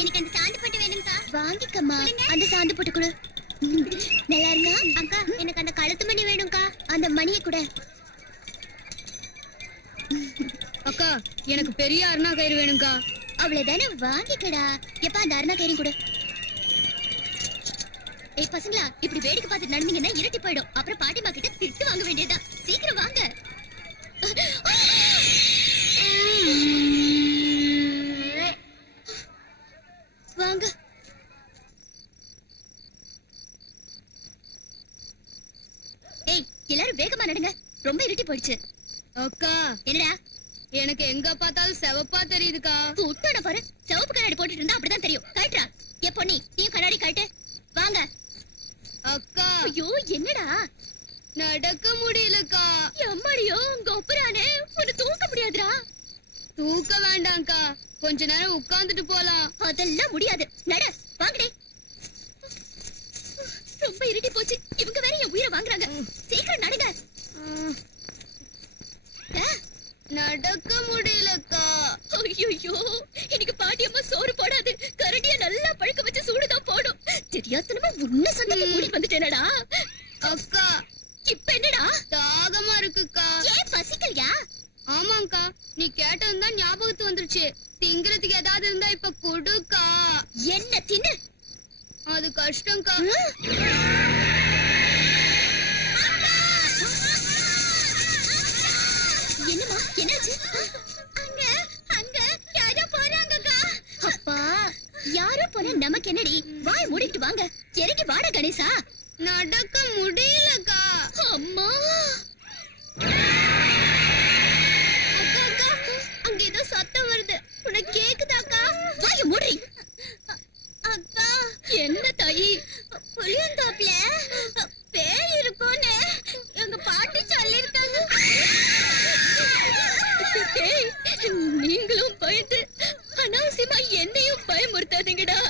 எனக்கு அந்த சாந்து போட்டு வேணும்க்கா. வாங்கிக்கம்மா. அந்த சாந்து போட்டு கொடு. நல்லா இருக்கா? அக்கா எனக்கு அந்த கழுத்து மணி வேணும்க்கா. அந்த மணியை கூட. அக்கா எனக்கு பெரிய அருணா கயிறு வேணும்க்கா. அவ்வளவுதானே, வாங்கிக்கடா. எப்ப அந்த அருணா கயிறு கொடு. ஏய் பசங்களா, இப்படி வேடிக்கை பார்த்து நடந்தீங்கன்னா இருட்டி போயிடும். அப்புறம் பாட்டிமா கிட்ட திட்டு வாங்க வேண்டியதா. சீக்கிரம் வாங்க. வாங்க. ஏய் எல்லாரும் வேகமா நடங்க, ரொம்ப இருட்டி போயிடுச்சு. அக்கா என்னடா? எனக்கு எங்க பார்த்தாலும் செவப்பா தெரியுதுக்கா. புட்டோட பாரு, சிவப்பு கண்ணாடி போட்டுட்டு இருந்தா அப்படிதான் தெரியும். கழட்டா. ஏ பொண்ணி, நீயும் கண்ணாடி கழட்டு. வாங்க. அக்கா ஐயோ என்னடா? நடக்க முடியலக்கா. எம்மாடியோ உங்க ஒப்பரானே, உன்னை தூக்க முடியாதுடா. தூக்க வேண்டாம்க்கா, கொஞ்ச நேரம் உட்கார்ந்துட்டு போலாம். அதெல்லாம் முடியாது. நட, வாங்கடே. ரொம்ப இருட்டி போச்சு. இவங்க வேற என் உயிரை வாங்குறாங்க. சீக்கிரம் நடுங்க. நடக்க முடியலக்கா. ஐயோ, இன்னைக்கு பாட்டியம்மா சோறு போடாது. கரடிய நல்லா பழுக்க வச்சு சூடுதான் போடும். தெரியாதனமா உன்ன சொந்தத்தை கூட்டிட்டு வந்துட்டேனடா. அக்கா இப்ப என்னடா? தாகமா இருக்குக்கா. ஏன் பசிக்கலையா? ஆமாங்கா, நீ கேட்டதுதான் ஞாபகத்து வந்துருச்சு. திங்கிறதுக்கு ஏதாவது இருந்தா இப்ப கொடுக்கா. என்ன தின்னு? அது கஷ்டம்க்கா. என்னம்மா, என்னாச்சு? அங்க அங்க யாரோ போறாங்கக்கா. அப்பா, யாரோ போனா நமக்கு என்னடி? வாய் மூடிட்டு வாங்க. இறங்கி வாடா கணேசா. நடக்க முடியலக்கா. அம்மா, அக்கா அக்கா, அங்க ஏதோ சத்தம் வருது. உனக்கு கேக்குதாக்கா? வாய மூடி. அக்கா என்ன தாயி? புளியந்தோப்புல பேய் இருக்கும்னு எங்க பாட்டி சொல்லிருக்காங்க. நீங்களும் பயந்து அனாவசியமா என்னையும் பயமுறுத்தாதீங்கடா.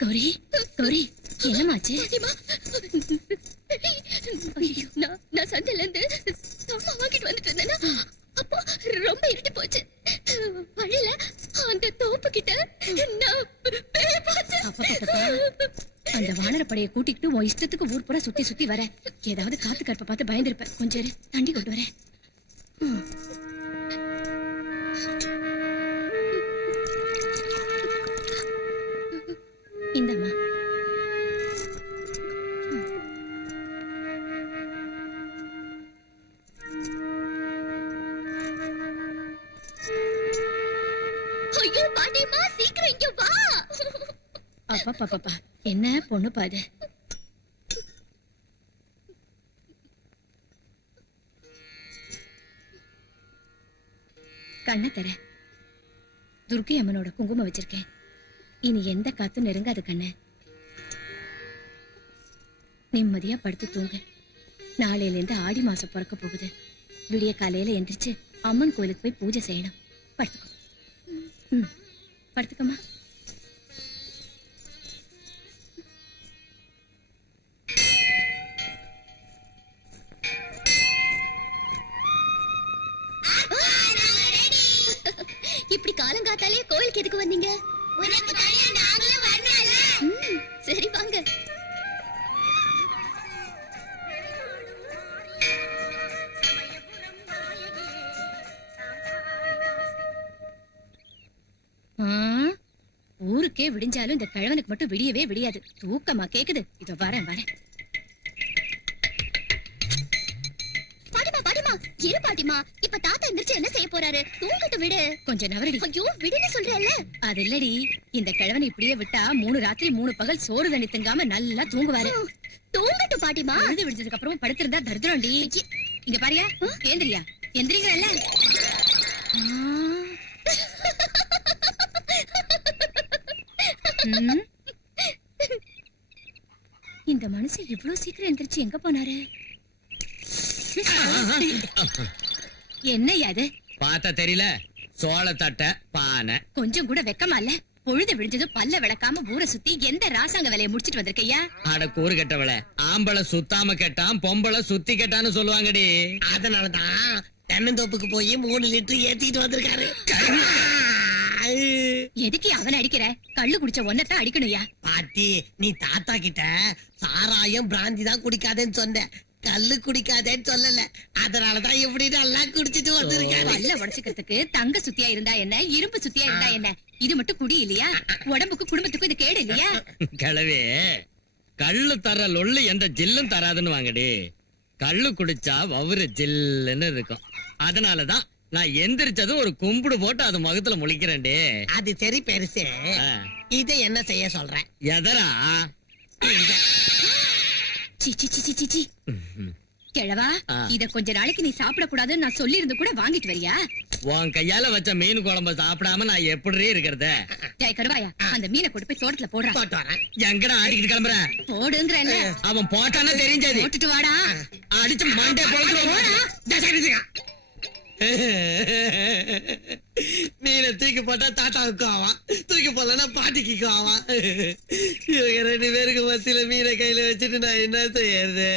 கௌரி, கௌரி, என்னமாச்சு? நான் சந்தையில இருந்து அம்மா வாங்கிட்டு வந்துட்டு இருந்தேன்னா, அப்போ ரொம்ப இருட்டி போச்சு. வழியில அந்த தோப்பு கிட்ட நான் பேய் பார்த்தேன். அந்த வானரப்படையை கூட்டிக்கிட்டு உன் இஷ்டத்துக்கு ஊர் பூரா சுத்தி சுத்தி வர. ஏதாவது காத்து கற்ப பார்த்து பயந்துருப்ப. கொஞ்சம் தண்டி கொண்டு வரேன். ஐயோ பாட்டிமா சீக்கிரம் இங்க வா. அப்பா என்ன பொண்ணு பாது. கண்ணை தர. துர்க்கை அம்மனோட குங்குமம் வச்சிருக்கேன். இனி எந்த காத்தும் நெருங்காது கண்ணு. நிம்மதியா படுத்து தூங்கு. நாளையில இருந்து ஆடி மாசம் பிறக்க போகுது. விடிய காலையில எந்திரிச்சு அம்மன் கோயிலுக்கு போய் பூஜை செய்யணும். படுத்துக்கோ. படுத்துக்கம்மா. இப்படி காலங்காத்தாலே கோயிலுக்கு எதுக்கு வந்தீங்க? உனக்கு தனியா நாங்களும் வரணும்ல. சரி வாங்க. ஊருக்கே விடிஞ்சாலும் இந்த கிழவனுக்கு மட்டும் விடியவே விடியாது. தூக்கமா கேக்குது. இதோ வரேன். பாட்டிமா இரு பாட்டிமா. இப்ப தாத்தா எந்திரிச்சு என்ன செய்ய போறாரு? தூங்கட்டும் விடு. கொஞ்சம் நவரடி. ஐயோ விடுன்னு சொல்றேன்ல. அது இல்லடி, இந்த கிழவனை இப்படியே விட்டா 3 ராத்திரி 3 பகல் சோறு தண்ணி திங்காம நல்லா தூங்குவாரு. தூங்கட்டும் பாட்டிமா. பொழுது விடிஞ்சதுக்கு அப்புறம் படுத்திருந்தா தரித்திரம்டி. இங்க பாரியா, ஏந்திரியா, எந்திரிங்கல்ல. இந்த மனுஷன் இவ்வளவு சீக்கிரம் எந்திரிச்சு எங்க போனாரு? என்ன அது பார்த்தா தெரியல? சோளத்தட்டை பானை. கொஞ்சம் கூட வெக்கமா இல்ல? பொழுது விடிஞ்சது பல்ல விளக்காம ஊரை சுத்தி எந்த ராசாங்க வேலையை முடிச்சிட்டு வந்திருக்கையா? அட கூறு கெட்டவள, ஆம்பளை சுத்தாம கெட்டான், பொம்பளை சுத்தி கெட்டான்னு சொல்லுவாங்கடி. அதனாலதான் தென்னந்தோப்புக்கு போய் 3 லிட்டர் ஏத்திட்டு வந்திருக்காரு. எதுக்கு அவனை அடிக்கிற? கள்ளு குடிச்ச ஒன்னதான் அடிக்கணும்யா. பாட்டி, நீ தாத்தா கிட்ட சாராயம் பிராந்தி தான் குடிக்காதேன்னு சொன்ன, கல்லு குடிக்காதேன்னு சொல்லல. அதனாலதான் இப்படி நல்லா குடிச்சிட்டு வந்திருக்காரு. பல்ல உடைச்சுக்கிறதுக்கு தங்க சுத்தியா இருந்தா என்ன, இரும்பு சுத்தியா இருந்தா என்ன? இது மட்டும் குடி இல்லையா? உடம்புக்கு குடும்பத்துக்கும் இது கேடு இல்லையா? கிழவே, கள்ளு தர லொள்ளு எந்த ஜில்லும் தராதுன்னு வாங்கடி. கள்ளு குடிச்சா வவுறு ஜில்லுன்னு இருக்கும். அதனாலதான் நான் எந்திரிச்சதும் ஒரு கும்பிடு போட்டு அது முகத்துல முழிக்கிறேன்டே. அது சரி பெருசு. இதை என்ன செய்ய சொல்றேன்? எதரா சி கிழவா, இத கொஞ்ச நாளைக்கு நீ சாப்பிட கூடாதுன்னு நான் சொல்லி இருந்து கூட வாங்கிட்டு வரியா? உன் கையால வச்ச மீன் குழம்பு சாப்பிடாம நான் எப்படி இருக்கிறத? ஜெய் கருவாயா, அந்த மீனை கொண்டு போய் தோட்டத்துல போடுறா. போட்டு வரேன். எங்கடா ஆடிக்கிட்டு கிளம்புற? போடுங்கறேன். அவன் போட்டானா தெரிஞ்சது. போட்டுட்டு வாடா. அடிச்சு மண்டே போடுறோம். மீனை தூக்கி போட்டா தாத்தாவுக்கு ஆவான், தூக்கி போடலன்னா பாட்டிக்கு ஆவான். இவங்க 2 பேருக்கு மத்தியில மீனை கையில வச்சுட்டு நான் என்ன செய்யறது?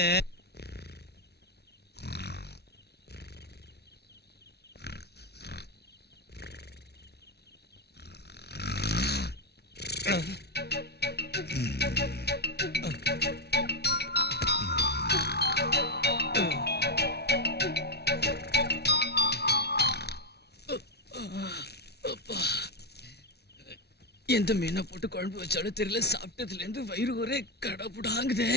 எந்த மீனை போட்டு குழம்பு வச்சாலும் தெரியல, சாப்பிட்டதுல இருந்து வயிறு ஒரே கடப்புடாங்குதே.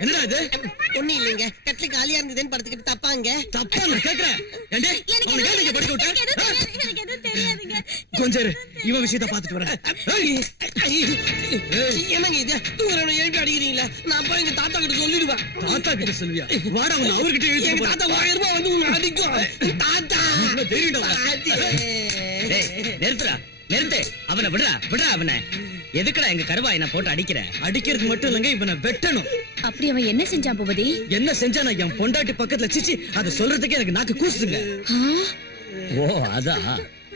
என்னடா இது? ஒண்ணு இல்லைங்க, கட்டில காலியா இருந்ததுன்னு படுத்துக்கிட்டு தப்பாங்க. தப்பா நான் கேக்குறேன். ஏண்டே, அவனை ஏன் இங்க படுக்க விட்ட? கொஞ்சம் இரு, இவன் விஷயத்தை பார்த்துட்டு வரேன். என்னங்க இது? தூரனை எழுப்பி அடிக்கிறீங்களா? நான் போய் எங்க தாத்தா கிட்ட சொல்லிடுவேன். தாத்தா கிட்ட சொல்லுவியா? வாடா, அவன் அவர்கிட்ட எங்க எழுதி தாத்தா 1000 ரூபாய் வந்து உன்னை அடிக்கும். தாத்தா நிறுத்துறா, நிறுத்து. அவனை விடுறா, விடுறா அவனை. எதுக்குடா எங்க கருவாய் நான் போட்டு அடிக்கிற? அடிக்கிறது மட்டும் இல்லங்க, இவனை வெட்டணும். அப்படி அவன் என்ன செஞ்சான் பூபதி? என்ன செஞ்சா? நான் என் பொண்டாட்டி பக்கத்துல சிச்சி அதை சொல்றதுக்கு எனக்கு நாக்கு கூசுதுங்க. ஓ அதான்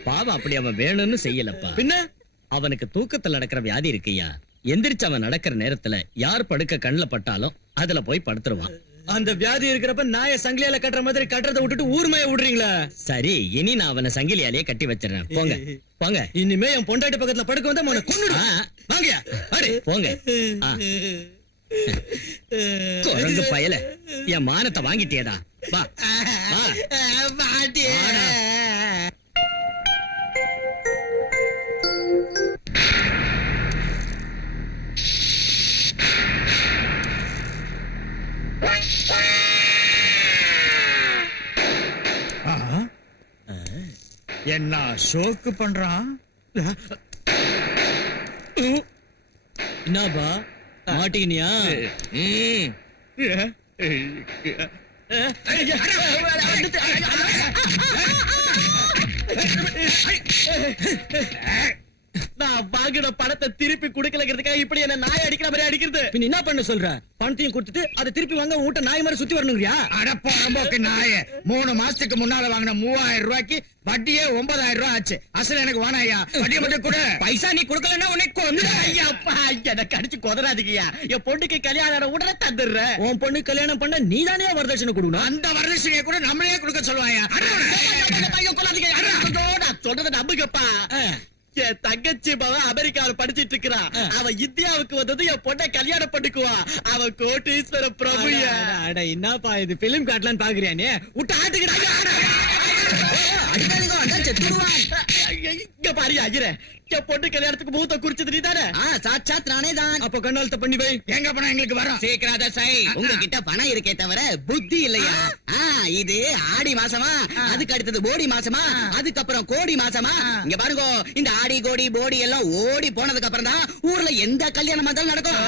பாவம், அப்படி அவன் வேணும்னு செய்யலப்பா. பின்ன அவனுக்கு தூக்கத்துல நடக்கிற வியாதி இருக்குயா. எந்திரிச்சு அவன் நடக்கிற நேரத்துல யார் படுக்க கண்ணுல பட்டாலும் அதுல போய் படுத்துருவான். அந்த வியாதி இருக்கிறப்ப நாய சங்கிலியால கட்டுற மாதிரி கட்டுறதை விட்டுட்டு ஊர்மைய விடுறீங்களா? சரி, இனி நான் அவனை சங்கிலியாலேயே கட்டி வச்சிடறேன். போங்க போங்க. இனிமே என் பொண்டாட்டி பக்கத்துல படுக்க வந்தா அவனை கொன்னுடு. ஆ, வாங்கயா அடி. போங்க. ஆ. குரங்கு பயல, என் மானத்தை வாங்கிட்டியடா. வா வா. பாட்டி வாடா. என்ன ஷோக்கு பண்றான்? என்னப்பா மாட்டிக்கினியா? நான் வாங்கின பணத்தை திருப்பி குடுக்கலங்கிறதுக்காக இப்படி என்ன நாய் அடிக்கிற மாதிரி அடிக்கிறது. பின்ன என்ன பண்ண சொல்ற? பணத்தையும் கொடுத்துட்டு அதை திருப்பி வாங்க வீட்டை நாய் மாதிரி சுத்தி வரணுங்கிறியா? அடப்போக்கு நாய 3 மாசத்துக்கு முன்னால வாங்கின 3000 ரூபாய்க்கு வட்டியே 9000 ரூபாய் ஆச்சு. அசல் எனக்கு வேணாயா, வட்டியை மட்டும் கொடு. பைசா நீ கொடுக்கலன்னா உனக்கு கொண்டு. ஐயாப்பா, எனக்கு அடிச்சு கொதறாதீங்கய்யா. என் பொண்ணுக்கு கல்யாணம் உடனே தந்துடுறேன். உன் பொண்ணு கல்யாணம் பண்ண நீதானே வரதட்சணை கொடுக்கணும். அந்த வரதட்சணையை கூட நம்மளே கொடுக்க சொல்லுவாயா? ஐயோ, கொல்லாதீங்க. ஐயோ, நான் சொல்றதை நம்புங்கப்பா. என் தங்கச்சி மகன் அமெரிக்காவில் படிச்சிட்டு இருக்கிறான். அவன் இந்தியாவுக்கு வந்தது என் பொண்ணை கல்யாணம் பண்ணிக்குவா. அவன் கோட்டீஸ்வர பிரபுயா. அட என்னப்பா இது பிலிம் காட்டலான்னு பாக்குறியா நீ? விட்டு ஆட்டுக்கிட்ட இங்க பாரு ஐயரே, என் பொண்ணு கல்யாணத்துக்கு மூத்த குறிச்சது நீ தானே? சாட்சாத் நானே தான். அப்ப கண்ணாலத்தை பண்ணி வை. எங்க பணம் எங்களுக்கு வரும்? சீக்கிரம் அதை செய். உங்ககிட்ட பணம் இருக்கே தவிர புத்தி இல்லையா? இது ஆடி மாசமா, அதுக்கு அடுத்தது போடி மாசமா, அதுக்கப்புறம் கோடி மாசமா. இங்க பாருங்க, இந்த ஆடி கோடி போடி எல்லாம் ஓடி போனதுக்கு அப்புறம் தான் ஊர்ல எந்த கல்யாணம் இருந்தாலும் நடக்கும்.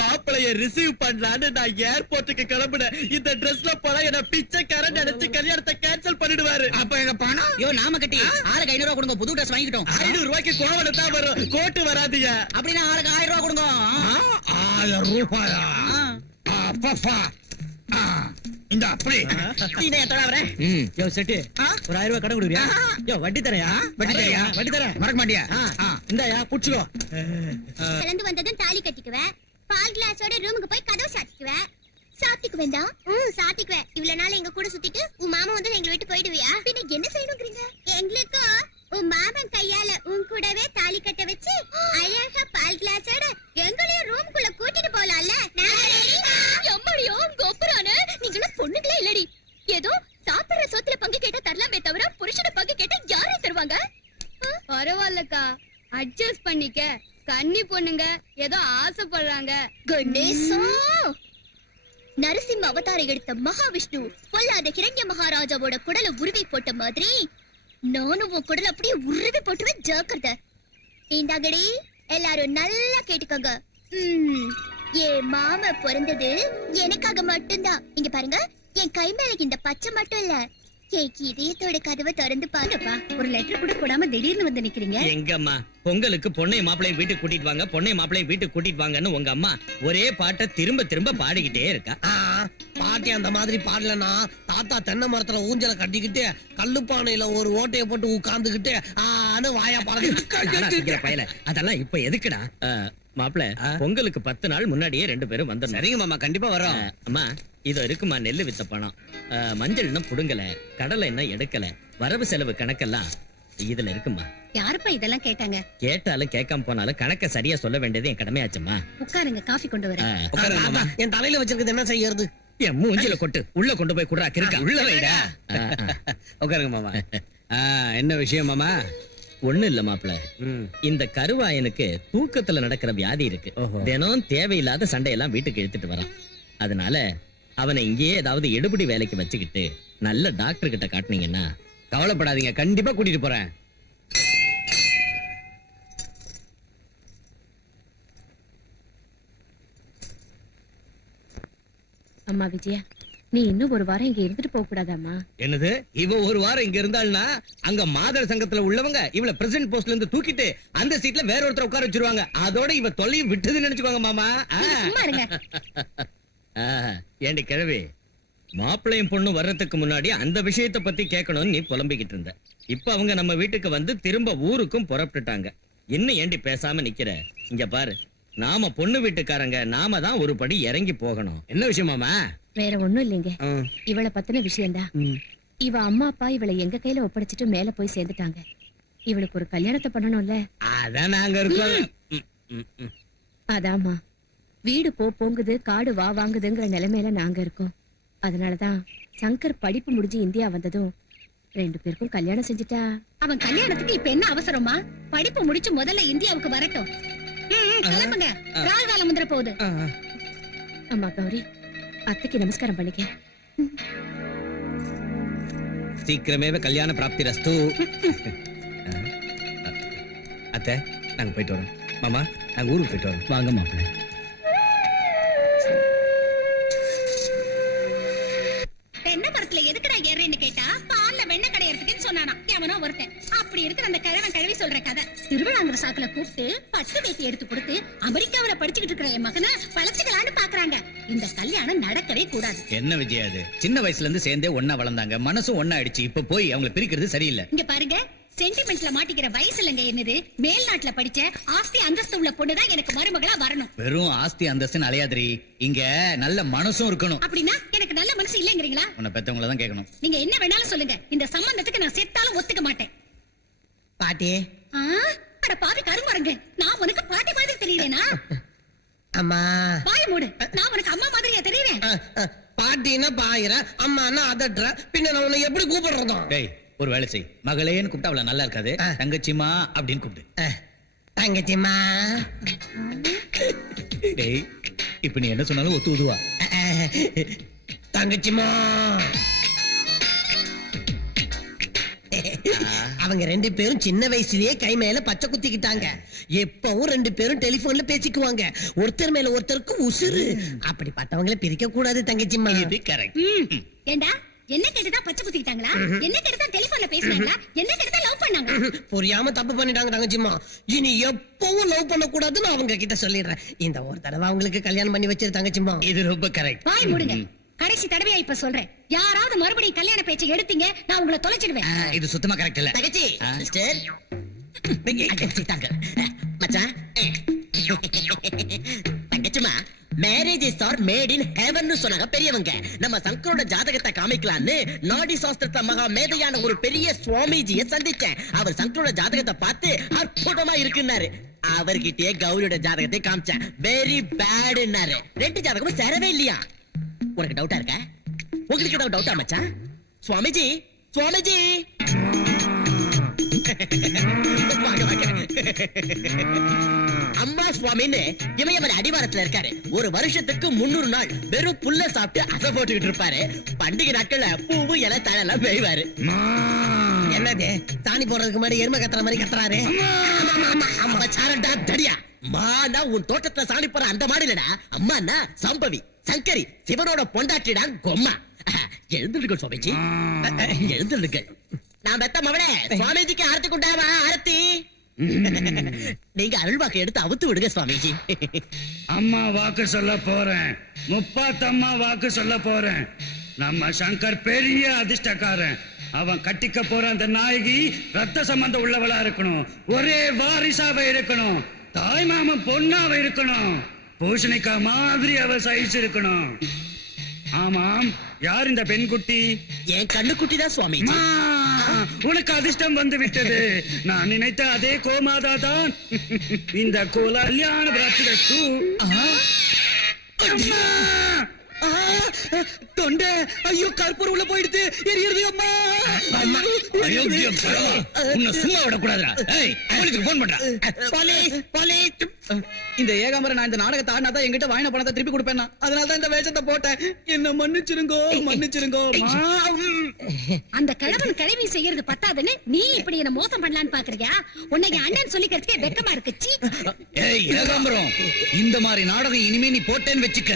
மாப்பிளைய ரிசீவ் பண்ணலான்னு நான் ஏர்போர்ட்டுக்கு கிளம்புனேன். இந்த ட்ரெஸ்ல போனா என்ன பிச்சைக்காரன் நினைச்சு கல்யாணத்தை கேன்சல் பண்ணிடுவாரு. அப்ப எங்க பணம்? ஐயோ நாம கட்டி ஆளுக்கு 500 ரூபாய் கொடுங்க, புது ட்ரெஸ் வாங்கிட்டோம். 500 ரூபாய்க்கு கோவணம் தான் வரும், கோட்டு வராதீங்க. அப்படின்னா ஆளுக்கு 1000 ரூபாய் கொடுங்க. 1000 ரூபாயா? அப்பா இந்த அப்படி இதை எத்தனை வரேன்? யோ செட்டி, ஒரு 1000 ரூபாய் கடன் கொடுக்குறியா? யோ வட்டி தரையா? வட்டி தரியா? வட்டி தரேன். மறக்க மாட்டியா? இந்தாயா புடிச்சுக்கோ. கலந்து வந்ததும் தாலி கட்டிக்குவேன். பால் கிளாஸோட ரூமுக்கு போய் கதவு சாத்திக்குவேன். சாத்திக்கு வேண்டாம். சாத்திக்குவேன். இவ்வளவு நாள் எங்க கூட சுத்திட்டு உன் மாமா வந்து எங்களை விட்டு போயிடுவியா? பின்ன என்ன செய்யணுங்கிறீங்க? எங்களுக்கும் உன் மாமன் கையால உன் கூடவே தாலி கட்ட வச்சு அழகா பால் கிளாஸோட எங்களையும் ரூம்குள்ள கூட்டிட்டு போலாம்ல? எம்மாடியோ கொப்புறானே, நீங்களும் பொண்ணுங்களே இல்லடி. ஏதோ சாப்பிடுற சொத்துல பங்கு கேட்டா தரலாமே தவிர புருஷன பங்கு கேட்டா யாரை தருவாங்க? பரவாயில்லக்கா, அட்ஜஸ்ட் பண்ணிக்க. கன்னி பொண்ணுங்க ஏதோ ஆசைப்படுறாங்க. கணேசா, நரசிம்ம அவதாரம் எடுத்த மகாவிஷ்ணு பொல்லாத கிரண்ய மகாராஜாவோட குடலை உருவி போட்ட மாதிரி நானும் உன் குடலை அப்படியே உருவி போட்டுவேன். ஜாக்கிரதை. இந்தாங்கடி, எல்லாரும் நல்லா கேட்டுக்கோங்க. என் மாமா பிறந்தது எனக்காக மட்டும்தான். இங்க பாருங்க, என் கை மேல இந்த பச்சை மட்டும் இல்ல, என் இதயத்தோட கதவை திறந்து பாருப்பா. ஒரு லெட்டர் கூட போடாம திடீர்னு வந்து நிக்கிறீங்க. எங்கம்மா பொங்கலுக்கு பொண்ணை மாப்பிளைய வீட்டுக்கு கூட்டிட்டு வாங்க, பொண்ணை மாப்பிளைய வீட்டுக்கு கூட்டிட்டு வாங்கன்னு உங்க அம்மா ஒரே பாட்டை திரும்ப திரும்ப பாடிக்கிட்டே இருக்கா. பாட்டி அந்த மாதிரி பாடலன்னா தாத்தா தென்னை மரத்துல ஊஞ்சல கட்டிக்கிட்டு கல்லுப்பானையில ஒரு ஓட்டைய போட்டு உட்கார்ந்துகிட்டு வாயா பாருங்க பயல, அதெல்லாம் இப்ப எதுக்குடா? மாப்பிள, பொங்கலுக்கு 10 நாள் முன்னாடியே 2 பேரும் வந்துடணும். சரிங்க மாமா, கண்டிப்பா வரோம். அம்மா இதோ இருக்குமா நெல்லு வித்த பணம், மஞ்சள் இன்னும் புடுங்கல, கடலை இன்னும் எடுக்கல, வரவு செலவு கணக்கெல்லாம் இதுல இருக்குமா. யாருப்பா இதெல்லாம் கேட்டாங்க? கேட்டாலும் கேட்காம போனாலும் கணக்க சரியா சொல்ல வேண்டியது என் கடமையாச்சுமா. உட்காருங்க, காஃபி கொண்டு வரேன். என் தலையில வச்சிருக்கிறது என்ன செய்யறது? என் மூஞ்சில கொட்டு, உள்ள கொண்டு போய் குடுறா கிறுக்கா. உள்ள வைடா. உட்காருங்க மாமா. என்ன விஷயம் மாமா? ஒண்ணு இல்ல மாப்பிள, இந்த கருவாயனுக்கு தூக்கத்துல நடக்கிற வியாதி இருக்கு. தினம் தேவையில்லாத சண்டையெல்லாம் வீட்டுக்கு எடுத்துட்டு வரான். அதனால அவனை இங்கேயே ஏதாவது எடுபடி வேலைக்கு வச்சுக்கிட்டு நல்ல டாக்டர் கிட்ட காட்டினீங்கன்னா. கவலைப்படாதீங்க, கண்டிப்பா கூட்டிட்டு போறேன். அம்மா விஜயா, நீ இன்னும் ஒரு வாரம் இங்க இருந்துட்டு போக கூடாதாமா? என்னது, இவ ஒரு வாரம் இங்க இருந்தாள்னா அங்க மாதர் சங்கத்துல உள்ளவங்க இவள பிரசிடென்ட் போஸ்ட்ல இருந்து தூக்கிட்டு அந்த சீட்ல வேற ஒருத்தர் உட்கார வச்சிருவாங்க. அதோட இவ தொல்லையும் விட்டுதுன்னு நினைச்சுக்கோங்க மாமா. சும்மா இருங்க. ஏண்டி கிழவி, மாப்பிள்ளையும் பொண்ணு வர்றதுக்கு முன்னாடி அந்த விஷயத்தை பத்தி கேட்கணும்னு நீ புலம்பிக்கிட்டு இருந்த. இப்ப அவங்க நம்ம வீட்டுக்கு வந்து திரும்ப ஊருக்கும் புறப்பட்டுட்டாங்க. இன்னும் ஏண்டி பேசாம நிக்கிற? இங்க பாரு, நாம பொண்ணு வீட்டுக்காரங்க, நாம தான் ஒரு படி இறங்கி போகணும். என்ன விஷயம் மாமா? வேற ஒண்ணும் இல்லைங்க. இவளை பத்தின விஷயம்தான். இவ அம்மா அப்பா இவளை எங்க கையில ஒப்படைச்சிட்டு மேல போய் சேர்ந்துட்டாங்க. இவளுக்கு ஒரு கல்யாணத்தை பண்ணணும்ல. அதான் நாங்க இருக்கோம். அதாம்மா, வீடு போங்குது, காடு வாங்குதுங்கிற நிலைமையில நாங்க இருக்கோம். அதனாலதான் சங்கர் படிப்பு முடிஞ்சு இந்தியா வந்ததும் 2 பேருக்கும் கல்யாணம் செஞ்சுட்டா. அவன் கல்யாணத்துக்கு இப்ப என்ன அவசரமா? படிப்பு முடிச்சு முதல்ல இந்தியாவுக்கு வரட்டும். கிளம்புங்க, ராகு காலம் வந்துட போகுது. அம்மா கௌரி, அத்தைக்கு நமஸ்காரம் பண்ணிக்க. சீக்கிரமே கல்யாண பிராப்தி ரஸ்து. அத்தை, நாங்க போயிட்டு வரோம். மாமா, நாங்க ஊருக்கு போயிட்டு வரோம். வாங்க மாப்பிள்ளை. தென்னை மரத்துல எதுக்குடா ஏறேன்னு கேட்டா பால்ல வெண்ணெய் கடையறதுக்குன்னு சொன்னானா எவனோ ஒருத்தன். அப்படி இருக்கிற அந்த கிழவி சொல்ற கதை. திருவிழாங்கிற சாக்குல கூப்பிட்டு பட்டு வேட்டி எடுத்து கொடுத்து அமெரிக்காவில படிச்சுக்கிட்டு இருக்கிற என் மகனை பழச்சுக்கலான்னு பாக்குறாங்க. இந்த கல்யாணம் நடக்கவே கூடாது. என்ன விஜய் அது? சின்ன வயசுல இருந்து சேர்ந்தே ஒன்னா வளர்ந்தாங்க, மனசும் ஒன்னா ஆயிடுச்சு. இப்ப போய் அவங்களை பிரிக்கிறது சரியில்லை. இங்க பாருங்க, சென்டிமெண்ட்ல மாட்டிக்கிற வயசு இல்லங்க என்னது. மேல்நாட்டுல படிச்ச ஆஸ்தி அந்தஸ்து உள்ள பொண்ணுதான் எனக்கு மருமகளா வரணும். வெறும் ஆஸ்தி அந்தஸ்துன்னு அலையாதிரி. இங்க நல்ல மனசும் இருக்கணும். அப்படின்னா எனக்கு நல்ல மனசு இல்லங்கிறீங்களா? உன்னை பெத்தவங்கள தான் கேட்கணும். நீங்க என்ன வேணாலும் சொல்லுங்க, இந்த சம்பந்தத்துக்கு நான் செத்தாலும் ஒத்துக்க மாட்டேன். பாட்டி அட பாவி கருமரங்க, நான் உனக்கு பாட்டி மாதிரி தெரியறேனா? அம்மா வாய மூடு, நான் உனக்கு அம்மா மாதிரியா தெரியறேன்? பாட்டின்னா பாயிர, அம்மான்னா அதட்டுற, பின்ன நான் உன்னை எப்படி கூப்பிடுறதோ? டேய், ஒரு வேலை செய். மகளேன்னு கூப்பிட்டா அவள நல்லா இருக்காது. தங்கச்சிமா அப்படின்னு கூப்பிடு. தங்கச்சிம்மா. டேய், இப்ப நீ என்ன சொன்னாலும் ஒத்து உதுவா. தங்கச்சிம்மா. அவங்க 2 பேரும் சின்ன வயசுலயே கை மேல பச்சை குத்திக்கிட்டாங்க. எப்பவும் 2 பேரும் டெலிபோன்ல பேசிக்குவாங்க. ஒருத்தர் மேல ஒருத்தருக்கு உசுறு. அப்படி பார்த்தவங்கள பிரிக்க கூடாது தங்கச்சிம்மா. இது கரெக்ட். ஏண்டா, என்ன கேட்டுதான் பச்சை குத்திக்கிட்டாங்களா? என்ன கேட்டுதான் டெலிபோன்ல பேசினாங்களா? என்ன கேட்டுதான் லவ் பண்ணாங்க? புரியாம தப்பு பண்ணிட்டாங்க தங்கச்சிம்மா. இனி எப்பவும் லவ் பண்ண கூடாதுன்னு அவங்க கிட்ட சொல்லிடுறேன். இந்த ஒரு தடவை அவங்களுக்கு கல்யாணம் பண்ணி வச்சிரு தங்கச்சிம்மா. இது ரொம்ப கரெக்ட். வாய் மூடுங்க. கடைசி தடவையா இப்ப சொல்றேன், யாராவது மறுபடியும் கல்யாண பேச்சை எடுத்தீங்க, நான் உங்களை தொலைச்சிடுவேன். இது சுத்தமா கரெக்ட் இல்ல. தங்கச்சி சிஸ்டர், தாங்க மச்சான். தங்கச்சிமா, marriage is are made in heaven சொன்னாங்க பெரியவங்க. நம்ம சங்கரோட ஜாதகத்தை காமிக்கலான்னு நாடி சாஸ்திரத்துல மகா மேதையான ஒரு பெரிய சுவாமிஜிய சந்திச்சேன். அவர் சங்கரோட ஜாதகத்தை பார்த்து அற்புதமா இருக்குன்னாரு. அவர்கிட்டயே கௌரியோட ஜாதகத்தை காமிச்சேன். வெரி பேட்னாரு. 2 ஜாதகமும் சேரவே இல்லையா? உனக்கு டவுட்டா இருக்கா? உங்களுக்கு ஏதாவது டவுட்டா மச்சான்? சுவாமிஜி, சுவாமிஜி. வாங்க வாங்க. அம்மா சுவாமின்னு இமயமலை அடிவாரத்துல இருக்காரு. ஒரு வருஷத்துக்கு 300 நாள் வெறும் புல்ல சாப்பிட்டு அசை போட்டுக்கிட்டு இருப்பாரு. பண்டிகை நாட்கள்ல பூவு இலை தழெல்லாம் பெய்வாரு. என்னது சாணி போடுறதுக்கு முன்னாடி எருமை கத்துற மாதிரி கத்துறாரு? தடியா மானா உன் தோட்டத்துல சாணி போற அந்த மாடு இல்லடா. அம்மானா சம்பவி சங்கரி சிவனோட பொண்டாட்டிடா கொம்மா. எழுந்துடுங்கள் சுவாமிஜி, எழுந்துடுங்கள். நான் பெத்த மவனே, சுவாமிஜிக்கு ஆரத்தி கொண்டாவா ஆரத்தி. நீங்க அருள்வாக்கு எடுத்து அவுத்து விடுங்க சுவாமிஜி. அம்மா வாக்கு சொல்ல போறேன், முப்பாத்தம்மா வாக்கு சொல்ல போறேன். நம்ம சங்கர் பெரிய அதிர்ஷ்டக்காரன். அவன் கட்டிக்க போற அந்த நாயகி ரத்த சம்பந்தம் உள்ளவளா இருக்கணும், ஒரே வாரிசாவ இருக்கணும், தாய் மாமன் பொண்ணாவ இருக்கணும், பூசணிக்கா மாதிரி அவ சைஸ் இருக்கணும். ஆமாம், யார் இந்த பெண் குட்டி? என் கண்ணு குட்டி தான் சுவாமி. உனக்கு அதிர்ஷ்டம் வந்து விட்டது. நான் நினைத்த அதே கோமாதா தான் இந்த கல்யாண பிராப்தி. தொண்டை ஐயோ, கற்பூரம் உள்ள போயிடுது, எரியுது அம்மா. உன்னை சும்மா விடக்கூடாதுடா. போன் பண்றா. இந்த ஏகாம்பர நான் இந்த நாடகத்தை ஆடினாதான் என்கிட்ட வாங்கின பணத்தை திருப்பி கொடுப்பேன். அதனாலதான் இந்த வேஷத்தை போட்டேன். என்ன மன்னிச்சிருங்கோ, மன்னிச்சிருங்கோ. அந்த கிழவன் கிழவி செய்யறது பத்தாதுன்னு நீ இப்படி என்ன மோசம் பண்ணலான்னு பாக்குறியா? உன்னை அண்ணன் சொல்லிக்கிறதுக்கே வெக்கமா இருக்குச்சு. ஏகாம்பரம், இந்த மாதிரி நாடகம் இனிமே நீ போட்டேன்னு வச்சுக்க.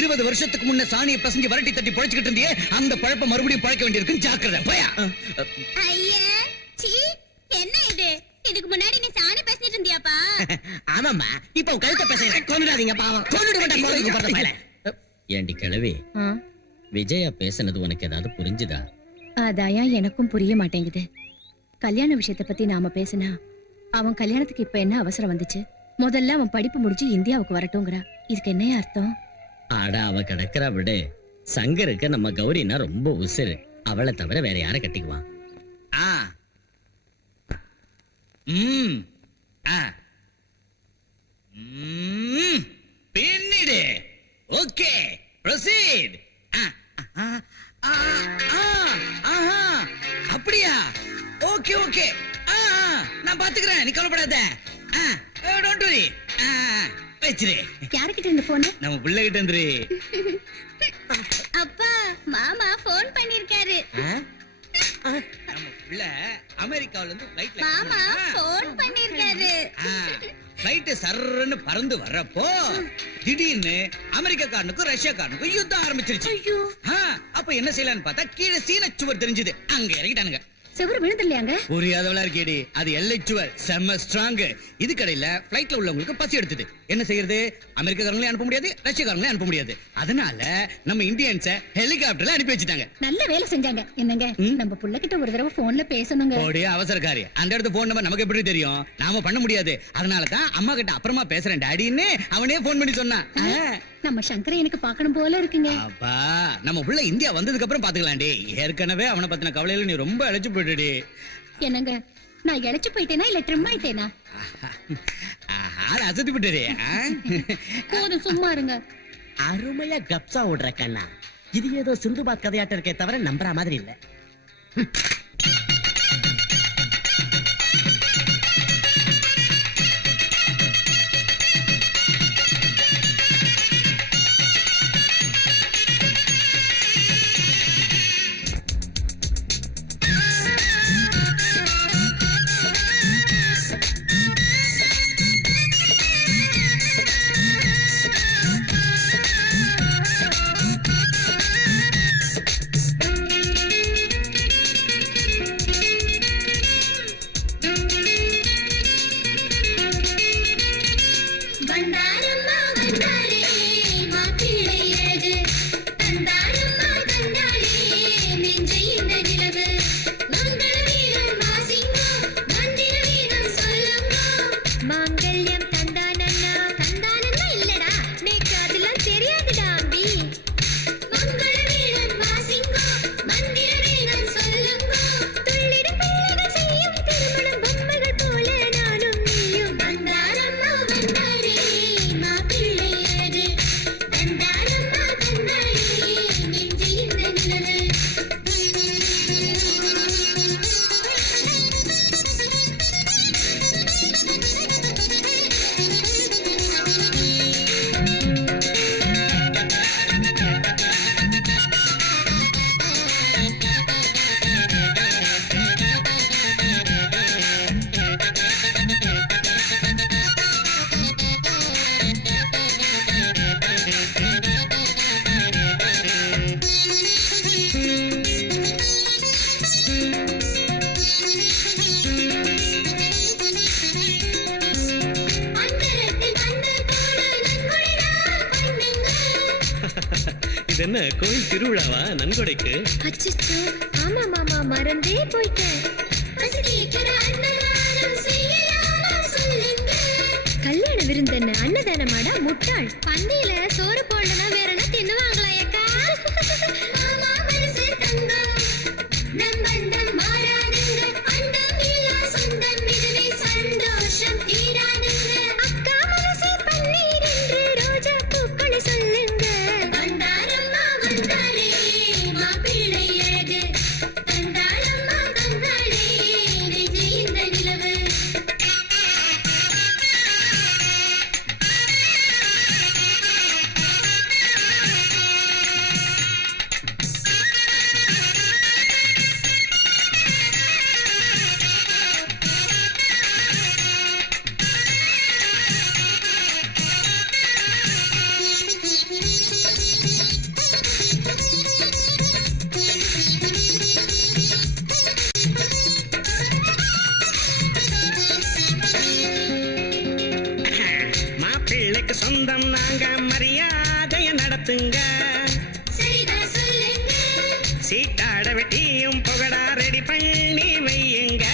20 வருஷத்துக்கு முன்ன சாணியை பசஞ்சு வரட்டி தட்டி பழச்சுக்கிட்டு இருந்தியே, அந்த பழப்ப மறுபடியும் பழக்க வேண்டியிருக்கும். ஜாக்கிரதை. போயா. ஐயா, சீ, என்ன இது? இதுக்கு முன்னாடி நீ சாணி பேசிட்டு இருந்தியாப்பா? ஆமாம்மா, இப்ப கழுத்தை பேசுறேன். கொன்னுடாதீங்க பாவம். கொன்னுடுங்க. ஏண்டி கிழவி, விஜயா பேசுனது உனக்கு ஏதாவது புரிஞ்சுதா? அதாயா எனக்கும் புரிய மாட்டேங்குது. கல்யாண விஷயத்தை பத்தி நாம பேசினா அவன் கல்யாணத்துக்கு இப்ப என்ன அவசரம் வந்துச்சு? முதல்ல அவன் படிப்பு முடிஞ்சு இந்தியாவுக்கு வரட்டும்ங்கறா. இதுக்கு என்னையா அர்த்தம்? ஆடா, அவ கிடக்குறா விடு. சங்கருக்கு நம்ம கௌரினா ரொம்ப உசுரு. அவளை தவிர வேற யாரை கட்டிக்குவான்? ஆ. ம். ஆ. ம். பின்னிடு. Okay, proceed. அப்படியா? Okay okay. நான் பாத்துக்கிறேன், நீ கவலைப்படாத. Don't worry. வெச்சிரு. யார்கிட்ட இந்த போன்? நம்ம பிள்ளை கிட்ட இருந்து. அப்பா, மாமா போன் பண்ணிருக்காரு. நம்ம பிள்ளை அமெரிக்காவுல இருந்து ஃளைட்ல மாமா போன் பண்ணிருக்காரு. ஃளைட் சர்றன்னு பறந்து வர்றப்போ திடீர்னு அமெரிக்காக்காரனுக்கும் ரஷ்யாக்காரனுக்கும் யுத்தம் ஆரம்பிச்சிருச்சு. ஐயோ. அப்ப என்ன செய்யலாம்னு பார்த்தா கீழே சீன சுவர் தெரிஞ்சது. அங்க இறங்கிட்டானுங்க. செவரு விழுந்துலையாங்க? புரியாதவளா இருக்கேடி, அது எல்லை சுவர் செம்ம ஸ்ட்ராங். இது கடையில ஃளைட்ல உள்ளவங்களுக்கு பசி எடுத்தது. என்ன செய்யறது? அமெரிக்காக்காரங்களையும் அனுப்ப முடியாது, ரஷ்யாக்காரங்களையும் அனுப்ப முடியாது. அதனால நம்ம இந்தியன்ஸ ஹெலிகாப்டர்ல அனுப்பி வச்சுட்டாங்க. நல்ல வேலை செஞ்சாங்க. என்னங்க, நம்ம புள்ள கிட்ட ஒரு தடவை போன்ல பேசணுங்க. ஓடியா அவசரக்காரி. அந்த இடத்து போன் நம்பர் நமக்கு எப்படி தெரியும்? நாம பண்ண முடியாது. அதனால தான் அம்மா கிட்ட அப்புறமா பேசுறேன் டாடின்னு அவனே போன் பண்ணி சொன்னான். நம்ம சங்கரை எனக்கு பார்க்கணும் போல இருக்குங்க. அப்பா, நம்ம புள்ள இந்தியா வந்ததுக்கு அப்புறம் பாத்துக்கலாம்டி. ஏற்கனவே அவனை பத்தின கவலையில நீ ரொம்ப அழைச்சு போயிடுடி. என்னங்க, நான் இழைச்சு போயிட்டேனா இல்ல ட்ரிம் ஆயிட்டேனா? அசத்தி விட்டுடி. போதும், சும்மா இருங்க. அருமையா கப்சா ஓடுற கண்ணா. இது ஏதோ சிந்துபாத் கதையாட்டம் இருக்கே தவிர நம்புற மாதிரி இல்ல. இது என்ன கோயில் திருவிழாவா நன்கொடைக்கு? அச்சச்சோ, ஆமா மாமா, மறந்தே போயிட்டேன். கல்யாண விருந்தென்ன அன்னதானமாடா முட்டாள். பந்தியில சோறு போடனா வேற என்ன தின்னுவாங்களா அக்கா? சொந்தம் நாங்க மரியாதைய நடத்துங்க. சீட்டாட வெட்டியும் புகழா ரெடி பண்ணி வையுங்க.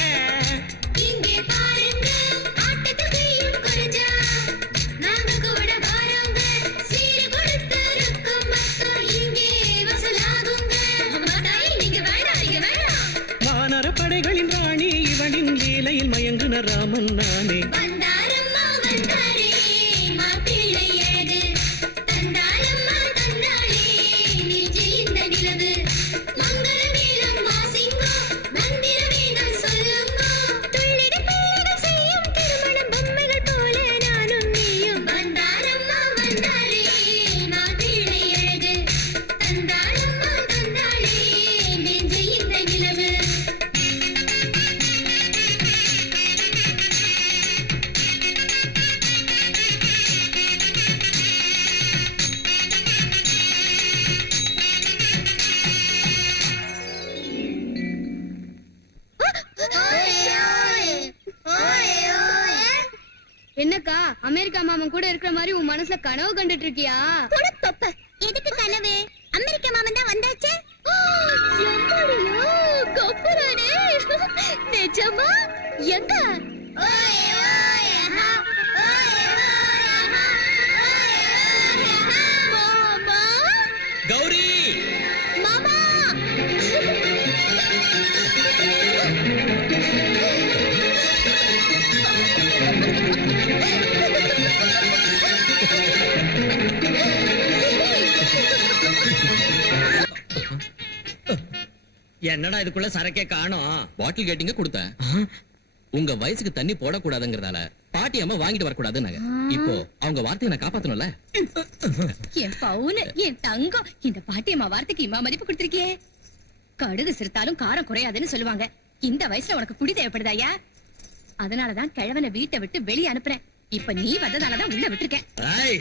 அமெரிக்கா மாமன் கூட இருக்கிற மாதிரி உன் மனசுல கனவு கண்டுட்டு இருக்கியா? எதுக்கு கனவு? அமெரிக்க மாமன் தான் வந்தாச்சே. நிஜமா? எங்க? மாமா, கௌரி மாமா. என்னடா இதுக்குள்ள சரக்கே காணோம்? பாட்டில் கேட்டிங்க கொடுத்தேன். உங்க வயசுக்கு தண்ணி போடக்கூடாதுங்கிறதால பாட்டி அம்மா வாங்கிட்டு வரக்கூடாதுன்னாங்க. இப்போ அவங்க வார்த்தையை நான் காப்பாத்தணும்ல. என் பவுனு, என் தங்கம், இந்த பாட்டியம்மா வார்த்தைக்கு இம்மா மதிப்பு கொடுத்திருக்கியே. கடுகு சிறுத்தாலும் காரம் குறையாதுன்னு சொல்லுவாங்க. இந்த வயசுல உனக்கு குடி தேவைப்படுதாயா? அதனாலதான் கிழவனை வீட்டை விட்டு வெளியே அனுப்புறேன். இப்ப நீ வந்ததாலதான் உள்ள விட்டுருக்கேன். ஏய்,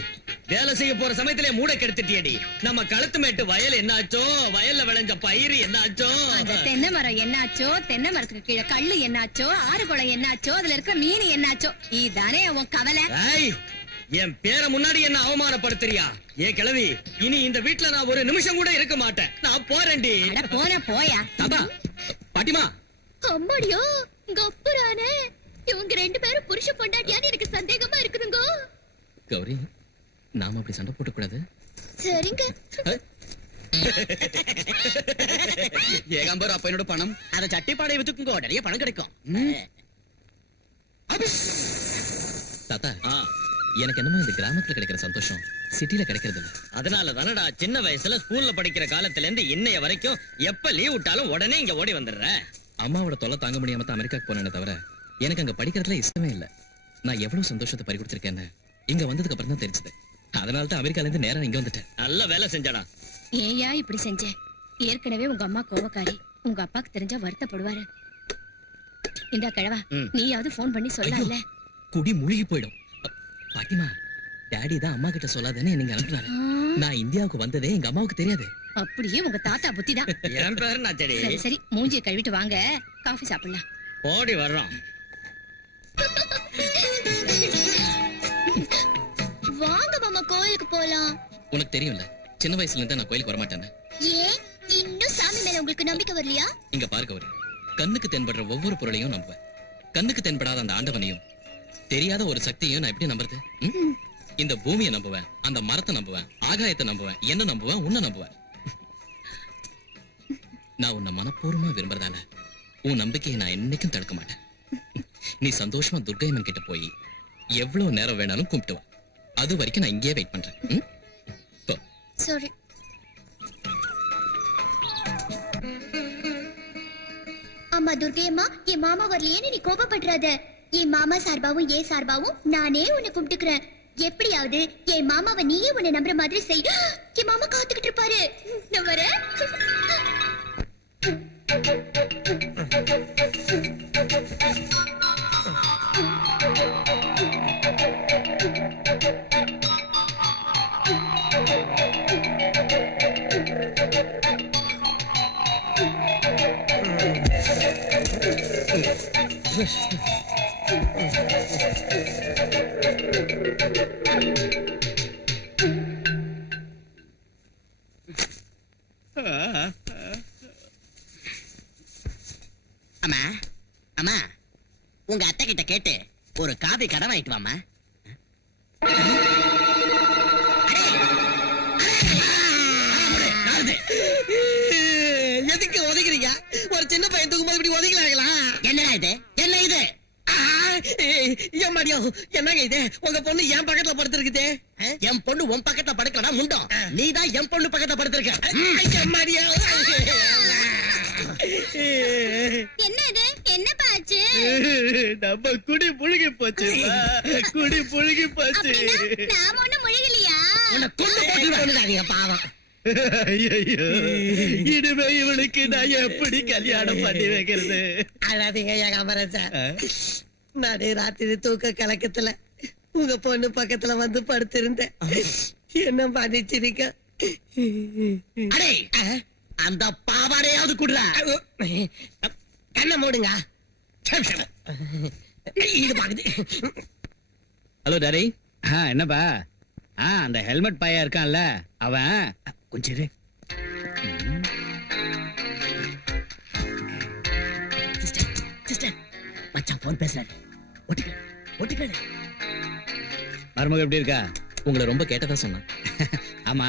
வேலை செய்ய போற சமயத்திலே மூட கெடுத்துட்டியடி. நம்ம களத்து மேட்டு வயல் என்னாச்சோ, வயல்ல விளைஞ்ச பயிர் என்னாச்சோ, அந்த தென்னை மரம் என்னாச்சோ, தென்னை மரத்துக்கு கீழே கல்லு என்னாச்சோ, ஆறு குளம் என்னாச்சோ, அதுல இருக்கிற மீன் என்னாச்சோ, இதானே உன் கவலை. ஏய், என் பேரை முன்னாடி என்ன அவமானப்படுத்துறியா? ஏ கிழவி, இனி இந்த வீட்டுல நான் ஒரு நிமிஷம் கூட இருக்க மாட்டேன். நான் போறேன்டி. அட போன போயா. தாத்தா, பாட்டிமா, அம்மாடியோ, கப்புரானே. இவங்க ரெண்டு பேரும் புருஷ பொண்டாட்டியான்னு எனக்கு சந்தேகமா இருக்குதுங்க. கௌரி, நாம அப்படி சண்டை போட்டு கூடாது. சரிங்க. ஏகாம்பரம் அப்ப என்னோட பணம் அதை சட்டிப்பாடை வித்துக்குங்க, நிறைய பணம் கிடைக்கும். தாத்தா, எனக்கு என்னமோ இந்த கிராமத்துல கிடைக்கிற சந்தோஷம் சிட்டில கிடைக்கிறது இல்ல. அதனால தானடா சின்ன வயசுல ஸ்கூல்ல படிக்கிற காலத்துல இருந்து இன்னைய வரைக்கும் எப்ப லீவ் விட்டாலும் உடனே இங்க ஓடி வந்துடுற. அம்மாவோட தொல்லை தாங்க முடியாம தான் அமெரிக்காக்கு போனேனே தவிர எனக்கு அங்க படிக்கிறதுல இஷ்டமே இல்ல. நான் எவ்வளவு சந்தோஷத்தை பறி கொடுத்திருக்கேன்னு இங்க வந்ததுக்கு அப்புறம் தான் தெரிஞ்சது. அதனால தான் அமெரிக்கால இருந்து நேரா இங்க வந்துட்டேன். நல்ல வேலை செஞ்சடா. ஏயா இப்படி செஞ்ச? ஏற்கனவே உங்க அம்மா கோவக்காரி. உங்க அப்பாக்கு தெரிஞ்சா வருத்தப்படுவாரு. இந்தா கிழவா, நீயாவது போன் பண்ணி சொல்லல. குடி முழுகி போயிடும். பாட்டிமா, டாடி தான் அம்மா கிட்ட சொல்லாதேன்னு நீங்க அனுப்புனாரு. நான் இந்தியாவுக்கு வந்ததே எங்க அம்மாவுக்கு தெரியாது. அப்படியே உங்க தாத்தா புத்திதான். என் பேரு நான் செடி. சரி சரி, மூஞ்சியை கழுவிட்டு வாங்க, காஃபி சாப்பிடலாம். ஓடி வர்றோம். வாங்க மாமா, கோயிலுக்கு போலாம். உனக்கு தெரியும்ல, சின்ன வயசுல இருந்து நான் கோயிலுக்கு வரமாட்டேன்னு. ஏன் இன்னும் சாமி மேல உங்களுக்கு நம்பிக்கை வரலையா? இங்க பாருங்க, ஒரு கண்ணுக்கு தென்படுற ஒவ்வொரு பொருளையும் நம்புவேன். கண்ணுக்கு தென்படாத அந்த ஆண்டவனையும் தெரியாத ஒரு சக்தியையும் நான் எப்படி நம்புறது? இந்த பூமியை நம்புவேன், அந்த மரத்தை நம்புவேன், ஆகாயத்தை நம்புவேன், என்ன நம்புவேன், உன்னை நம்புவேன். நான் உன்னை மனப்பூர்வமா விரும்புறதால உன் நம்பிக்கையை நான் என்னைக்கும் தடுக்க மாட்டேன். நீ சந்தோஷமா துர்கையம்மன் கிட்ட போய் எவ்வளவு நேரம் வேணாலும் கும்பிட்டு வா. அது வரைக்கும் நான் இங்கேயே வெயிட் பண்றேன். சாரி. அம்மா துர்கையம்மா, என் மாமா வரலையேன்னு நீ கோபப்படுறாத. என் மாமா சார்பாவும் ஏ சார்பாவும் நானே உன்னை கும்பிட்டுக்கிறேன். எப்படியாவது என் மாமாவை நீயே உன்னை நம்புற மாதிரி செய். என் மாமா காத்துக்கிட்டு இருப்பாரு. நான் வரேன். அம்மா, அம்மா, உங்க அத்தை கிட்ட கேட்டு ஒரு காபி கடை வாங்கிட்டு வாமா. எதுக்கு ஒதுக்குறீங்க? ஒரு சின்ன பையன் தூக்கும்போது இப்படி ஒதுக்கலாங்களா? என்னடா இது? என்ன இது? ஏமாடியோ, என்னங்க இது? உங்க பொண்ணு என் பக்கத்துல படுத்திருக்குது. என் பொண்ணு உன் பக்கத்துல படுக்கலடா முண்டம். நீதான் என் பொண்ணு பக்கத்துல படுத்திருக்க. ஏமாடியோ. என்ன இது? என்ன பாச்சு? நம்ம குடி முழுகி போச்சு. குடி முழுகி போச்சு. நாம ஒண்ணும் முழுகலையா? உன்னை கொண்டு போட்டுருவாங்க பாவம். ஐயோ, இனிமே இவனுக்கு நான் எப்படி கல்யாணம் பண்ணி வைக்கிறது? அழாதீங்க ஏகாம்பரம் சார். நானே ராத்திரி தூக்க கலக்கத்துல உங்க பொண்ணு பக்கத்துல வந்து படுத்திருந்தேன். என்ன மன்னிச்சிருக்க. அடே, அந்த பாவாடையாவது குடுறா. கண்ணை மூடுங்க. இது பாக்குது. ஹலோ டாரி. என்னப்பா? அந்த ஹெல்மெட் பையன் இருக்கான்ல, அவன் கொஞ்சம் இரு. மச்சான் போன் பேசுறாரு. ஒட்டுக்க மருமக எப்படி இருக்கா? உங்களை ரொம்ப கேட்டதா சொன்னான். ஆமா,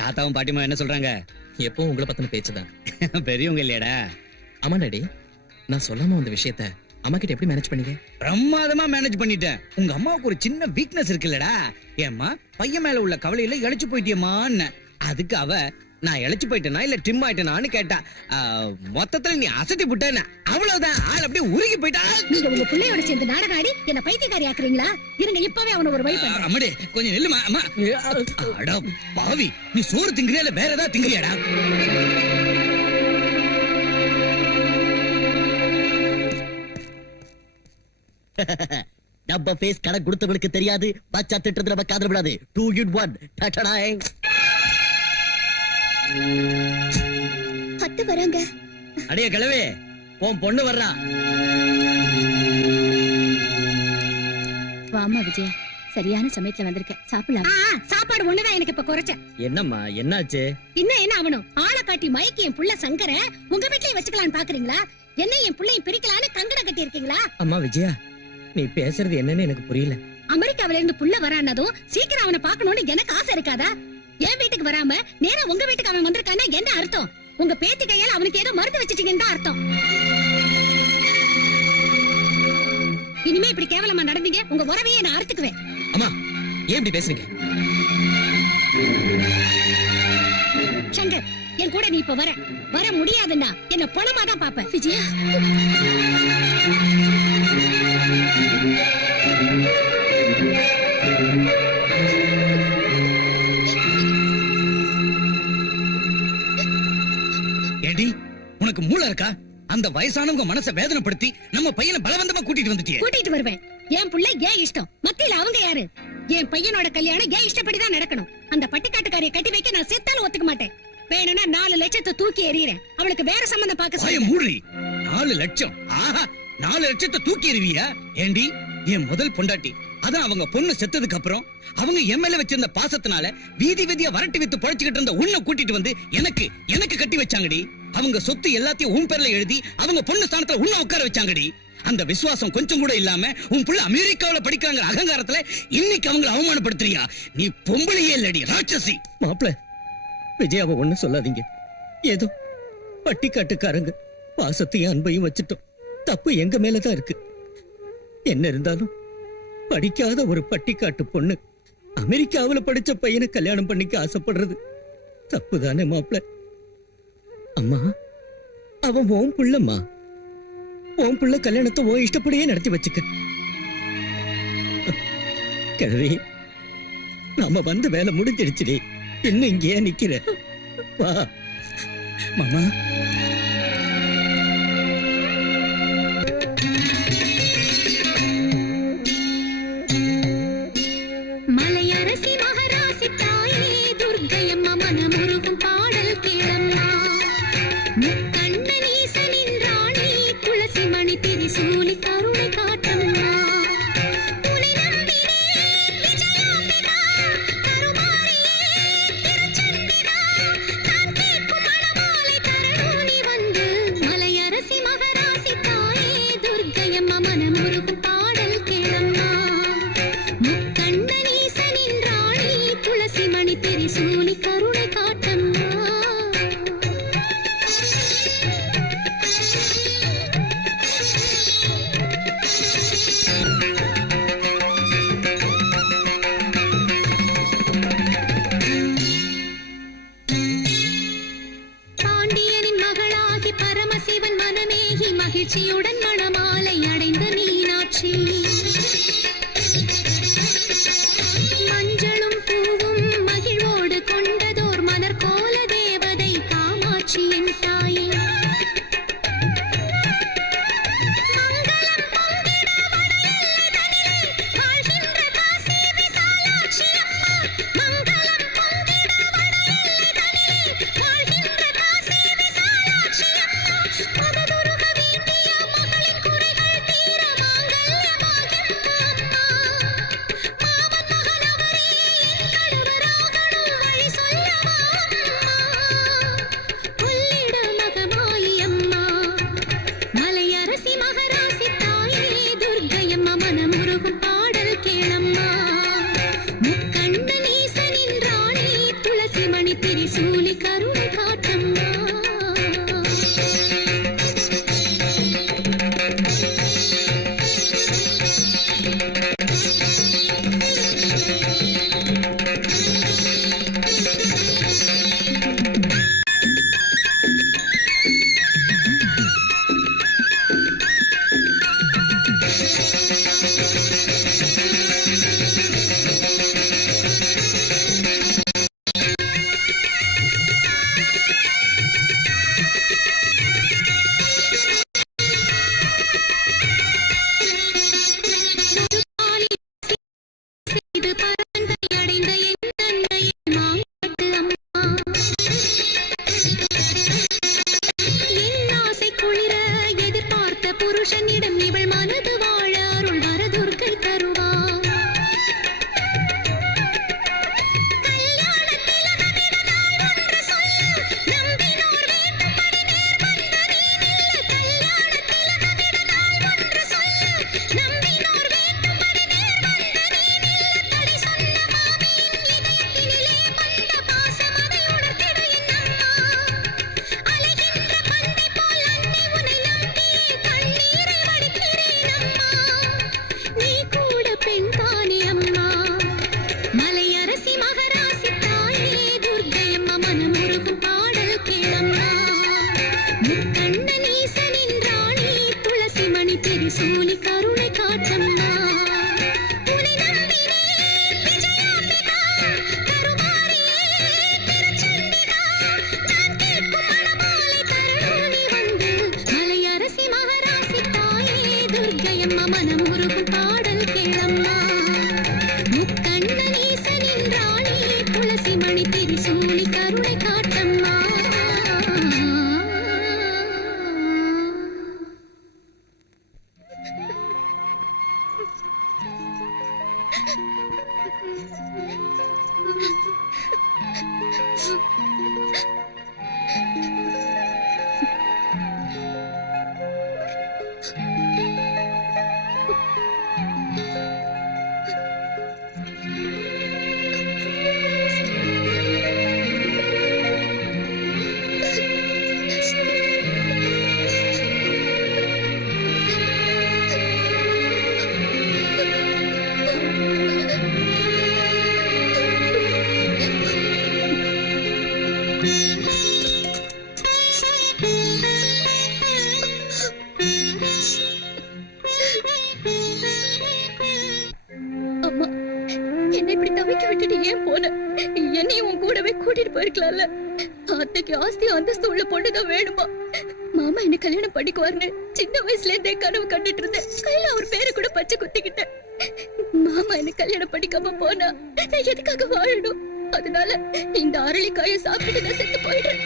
தாத்தாவும் பாட்டிமா என்ன சொல்றாங்க? எப்பவும் உங்களை பத்தின பேச்சுதான். பெரியவங்க இல்லையாடா? ஆமா டாடி, நான் சொல்லாம வந்த விஷயத்த அம்மா கிட்ட எப்படி மேனேஜ் பண்ணீங்க? பிரமாதமா மேனேஜ் பண்ணிட்டேன். உங்க அம்மாவுக்கு ஒரு சின்ன வீக்னஸ் இருக்குல்லடா. ஏம்மா, பையன் மேல உள்ள கவலையில இழைச்சு போயிட்டியம்மான்னு. அதுக்கு அவ நான் இழைச்சு போயிட்டேனா இல்ல ட்ரிம் ஆயிட்டேனான்னு கேட்டா. மொத்தத்துல நீ அசத்தி விட்டேன்னு. அவ்வளவுதான், ஆள் அப்படியே உருகி போயிட்டா. நீங்க உங்க பிள்ளையோட சேர்ந்து நாடகம் ஆடி என்ன பைத்தியக்காரி ஆக்குறீங்களா? இருங்க, இப்பவே அவன ஒரு வழி பண்றேன். அம்மாடே, கொஞ்சம் நில்லுமா. அம்மா, அடா பாவி, நீ சோறு திங்கிறியா இல்ல வேற ஏதாவது திங்கிறியாடா? நம்ம ஃபேஸ் கணக்கு கொடுத்தவனுக்கு தெரியாது. பச்சா திட்டத்துல நம்ம காதல் விடாது. 2 in 1 டடடாய். அத்தை வராங்க. அடைய கிழவே, உன் பொண்ணு வர்றா. வாமா விஜயா, சரியான சமயத்துல வந்திருக்க. சாப்பிடலாம். சாப்பாடு ஒண்ணுதான் எனக்கு இப்ப குறைச்ச. என்னம்மா, என்னாச்சு? இன்னும் என்ன ஆகணும்? ஆளை காட்டி மயக்கி என் புள்ள சங்கர உங்க வீட்லயே வச்சுக்கலான்னு பாக்குறீங்களா? என்ன என் புள்ளையும் பிரிக்கலான்னு கங்கணம் கட்டி இருக்கீங்களா? அம்மா விஜயா, நீ பேசுறது என்னன்னு எனக்கு புரியல. அமெரிக்காவில இருந்து புள்ள வரானதும் சீக்கிரம் அவனை பாக்கணும்னு எனக்கு ஆசை இருக்காதா? என் வீட்டுக்கு வராம நேரா உங்க வீட்டுக்கு அவன் வந்திருக்கானா என்ன அர்த்தம்? உங்க பேத்தி கையால அவனுக்கு ஏதோ மருந்து வச்சிட்டீங்கன்னு தான் அர்த்தம். இனிமே இப்படி கேவலமா நடந்தீங்க, உங்க உறவையே நான் அறுத்துக்குவேன். அம்மா, ஏன் இப்படி பேசுறீங்க? சங்கர், என் கூட நீ இப்ப வர முடியாதுன்னா என்ன பணமா தான் பாப்ப. விஜயா, ஏடி, உனக்கு மூளை இருக்கா? அந்த வயசானவங்க மனசை வேதனைப்படுத்தி நம்ம பையனை பலவந்தமா கூட்டிட்டு வந்துட்டியே. கூட்டிட்டு வருவேன். என் புள்ள ஏன் இஷ்டம், மத்தியில அவங்க யாரு? என் பையனோட கல்யாணம் ஏன் இஷ்டப்படிதான் நடக்கணும். அந்த பட்டிக்காட்டுக்காரியை கட்டி வைக்க நான் செத்தாலும் ஒத்துக்க மாட்டேன். வேணும்னா 4 லட்சத்தை தூக்கி எறிகிறேன். அவளுக்கு வேற சம்பந்தம் பார்க்க பயம் சொல்லுங்க. மூடி. 4 லட்சம்? ஆஹா, 4 லட்சத்தை தூக்கி எறிவியா? ஏண்டி, என் முதல் பொண்டாட்டி, அதான் அவங்க பொண்ணு செத்ததுக்கு அப்புறம் அவங்க எம்எல்ஏ வச்சிருந்த பாசத்தினால வீதி வீதியா வரட்டி வித்து பழச்சுக்கிட்டு இருந்த உன்னை கூட்டிட்டு வந்து எனக்கு கட்டி வச்சாங்கடி. அவங்க சொத்து எல்லாத்தையும் உன் பேர்ல எழுதி அவங்க பொண்ணு ஸ்தானத்துல உன்னை உட்கார வச்சாங்கடி. அந்த விசுவாசம் கொஞ்சம் கூட இல்லாம உன் புள்ள அமெரிக்காவுல படிக்கிறாங்க அகங்காரத்துல இன்னைக்கு அவங்களை அவமானப்படுத்துறியா? நீ பொம்பளையே இல்லடி, ராட்சசி. மாப்பிள, விஜயாவை ஒண்ணு சொல்லாதீங்க. ஏதோ பட்டிக்காட்டுக்காரங்க பாசத்தையும் அன்பையும் வச்சுட்டோம். தப்பு எங்க மேலதான் இருக்கு. என்ன இருந்தாலும் படிக்காத ஒரு பட்டிக்காட்டு பொண்ணு அமெரிக்காவுல படிச்ச பையனை கல்யாணம் பண்ணிக்க ஆசைப்படுறது தப்புதானே மாப்பிள? அம்மா, அவன் உன் புள்ளம்மா. உன் புள்ள கல்யாணத்தை உன் இஷ்டப்படியே நடத்தி வச்சுக்க. கிழவி, நாம வந்து வேலை முடிஞ்சிடுச்சுடி. இன்னும் இங்கேயே நிக்கிற? வா மாமா. மலையரசி மகராசி தாயே துர்க்கையம்மா மனமுருகும் பாடல் கேளம்மா. முக்கண்ணனீசனின் ராணி துளசி மணி திரிசூலி கருணை காட்டம்மா. உன்னை நம்பினேன் விஜயாம்பிகா, கருமாரியே திருச்செந்திரா. நான் கேட்கும் மணமாலை தரணும் நீ வந்து. மலையரசி மகராசி தாயே துர்க்கையம்மா மனமுருகும் பாடல் கேளம்மா. முக்கண்ணனீசனின் ராணி துளசி மணி திரிசூலி கருணை காட்டம்மா. பாண்டியனின் மகளாகி பரமசிவன் மனமேகி மகிழ்ச்சியுடன் மணமாலை அடைந்த மீனாட்சி. மஞ்சளும் பூவும் மகிழ்வோடு கொண்டதோர் மலர் கோல தேவதை காமாட்சி என் தாயே. மங்களம் பொங்கிட வடஎல்லை வாழ்கின்ற காசி விசாலாட்சி அம்மா. மங்களம் பொங்கிட வடஎல்லை வாழ்கின்ற காசி விசாலாட்சி அம்மா. மனதுருக வேண்டிய மகளின் குறைகள் தீர மாங்கல்யமாகும் அம்மா. இது பரந்தை அடைந்த என் தன்னையை மாங்கட்டு அம்மா என் ஆசை குளிர எதிர்பார்த்த புருஷனிடம் இவள் மனது வாழ அருள் வரதுர்க்கை தருவான் சூலி கருணை காட்டம்மா உனை நம்பினேன் விஜயாம்பிகா கருமாரியே திருச்சண்டிகா நான் கேட்கும் மணமாலை தரணும் நீ வந்து மலையரசி மகராசி தாயே துர்க்கையம்மா மனமுருகும் பாடல் கேளம்மா முக்கண்ணன் ஈசனின் ராணி துளசி மணி திரிசூலி கருணை காட்டம்மா அம்மா என்னை இப்படி தவிக்க விட்டுட்டு ஏன் போன என்னையும் உன் கூடவே கூட்டிட்டு போயிருக்கலாம்ல அத்தைக்கு ஆஸ்தி அந்தஸ்து உள்ள பொண்ணுதான் வேணுமா மாமா என்ன கல்யாணம் பண்ணிக்குவாருன்னு சின்ன வயசுல இருந்தே கனவு கண்டுட்டு இருந்தேன் கையில அவர் பேரை கூட பச்சை குத்திக்கிட்டேன் மாமா என்ன கல்யாணம் பண்ணிக்காம போனா நான் எதுக்காக வாழணும் அதனால இந்த அரளிக்காய சாப்பிட்டு நான் செத்து போயிடுறேன்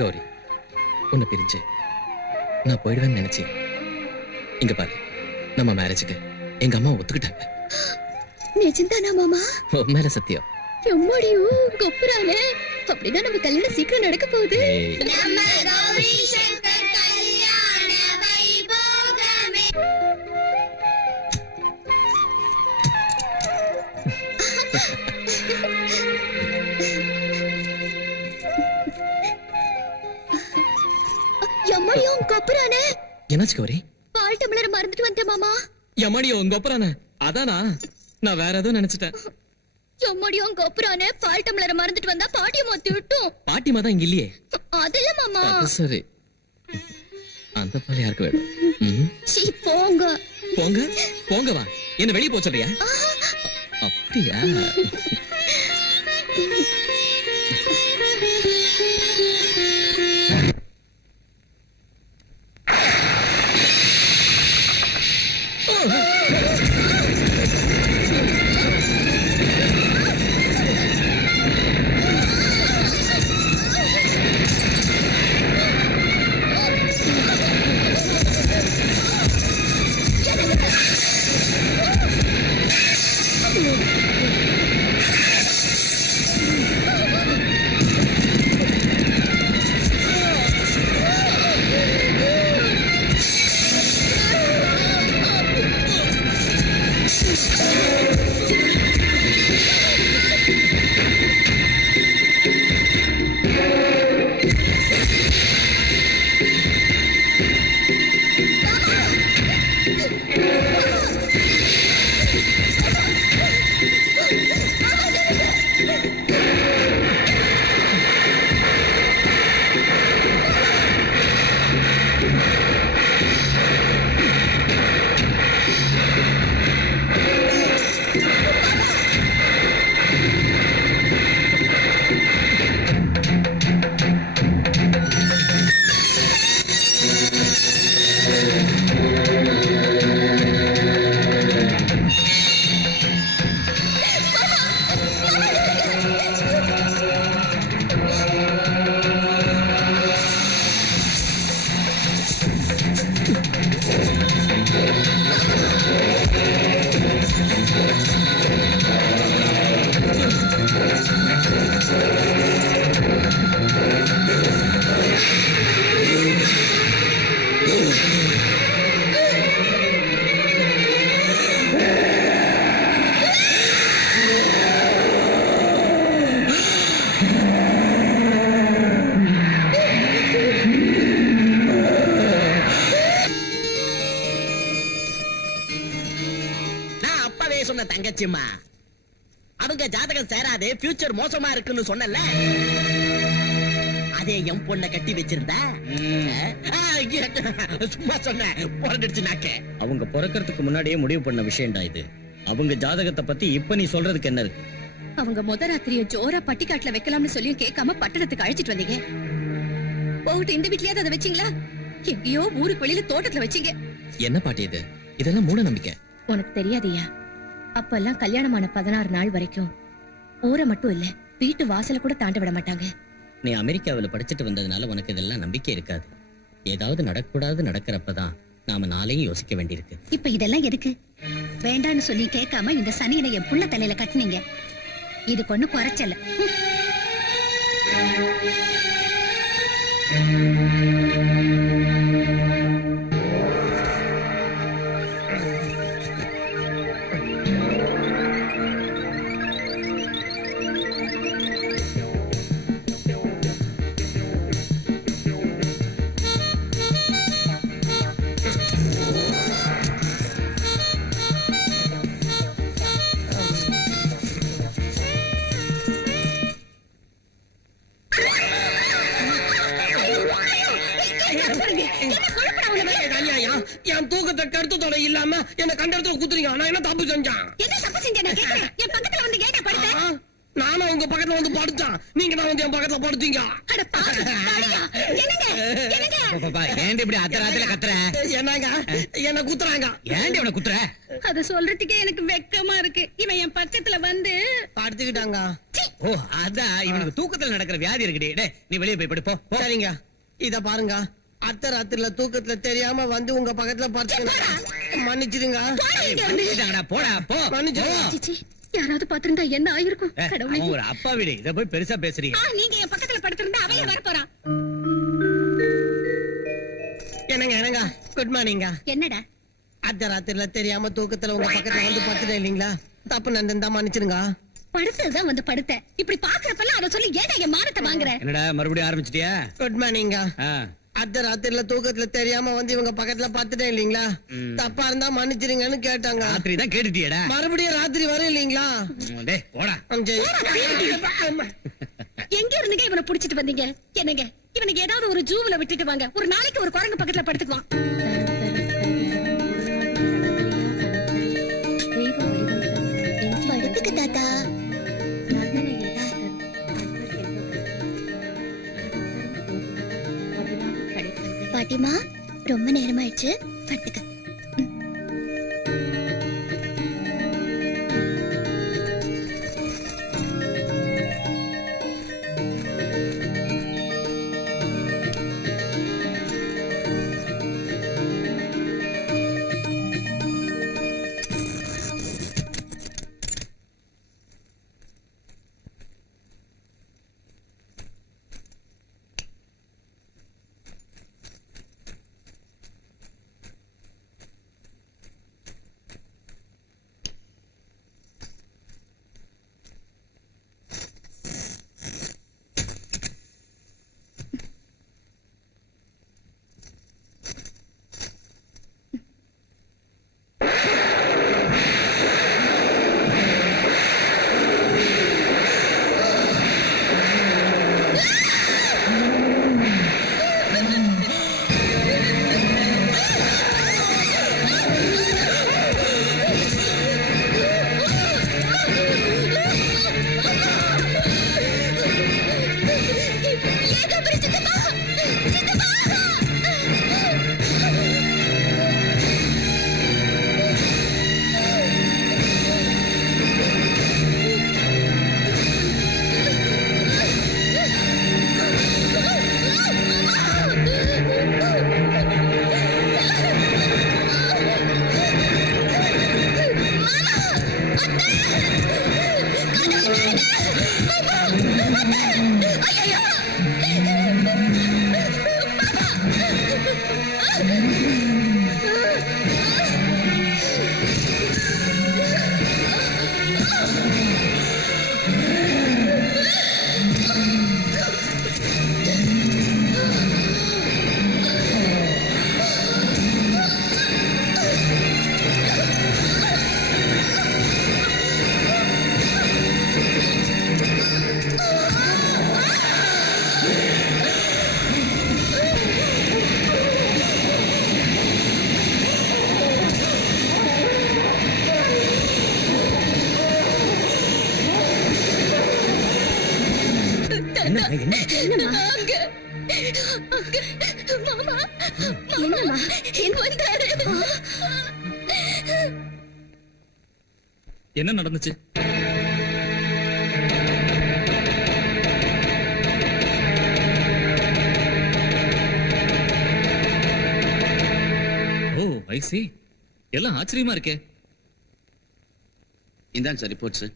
கௌரி உன்னை பிரிஞ்சு நான் போயிடுவேன்னு நினைச்சேன். இங்க பாரு, நம்ம மேரேஜுக்கு எங்க அம்மா ஒத்துக்கிட்டாங்க. நிஜம்தானா மாமா? உன் மேல சத்தியம். எம்மாடியும் கொப்புறானே. அப்படிதான் நம்ம கல்யாணம் சீக்கிரம் நடக்க போகுது. நம்ம கௌரி சங்கர் கல்யாண வைபோகமே. எம்மாடியும் கொப்புறானே. என்னாச்சு கௌரி? பால் டம்ளர் மறந்துட்டு வந்தேன் மாமா. எம்மாடியோ உங்க ஒப்பரானே? அதானா? நான் வேற ஏதோ நினைச்சிட்டேன். எம்மாடியும் கொப்புறானே. பால் டம்ளர் மறந்துட்டு வந்தா பாட்டியை மாத்தி விட்டும். பாட்டிமா தான் இங்க இல்லையே. அதில்ல மாமா. அது சரி. அந்த பால் யாருக்கு வேணும்? சீ போங்க. போங்க போங்க வா. என்ன வெளிய போக சொல்றியா? அப்படியா? சொன்ன தங்கச்சிம்மா. அவங்க ஜாதகம் சேராது, ஃபியூச்சர் மோசமா இருக்குன்னு சொன்னல. அதே என் பொண்ண கட்டி வச்சிருந்தா சும்மா சொன்ன பிறந்துடுச்சு நாக்கே. அவங்க பிறக்கறதுக்கு முன்னாடியே முடிவு பண்ண விஷயம்டா இது. அவங்க ஜாதகத்தை பத்தி இப்ப நீ சொல்றதுக்கு என்ன இருக்கு? அவங்க முத ராத்திரிய ஜோரா பட்டிக்காட்டுல வைக்கலாம்னு சொல்லியும் கேட்காம பட்டணத்துக்கு அழைச்சிட்டு வந்தீங்க. போகட்டும், இந்த வீட்லயாவது அதை வச்சீங்களா? எங்கேயோ ஊருக்கு வெளியில தோட்டத்துல வச்சீங்க. என்ன பாட்டி இது? இதெல்லாம் மூட நம்பிக்கை. உனக்கு தெரியாதியா, அப்பெல்லாம் கல்யாணமான 16 நாள் வரைக்கும் ஊரை மட்டும் இல்ல, வீட்டு வாசல கூட தாண்ட விட மாட்டாங்க. நீ அமெரிக்காவில படிச்சுட்டு வந்ததுனால உனக்கு இதெல்லாம் நம்பிக்கை இருக்காது. ஏதாவது நடக்கூடாது நடக்கிறப்பதான் நாம நாளையும் யோசிக்க வேண்டியிருக்கு. இப்ப இதெல்லாம் எதுக்கு? வேண்டான்னு சொல்லி கேட்காம இந்த சனியனை என் புள்ள தலையில கட்டுனீங்க. இது கொண்டு குறைச்சல. என் தூக்கத்தை கருத்தத்தோட இல்லாம என்ன கண்ட இடத்துல குத்துறீங்க. நான் என்ன தப்பு செஞ்சேன்? என்ன தப்பு செஞ்சேன் நான் கேக்குறேன். என் பக்கத்துல வந்து கேட்ட படுத்த. நானும் உங்க பக்கத்துல வந்து படுத்தேன், நீங்க தான் வந்து என் பக்கத்துல படுத்தீங்க. அட பாவி, பாவியா. என்னங்க என்னங்க பாப்பா ஏன்டி இப்படி அத்தராத்துல கத்துற? என்னங்க என்ன குத்துறாங்க? ஏன்டி அவனை குத்துற? அத சொல்றதுக்கே எனக்கு வெக்கமா இருக்கு. இவன் என் பக்கத்துல வந்து படுத்துக்கிட்டாங்க. ஓ அதான் இவனுக்கு தூக்கத்துல நடக்கிற வியாதி இருக்குடி. டேய் நீ வெளியே போய் படு போ. சரிங்க, இத பாருங்க. அத்தை ராத்திரில தூக்கத்துல தெரியாம வந்து உங்க பக்கத்துல படுத்துக்கிட்டாங்க. மன்னிச்சிடுங்க. மன்னிச்சுட்டாங்கடா, போடா போ. மன்னிச்சிடுங்க. சிச்சி, யாராவது பாத்திருந்தா என்ன ஆயிருக்கும்? ஏய், கடவுளே. அவன் ஒரு அப்பா வீடு, இத போய் பெருசா பேசுறீங்க. நீங்க என் பக்கத்துல படுத்திருந்தா அவைய வர போறான். என்னங்க என்னங்க குட் மார்னிங்க. என்னடா அத்தை ராத்திரில தெரியாம தூக்கத்துல உங்க பக்கத்துல வந்து படுத்துட்டேன் இல்லீங்களா? தப்பு நடந்தா மன்னிச்சிடுங்க. படுத்ததுதான் வந்து படுத்த. இப்படி பாக்குறப்பெல்லாம் அத சொல்லி ஏடா என் மானத்தை வாங்குற? என்னடா மறுபடியும் ஆரம்பிச்சிட்டியா? குட் மார்னிங்க. ஆ. அத்தை ராத்திரில தூக்கத்துல தெரியாம வந்து இவங்க பக்கத்துல படுத்துட்டேன் இல்லீங்களா? தப்பா இருந்தா மன்னிச்சிடுங்கன்னு கேட்டாங்க. ராத்திரி தான் கேட்டுட்டியடா. மறுபடியும் ராத்திரி வரும் இல்லீங்களா? டேய் போடா. எங்க இருந்துங்க இவனை புடிச்சிட்டு வந்தீங்க? என்னங்க இவனுக்கு ஏதாவது ஒரு ஜூவுல விட்டுட்டு வாங்க. ஒரு நாளைக்கு ஒரு குரங்கு பக்கத்துல படுத்துக்குவான். படுத்துக்கு தாத்தா. பாட்டிமா, ரொம்ப நேரமாயிடுச்சு, படுத்துக்க. மாமா என்னம்மா எங்க வந்தாரு என்ன நடந்துச்சு? ஓ ஐ see. எல்லாம் ஆச்சரியமா இருக்கே. இந்தாங்க சார் ரிப்போர்ட்ஸ்.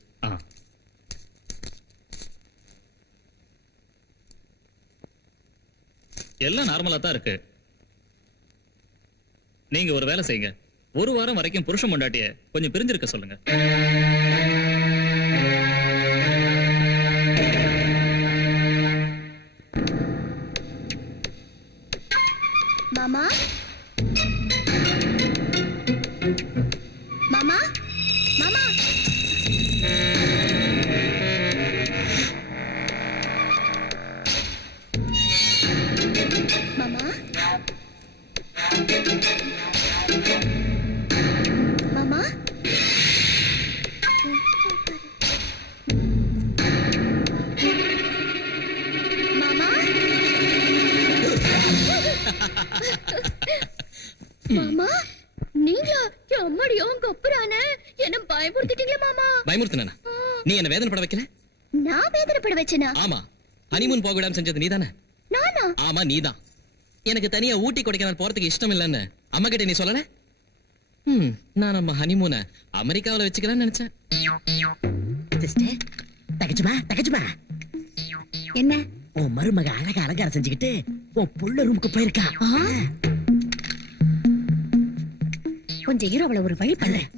எல்லாம் நார்மலா தான் இருக்கு. நீங்க ஒரு வேலை செய்யுங்க. ஒரு வாரம் வரைக்கும் புருஷன் பொண்டாட்டிய கொஞ்சம் பிரிஞ்சிருக்க சொல்லுங்க. மாமா மாமா மாமா மாமா மாமா மாமா மாமா நீங்களா அம்மாடியோ கொப்புறானே என்ன பயமுறுத்திட்டீங்களா மாமா? பயமுறுத்தினா? நீ என்ன வேதனைப்பட வைக்கல? நான் வேதனைப்பட வச்சேனா? ஆமா, ஹனிமூன் போக விடாம செஞ்சது நீதானே? நானா? ஆமா நீதான். எனக்கு தனியா ஊட்டி கொடைக்கானல் போறதுக்கு இஷ்டம் இல்லன்னு அம்மா கிட்ட நீ சொல்லல? நான் நம்ம ஹனிமூனை அமெரிக்காவில வச்சுக்கலாம்னு நினைச்சேன். சிஸ்டர் தகச்சுமா என்ன உன் மருமக அழகா அலங்காரம் செஞ்சுக்கிட்டு உன் புள்ள ரூமுக்கு போயிருக்கா. கொஞ்சம் இரு, அவளை ஒரு வழி பண்றேன்.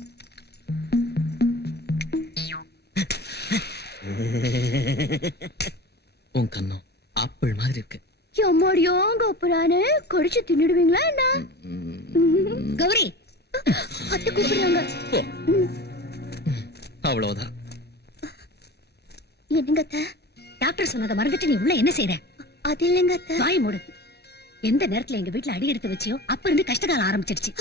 உன் கண்ணம் ஆப்பிள் மாதிரி இருக்கு. அம்மாடியோ கொப்புறானே கடிச்சு தின்னுடுவீங்களா என்ன? கௌரி அத்தை கூப்பிடுறாங்க. அவ்வளவுதான். என்னங்க அத்தை? டாக்டர் சொன்னதை மறந்துட்டு நீ உள்ள என்ன செய்யற? அது இல்லைங்க அத்தை. வாய் மூடு. எந்த நேரத்துல எங்க வீட்டுல அடி எடுத்து வச்சியோ அப்ப இருந்து கஷ்டகாலம் ஆரம்பிச்சிருச்சு.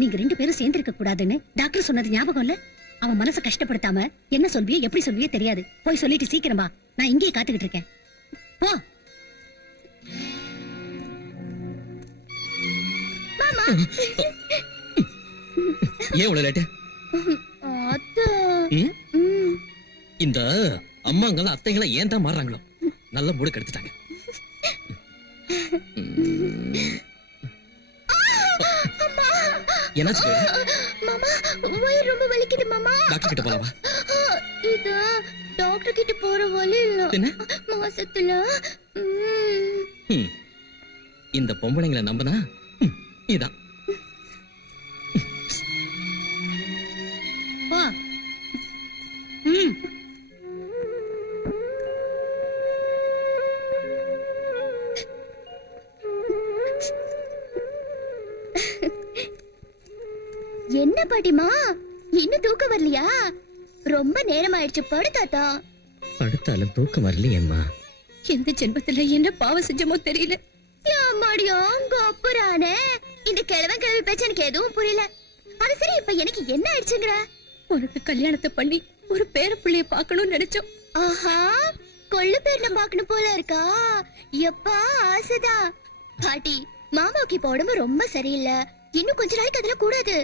நீங்க 2 பேரும் சேர்ந்து இருக்க கூடாதுன்னு டாக்டர் சொன்னது ஞாபகம் இல்ல? அவன் மனசை கஷ்டப்படுத்தாம என்ன சொல்வியே எப்படி சொல்வியே தெரியாது. போய் சொல்லிட்டு சீக்கிரம் வா, நான் இங்கேயே காத்துக்கிட்டு இருக்கேன். போ. மாமா ஏன் இவ்வளவு லேட்டு? அத்தை இந்த அம்மாங்கெல்லாம் அத்தைங்கெல்லாம் ஏன் தான் மாறுறாங்களோ? நல்ல மூடு கெடுத்துட்டாங்க. என்னாச்சு? மாமா வயிறு ரொம்ப வலிக்குது மாமா. டாக்டர் கிட்ட போலாமா? இது டாக்டர் கிட்ட போற வழி இல்ல. என்ன? மாசத்துல இந்த பொம்பளைங்களை நம்பினா இதான். போ. என்ன பாட்டிமா இன்னும் தூக்கம் வரலையா? ரொம்ப நேரம் ஆயிடுச்சு, படு தாத்தா. படுத்தாலும் தூக்கம் வரலையேம்மா. எந்த ஜென்மத்துல என்ன பாவம் செஞ்சமோ தெரியல. அம்மாடியோ அப்புறானே இந்த கிழவன் கிழவி பேச்சு எனக்கு எதுவும் புரியல. அது சரி, இப்ப எனக்கு என்ன ஆயிடுச்சுங்கிற? உனக்கு கல்யாணத்தை பண்ணி ஒரு பேர பிள்ளைய பார்க்கணும்னு நினைச்சோம். ஆஹா, கொள்ளு பேர்ல பாக்கணும் போல இருக்கா? எப்பா ஆசைதா. பாட்டி, மாமாவுக்கு இப்ப உடம்பு ரொம்ப சரியில்லை. இன்னும் கொஞ்ச நாளைக்கு அதுல கூடாது.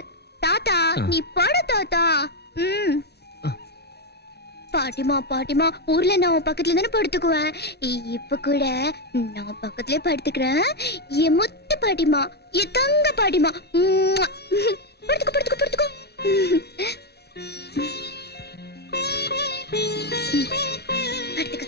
தாத்தா நீ பட தாத்தா. பாட்டிமா ஊர்ல நான் உன் பக்கத்துல தானே படுத்துக்குவேன். இப்ப கூட நான் பக்கத்துலயே படுத்துக்கிறேன். என் முத்து பாட்டிமா, என் தங்க பாட்டிமா. படுத்துக்கோ படுத்துக்கோ படுத்துக்கோ. படுத்துக்க.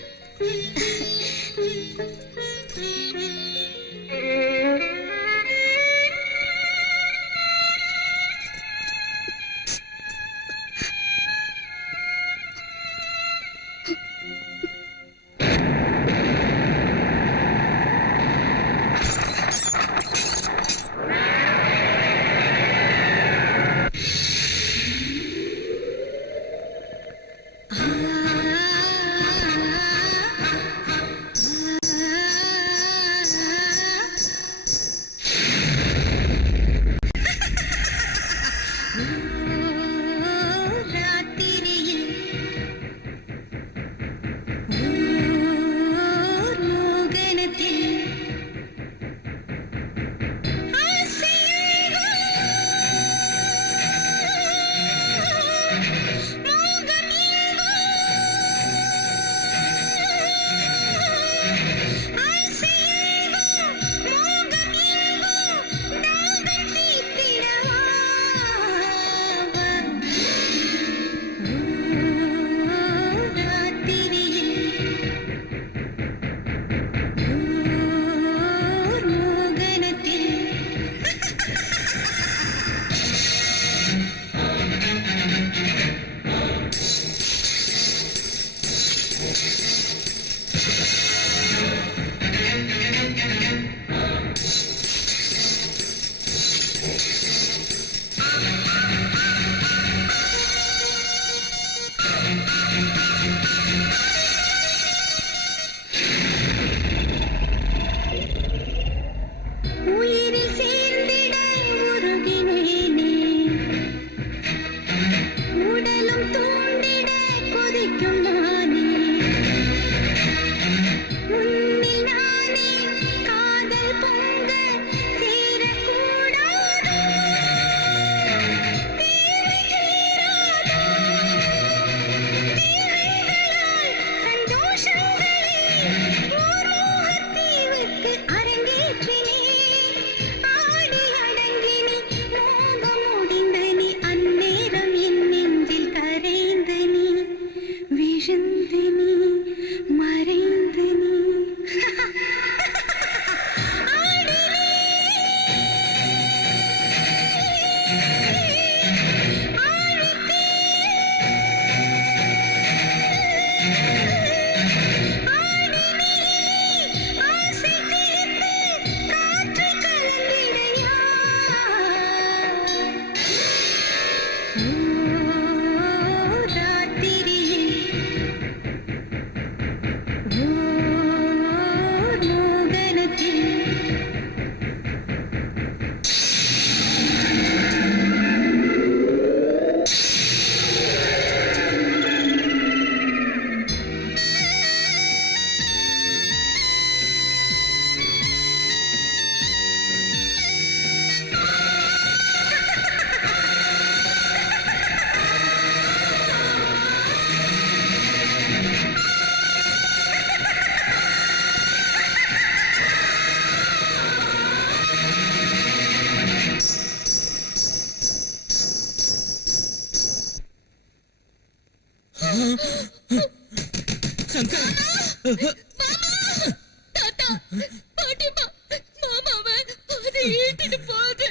இழுத்துட்டு போகுது.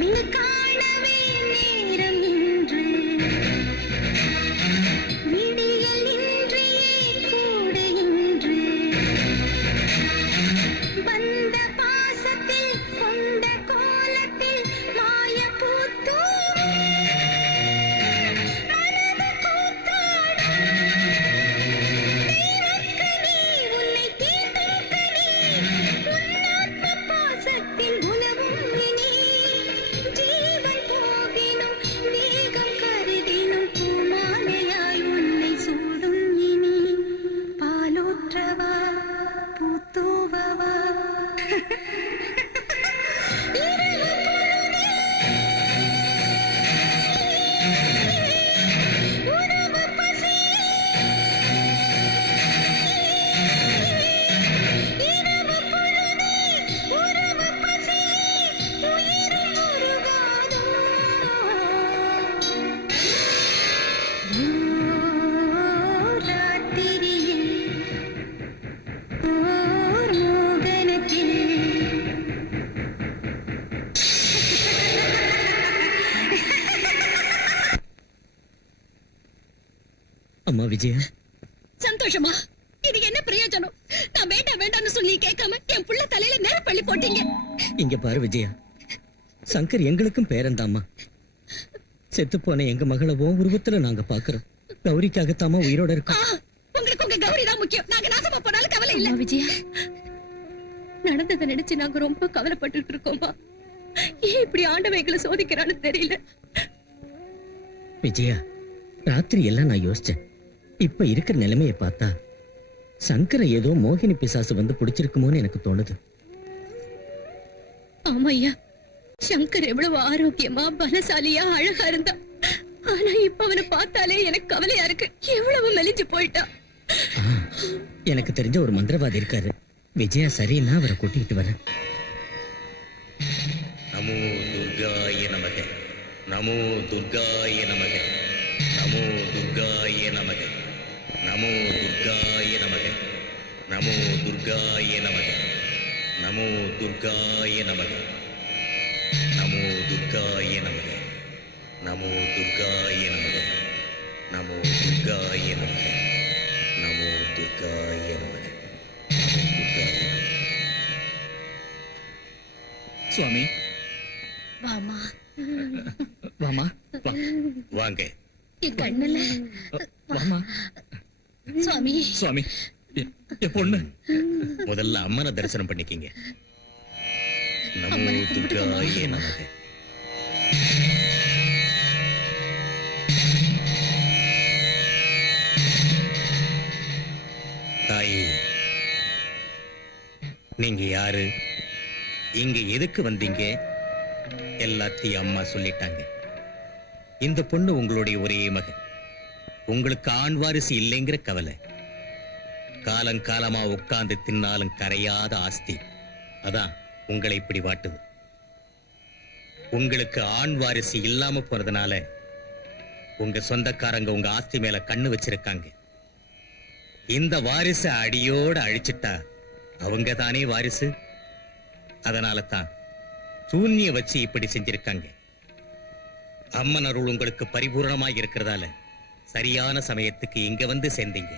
விழுக்காணவே நேரம் இன்று விடியல் இன்றியே கூட இன்று வந்த பாசத்தில் கொண்ட கோலத்தில் மாய பூத்தோ மனது கூத்தாடும் தேவக்கனி உன்னை தீண்டும் கனி உன்னாத்ம பாசத்தில் உலவும் இனி ஜீவன் போகினும் வேகம் கருதினும் பூமாலையாய் உன்னை சூடும் இனி பாலூற்றவா பூத்தூவவா இரவு பொழுதே உணவு பசி இரவு பொழுதே உறவு பசி உயிரும் உருகாதோ ராத்திரியில் ஓர் மோகனத்தில் அம்மா விஜயா, சந்தோஷமா இது என்ன பிரயோஜனம்? நான் வேண்டாம் வேண்டாம்னு சொல்லி கேட்காம என் புள்ள தலையில நெருப்பள்ளி போட்டீங்க. இங்க பாரு விஜயா, சங்கர் எங்களுக்கும் பேரன்தாம்மா. செத்து போன எங்க மகளை உன் உருவத்துல நாங்க பாக்குறோம். கௌரிக்காகத்தாம்மா உயிரோட இருக்கோம். உங்களுக்கு உங்க கௌரி தான் முக்கியம். நாங்க நாசமா போனாலும் கவலை இல்ல. அம்மா விஜயா, நடந்ததை நினைச்சு நாங்க ரொம்ப கவலைப்பட்டுட்டு இருக்கோம்மா. ஏன் இப்படி ஆண்டவன் எங்களை சோதிக்கிறான்னு தெரியல. விஜயா, ராத்திரி எல்லாம் நான் யோசிச்சேன். இப்ப இருக்கிற நிலைமையை பார்த்தா சங்கரை ஏதோ மோகினி பிசாசு வந்து பிடிச்சிருக்குமோன்னு எனக்கு தோணுது. ஆமா ஐயா, சங்கர் எவ்வளவு ஆரோக்கியமா பலசாலியா அழகா இருந்தா. ஆனா இப்ப அவனை பார்த்தாலே எனக்கு கவலையா இருக்கு. எவ்வளவு மெலிஞ்சு போயிட்டா. ஆ, எனக்கு தெரிஞ்ச ஒரு மந்திரவாதி இருக்காரு. விஜயா சரின்னா அவரை கூட்டிகிட்டு வரேன். நமோ துர்காய நமக, நமோ துர்காய நமக, நமோ துர்காய நமக, நமோ துர்காய நமக, நமோ துர்காய நமக, நமோ துர்காய நமக, நமோ துர்காய நமக, நமோ துர்காய நமக, நமோ துர்காய நமக, நமோ துர்காய நமக, நமோ துர்காய நமக. சுவாமி வாமா வாமா வா வாங்க. என் கண்ணுல வாமா சுவாமி. சுவாமி என் பொண்ணு முதல்ல அம்மனை தரிசனம் பண்ணிக்கிங்க. நமோ துர்காய நமக. தாயே, நீங்க யாரு, இங்க எதுக்கு வந்தீங்க, எல்லாத்தையும் அம்மா சொல்லிட்டாங்க. இந்த பொண்ணு உங்களுடைய ஒரே மகன். உங்களுக்கு ஆண் வாரிசு இல்லைங்கிற கவலை. காலங்காலமா உட்கார்ந்து தின்னாலும் கரையாத ஆஸ்தி. அதான் உங்களை இப்படி வாட்டுது. உங்களுக்கு ஆண் வாரிசு இல்லாம போறதுனால உங்க சொந்தக்காரங்க உங்க ஆஸ்தி மேல கண்ணு வச்சிருக்காங்க. இந்த வாரிசு அடியோட அழிச்சிட்டா அவங்க தானே வாரிசு. அதனால தான் சூன்ய வச்சு இப்படி செஞ்சிருக்காங்க. அம்மன் அருள் உங்களுக்கு பரிபூர்ணமாக இருக்கிறதால சரியான சமயத்துக்கு இங்க வந்து சேர்ந்தீங்க.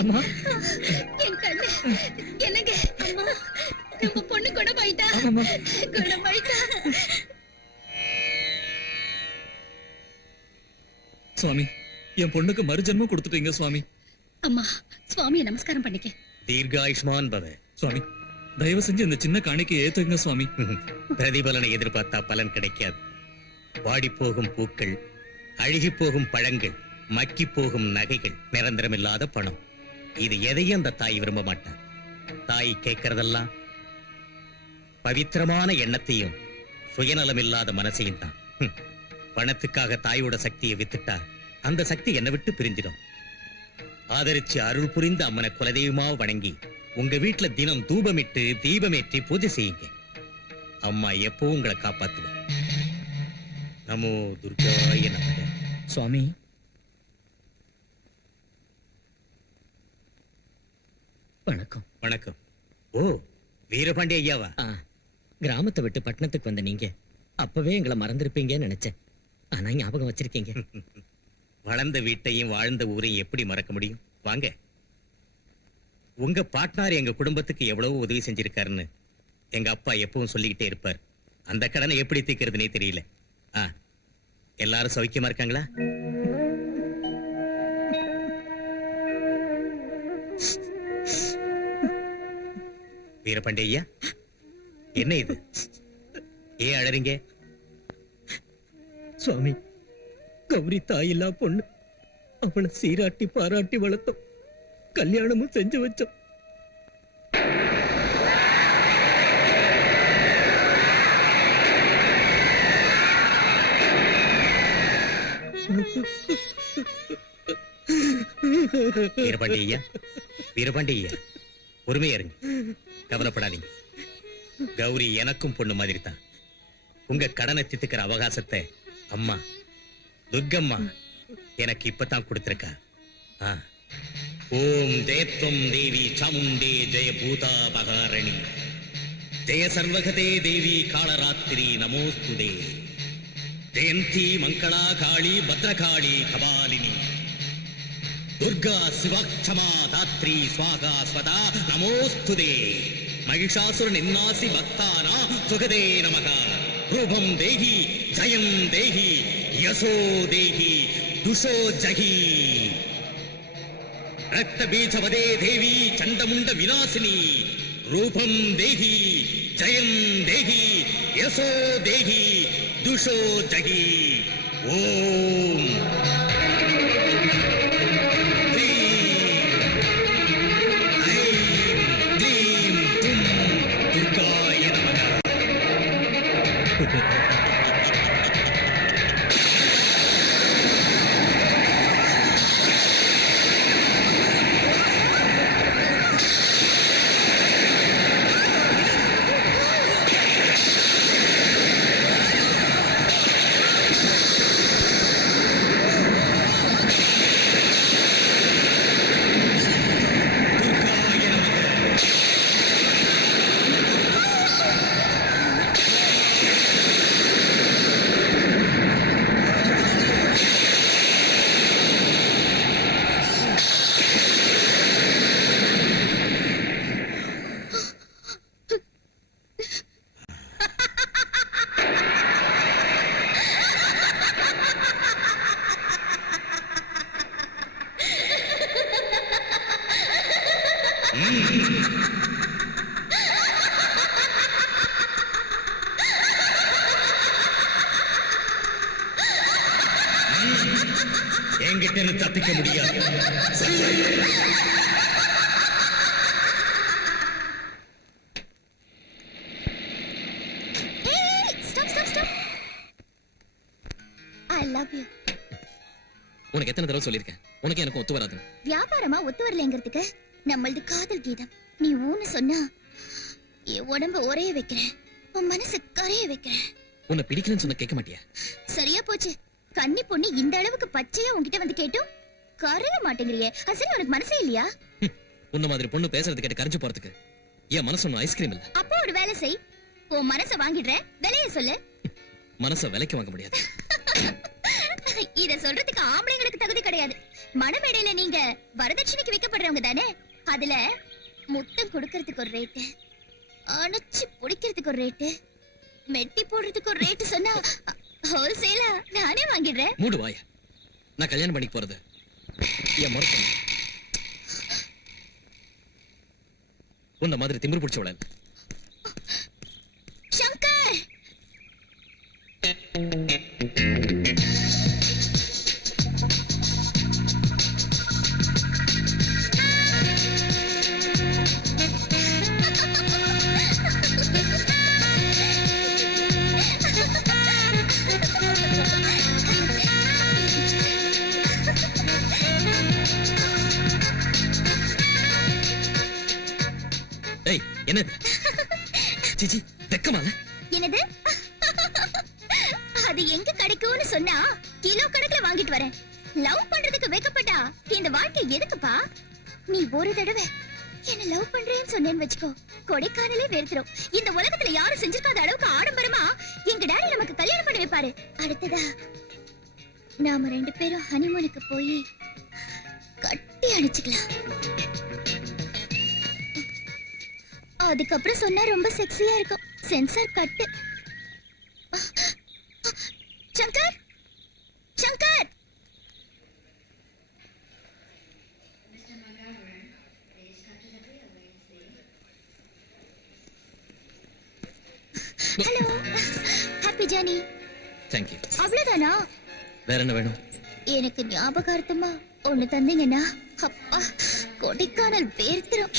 அம்மா என் கண்ணு என்னங்க அம்மா, நம்ம பொண்ணு குணமாயிட்டா. ஆமாம்மா. குணமாயிட்டா. சுவாமி என் பொண்ணுக்கு மறுஜென்மம் கொடுத்துட்டீங்க சுவாமி. அம்மா சுவாமியை நமஸ்காரம் பண்ணிக்க. தீர்காயுஷ்மான் பவ. சுவாமி தயவு செஞ்சு இந்த சின்ன காணிக்கை ஏத்துங்க சுவாமி. பிரதிபலனை எதிர்பார்த்தா பலன் கிடைக்காது. வாடி போகும் பூக்கள், அழுகி போகும் பழங்கள், மக்கி போகும் நகைகள், நிரந்தரமில்லாத பணம், இது எதையும் அந்த தாய் விரும்ப மாட்டான். தாய் கேட்கறதெல்லாம் பவித்திரமான எண்ணத்தையும் சுயநலமில்லாத மனசையும் தான். பணத்துக்காக தாயோட சக்தியை வித்துட்டா அந்த சக்தி என்னை விட்டு பிரிஞ்சிடும். ஆதரிச்சு அருள் புரிந்த அம்மனை குலதெய்வமா வணங்கி உங்க வீட்டுல தினம் தூபமிட்டு தீபமேற்றி பூஜை செய்யுங்க. அம்மா எப்பவும் உங்களை காப்பாத்துவா. நமோ துர்காய நமக. சுவாமி வணக்கம். வணக்கம். ஓ, வீரபாண்டி ஐயாவா? கிராமத்தை விட்டு பட்டணத்துக்கு வந்த நீங்க அப்பவே எங்களை மறந்திருப்பீங்கன்னு நினைச்சேன். ஆனா ஞாபகம் வச்சிருக்கீங்க. வளர்ந்த வீட்டையும் வாழ்ந்த ஊரையும் எப்படி மறக்க முடியும்? வாங்க. உங்க பாட்னார் எங்க குடும்பத்துக்கு எவ்வளவு உதவி செஞ்சிருக்காருன்னு எங்க அப்பா எப்பவும் சொல்லிக்கிட்டே இருப்பார். அந்த கடனை எப்படி தீர்க்கிறதுனே தெரியல. எல்லாரும் சௌக்கியமா இருக்காங்களா? வீரபாண்டி ஐயா, என்ன இது? ஏன் அழறீங்க? சுவாமி, கௌரி தாயில்லா பொண்ணு. அவளை சீராட்டி பாராட்டி வளர்த்தோம், கல்யாணமும் செஞ்சு வச்சோம். வீரபாண்டி ஐயா, வீரபாண்டி ஐயா, பொறுமையா இருங்க, கவலைப்படாதீங்க. கௌரி எனக்கும் பொண்ணு மாதிரி தான். உங்க கடனை தீர்த்துக்கிற அவகாசத்தை அம்மா துர்கம்மா எனக்கு இப்பதான் கொடுத்திருக்கா. ஓம் ஜெயத்வம் தேவி சாமுண்டே ஜெய பூதா பகாரணி ஜெய சர்வகதே தேவி காளராத்திரி நமோஸ்துதே ஜெயந்தி மங்களா காளி பத்ரகாளி கபாலினி துர்கா சிவாட்சமா தாத்ரி ஸ்வாகா ஸ்வதா நமோஸ்துதே மகிஷாசுர நின்னாசி பக்தானா சுகதே நமக ரூபம் தேஹி ஜயம் தேஹி யசோ தேஹி துஷோ ஜகி ரக்த பீஜவதே தேவி சண்டமுண்ட விநாசினி ரூபம் தேஹி ஜயம் தேஹி யசோ தேஹி துஷோ ஜகி. ஓம் என்கிட்ட தப்பிக்க முடியாது. I love you. உனக்கு எத்தனை தடவை சொல்லியிருக்கேன், உனக்கு எனக்கு ஒத்து வராது. வியாபாரமா ஒத்து வரலங்கிறதுக்கு நம்மளது காதல் கீதம். நீ ஊன்னு சொன்னா என் உடம்ப ஒரே வைக்கிறேன், உன் மனசு கரைய வைக்கிறேன். உன்னை பிடிக்கலன்னு சொன்ன கேட்க மாட்டியா? சரியா போச்சு. கன்னி பொண்ணு இந்த அளவுக்கு பச்சையா உன்கிட்ட வந்து கேட்டும் கரைய மாட்டேங்கிறியே. அசரி உனக்கு மனசே இல்லையா? உன்ன மாதிரி பொண்ணு பேசுறது கேட்டு கரைஞ்சு போறதுக்கு என் மனசு ஒன்னும் ஐஸ்கிரீம் இல்ல. அப்போ ஒரு வேலை செய், உன் மனசை வாங்கிடுறேன், விலைய சொல்லு. மனசை விலைக்கு வாங்க முடியாது. இத சொல்றதுக்கு ஆம்பளைங்களுக்கு தகுதி கிடையாது. மணமேடையில நீங்க வரதட்சணைக்கு வைக்கப்படுறவங்க தானே. அதுல முத்தம் கொடுக்கறதுக்கு ஒரு ரேட்டு, அணைச்சு பிடிக்கிறதுக்கு ஒரு ரேட்டு, மெட்டி போடுறதுக்கு ஒரு ரேட்டு சொன்னா ஹோல்சேலா நானே வாங்கிடுறேன். மூடு வாய. நான் கல்யாணம் பண்ணிக்க போறது என் மறுப்பு. உன்ன மாதிரி திமிரு பிடிச்சவள இல்ல. சங்கர் ஏய் என்னது? சிச்சி வெக்கமா இல்ல? என்னது? அது எங்க கிடைக்கும்னு சொன்னா கிலோ கணக்குல வாங்கிட்டு வரேன். லவ் பண்றதுக்கு வெக்கப்பட்டா இந்த வாழ்க்கை எதுக்குப்பா? நீ ஒரு தடவை என்ன லவ் பண்றேன்னு சொன்னேன்னு வச்சுக்கோ, கொடைக்கானலே வெறுத்துரும். இந்த உலகத்துல யாரும் செஞ்சிருக்காத அளவுக்கு ஆடம்பரமா எங்க டாடி நமக்கு கல்யாணம் பண்ணி வைப்பாரு. அடுத்ததா நாம 2 பேரும் ஹனிமூனுக்கு போய் கட்டி அணைச்சுக்கலாம். அதுக்கப்புறம் சொன்னா ரொம்ப செக்ஸியா இருக்கும். Sensor cut. Shankar Shankar hello, happy journey. Thank you. அவ்வளவுதானா? வேற என்ன வேணும்? எனக்கு ஞாபகார்த்தமா ஒண்ணு தந்தீங்கன்னா அப்பா கொடைக்கானல் வேர்த்துரும்.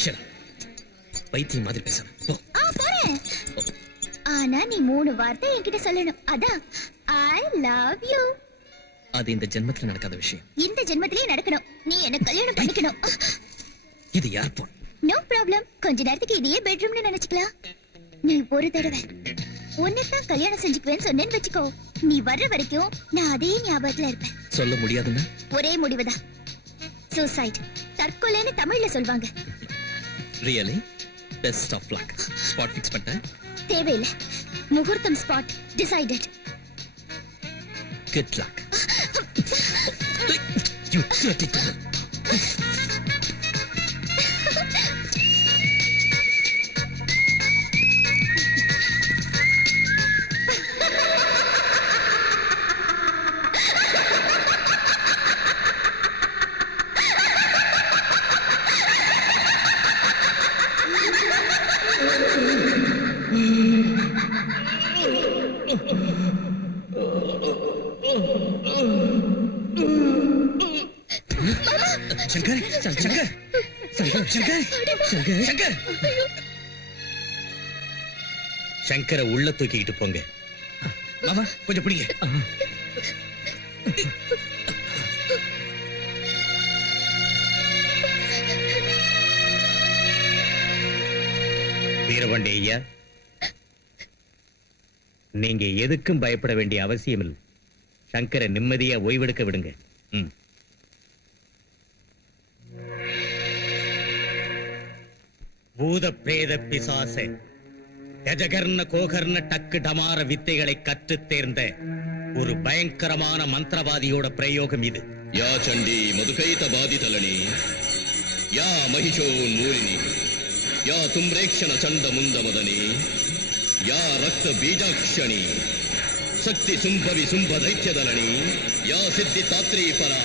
பைத்தியம் மாதிரி பேசாத. போ. போறேன். ஆனா நீ 3 வார்த்தை என்கிட்ட சொல்லணும். அதான் ஐ லவ் யூ. அது இந்த ஜென்மத்துல நடக்காத விஷயம். இந்த ஜென்மத்திலே நடக்கணும். நீ என்ன கல்யாணம் பண்ணிக்கணும். இது யார் போன்? No problem. கொஞ்ச நேரத்துக்கு இதையே பெட்ரூம்னு நினைச்சுக்கலாம். நீ ஒரு தடவை உன்னைத்தான் கல்யாணம் செஞ்சுக்குவேன்னு சொன்னேன்னு வச்சுக்கோ, நீ வர்ற வரைக்கும் நான் அதே ஞாபகத்துல இருப்பேன். சொல்ல முடியாதுன்னா ஒரே முடிவுதான், சூசைட். தற்கொலைன்னு தமிழ்ல சொல்வாங்க. Really? Best of luck. Spot fix பண்ணிட்டேன். தேவையில்லை. முகூர்த்தம் spot decided. Good luck. You dirty girl. Shankar Shankar Shankar Shankar Shankar Shankar சங்கரை உள்ள தூக்கிக்கிட்டு போங்க. மாமா கொஞ்சம் பிடிங்க. வீரபாண்டி ஐயா, நீங்க எதுக்கும் பயப்பட வேண்டிய அவசியம் இல்லை. சங்கரை நிம்மதியா ஓய்வெடுக்க விடுங்க. பூத பிரேத பிசாச கஜகர்ண கோகர்ண டக்கு டமார வித்தைகளை கற்றுத் தேர்ந்த ஒரு பயங்கரமான மந்திரவாதியோட பிரயோகம் இது. யா சண்டி மதுகைத பாதிதலனி, யா மகிஷோன்மூலினி, யா தும்ரேக்ஷண சண்ட முந்தமதனி, யா ரக்த பீஜாக்ஷணி, சக்தி சும்பவி சும்ப தைத்யதலனி, யா சித்தி தாத்ரீ பரா,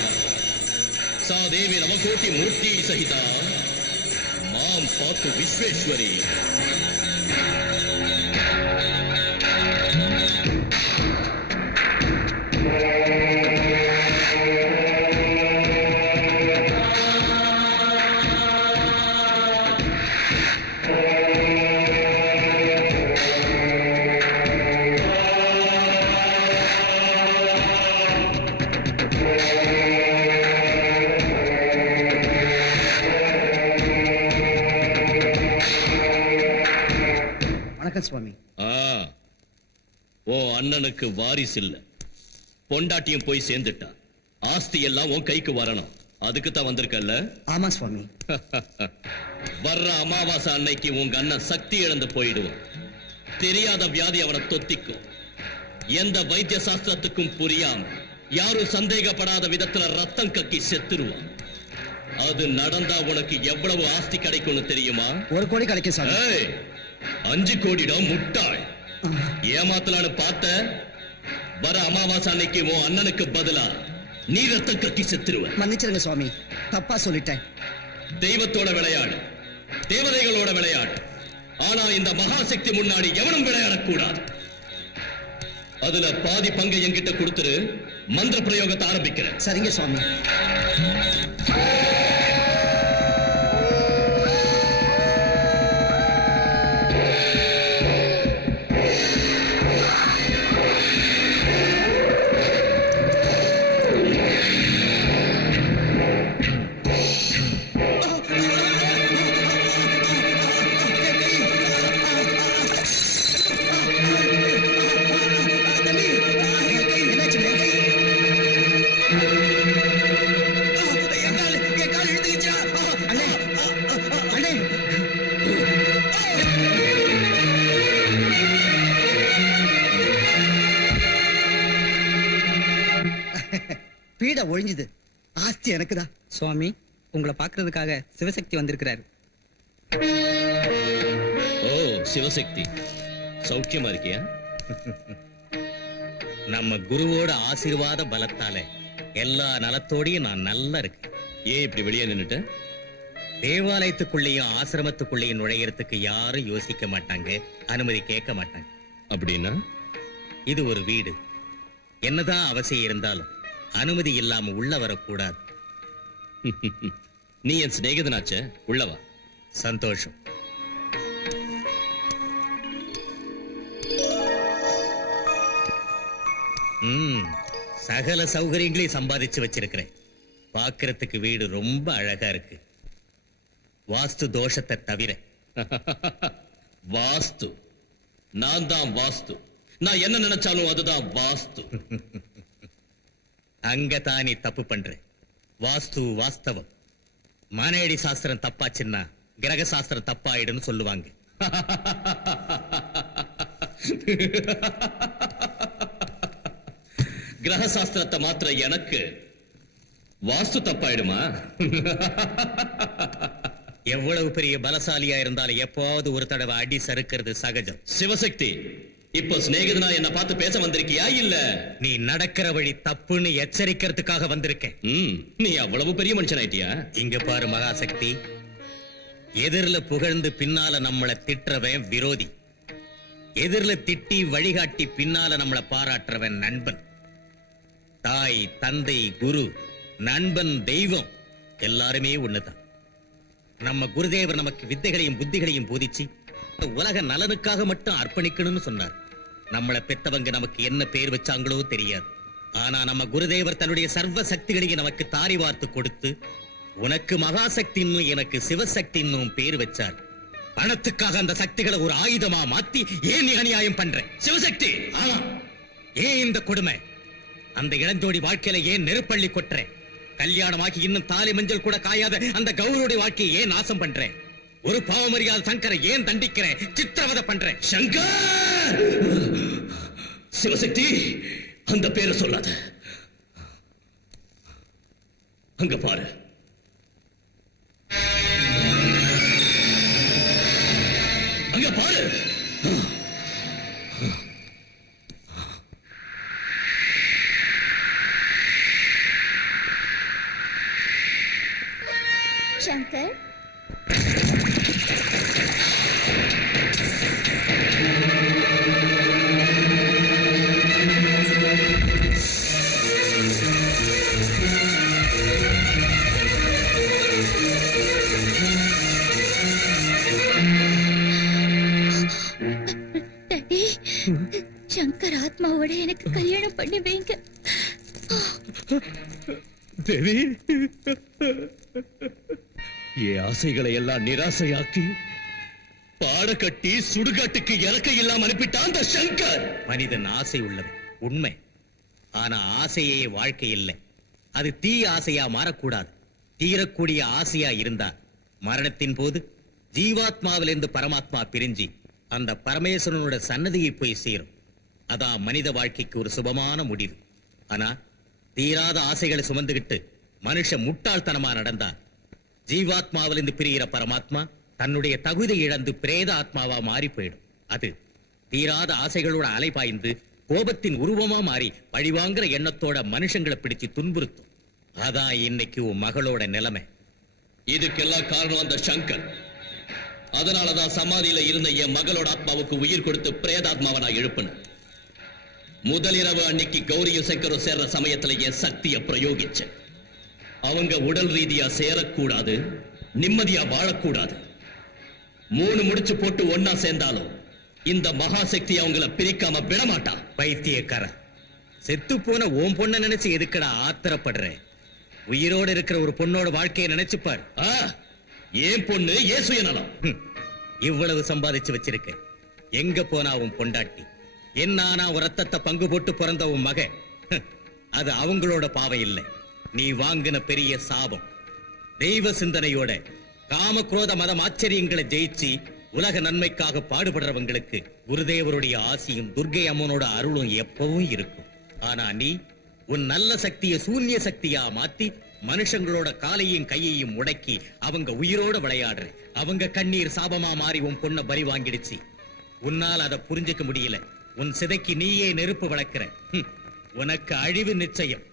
சா தேவி நவகோட்டி மூர்த்தி சகிதா, மாம் பாத்து விஸ்வேஸ்வரி. சுவாமி. ஓ அண்ணனுக்கு வாரிசு இல்ல, பொண்டாட்டியும் போய் சேர்ந்துட்டா. ஆஸ்தி எல்லாம் உன் கைக்கு வரணும். அதுக்கு தான் வந்திருக்கல்ல? ஆமா சுவாமி. வர்ற அமாவாசை அன்னைக்கு உங்க அண்ணன் சக்தி இழந்து போயிடுவான். தெரியாத வியாதி அவனை தொத்திக்கும். எந்த வைத்திய சாஸ்திரத்துக்கும் புரியாம யாரும் சந்தேகப்படாத விதத்துல ரத்தம் கக்கி செத்துருவான். அது நடந்தா உனக்கு எவ்வளவு ஆஸ்தி கிடைக்கும்னு தெரியுமா? 1 கோடி கிடைக்கும் சாமி. 5 கோடிடம் முட்டாள். ஏமாத்தலான்னு பார்த்த? வர அமாவாசை அன்னைக்கு உன் அண்ணனுக்கு பதிலா நீ ரத்தம் கக்கி செத்துருவ. மன்னிச்சிருங்க சுவாமி, தப்பா சொல்லிட்டேன். தெய்வத்தோட விளையாடு, தேவதைகளோட விளையாடு. ஆனா இந்த மகாசக்தி முன்னாடி எவனும் விளையாடக்கூடாது. அதுல பாதி பங்கை என்கிட்ட கொடுத்துரு, மந்திர பிரயோகத்தை ஆரம்பிக்கிறேன். சரிங்க சுவாமி. பீட ஒழிஞ்சுது, ஆஸ்தி எனக்குதான். சுவாமி, உங்களை பார்க்கிறதுக்காக சிவசக்தி வந்திருக்கிறாரு. ஓ சிவசக்தி, சௌக்கியமா இருக்கியா? நம்ம குருவோட ஆசீர்வாத பலத்தால எல்லா நலத்தோடையும் நான் நல்லா இருக்கேன். ஏன் இப்படி வெளியே நின்னுட்ட? தேவாலயத்துக்குள்ளேயும் ஆசிரமத்துக்குள்ளேயும் நுழையறதுக்கு யாரும் யோசிக்க மாட்டாங்க, அனுமதி கேட்க மாட்டாங்க. அப்படின்னா இது ஒரு வீடு. என்னதான் அவசியம் இருந்தாலும் அனுமதி இல்லாம உள்ள வரக்கூடாது. நீ என் சிநேகிதனாச்சே, உள்ளவா. சந்தோஷம். சகல சௌகரியங்களையும் சம்பாதிச்சு வச்சிருக்கிறேன். பார்க்கறதுக்கு வீடு ரொம்ப அழகா இருக்கு, வாஸ்து தோஷத்தை தவிர. வாஸ்து? நான் தான் வாஸ்து. நான் என்ன நினைச்சாலும் அதுதான் வாஸ்து. அங்கதான் நீ தப்பு பண்ற. வாஸ்து வாஸ்தவம். மானேடி சாஸ்திரம் தப்பாச்சுன்னா கிரக சாஸ்திரம் தப்பாயிடுன்னு சொல்லுவாங்க. கிரக சாஸ்திரத்தை மாத்திர எனக்கு வாஸ்து தப்பாயிடுமா? எவ்வளவு பெரிய பலசாலியா இருந்தாலும் எப்போது ஒரு தடவை அடி சறுக்கிறது சகஜம். சிவசக்தி, இப்ப சிநேகிதனா என்ன பார்த்து பேச வந்திருக்கியா இல்ல நீ நடக்கிற வழி தப்புன்னு எச்சரிக்கிறதுக்காக வந்திருக்கேன். நீ அவ்வளவு பெரிய மனுஷன் ஆயிட்டியா? இங்க பாரு மகாசக்தி, எதிரில புகழ்ந்து பின்னால நம்மளை திட்டுறவன் விரோதி, எதிரில திட்டி வழிகாட்டி பின்னால நம்மளை பாராட்டுறவன் நண்பன். தாய், தந்தை, குரு, நண்பன், தெய்வம் எல்லாருமே ஒண்ணுதான். நம்ம குருதேவர் நமக்கு வித்தைகளையும் புத்திகளையும் போதிச்சு உலக நலனுக்காக மட்டும் அர்ப்பணிக்கணும்னு சொன்னார். நம்மளை பெத்தவங்க நமக்கு என்ன பேர் வச்சாங்களோ தெரியாது. ஆனா நம்ம குருதேவர் தன்னுடைய சர்வ சக்திகளையும் நமக்கு தாரி வார்த்து கொடுத்து, உனக்கு மகாசக்தின்னு எனக்கு சிவசக்தின்னும் பேர் வச்சார். பணத்துக்காக அந்த சக்திகளை ஒரு ஆயுதமா மாத்தி ஏன் நீ அநியாயம் பண்ற? சிவசக்தி, ஆமா, ஏன் இந்த கொடுமை? அந்த இளஞ்சோடி வாழ்க்கையில ஏன் நெருப்பள்ளி கொட்டுற? கல்யாணமாக்கி இன்னும் தாலி மஞ்சள் கூட காயாத அந்த கௌரவருடைய வாழ்க்கையை ஏன் நாசம் பண்ற? ஒரு பாவமறியாத சங்கரை ஏன் தண்டிக்கிற, சித்திரவதை பண்ற? சங்கர்! சிவசக்தி, அந்த பேரை சொல்லாத. அங்க பாரு, அங்க பாரு. சங்கர், டாடி, சங்கர் ஆத்மாவோட எனக்கு கல்யாணம் பண்ணி வைங்க. தேவி, என் ஆசைகளை எல்லாம் நிராசையாக்கி பாட கட்டி சுடுகாட்டுக்கு இறக்க இல்லாம அனுப்பிட்டான் அந்த சங்கர். மனிதன் ஆசை உள்ளவன் உண்மை. ஆனா ஆசையே வாழ்க்கை இல்லை. அது தீய ஆசையா மாறக்கூடாது. தீரக்கூடிய ஆசையா இருந்தா மரணத்தின் போது ஜீவாத்மாவிலிருந்து பரமாத்மா பிரிஞ்சு அந்த பரமேஸ்வரனோட சன்னதியை போய் சேரும். அதான் மனித வாழ்க்கைக்கு ஒரு சுபமான முடிவு. ஆனா தீராத ஆசைகளை சுமந்துகிட்டு மனுஷன் முட்டாள்தனமா நடந்தா ஜீவாத்மாவிலிருந்து பிரிகிற பரமாத்மா தன்னுடைய தகுதி இழந்து பிரேத ஆத்மாவா மாறி போயிடும். அது தீராத ஆசைகளோட அலைபாய்ந்து கோபத்தின் உருவமா மாறி பழிவாங்கிற எண்ணத்தோட மனுஷங்களை பிடிச்சு துன்புறுத்தும். அதான் இன்னைக்கு உன் மகளோட நிலைமை. இதுக்கெல்லாம் காரணம் அந்த சங்கர். அதனாலதான் சமாதியில இருந்த என் மகளோட ஆத்மாவுக்கு உயிர் கொடுத்து பிரேதாத்மாவை நான் எழுப்பினேன். முதலிரவு அன்னைக்கு கௌரியும் சங்கரும் சேர்ற சமயத்துல என் சக்தியை பிரயோகிச்சேன். அவங்க உடல் ரீதியா சேரக்கூடாது, நிம்மதியா வாழக்கூடாது. 3 முடிச்சு போட்டு ஒன்னா சேர்ந்தாலும் இந்த மகாசக்தி அவங்கள பிரிக்காம விடமாட்டா. பைத்தியக்கார, செத்து போன ஓம் பொண்ண நினைச்சு எதுக்கடா ஆத்திரப்படுற? உயிரோடு இருக்கிற ஒரு பொண்ணோட வாழ்க்கையை நினைச்சுப்பார். ஏன் பொண்ணு ஏன் சுயநலம்? இவ்வளவு சம்பாதிச்சு வச்சிருக்க, எங்க போனா உன் பொண்டாட்டி? என்னானா ஒரு ரத்தத்தை பங்கு போட்டு பிறந்த உன் மக, அது அவங்களோட பாவை இல்லை, நீ வாங்கின பெரிய சாபம். தெய்வ சிந்தனையோட காம குரோத மதம் ஆச்சரியங்களை ஜெயிச்சு உலக நன்மைக்காக பாடுபடுறவங்களுக்கு குருதேவருடைய ஆசியும் துர்க்கை அம்மனோட அருளும் எப்பவும் இருக்கும். ஆனா நீ உன் நல்ல சக்தியை சூன்ய சக்தியா மாத்தி மனுஷங்களோட காலையும் கையையும் முடக்கி அவங்க உயிரோட விளையாடுற. அவங்க கண்ணீர் சாபமா மாறி உன் பொண்ண பலி வாங்கிடுச்சு. உன்னால் அதை புரிஞ்சுக்க முடியல. உன் சிதைக்கு நீயே நெருப்பு வளர்க்கிற. உனக்கு அழிவு நிச்சயம்.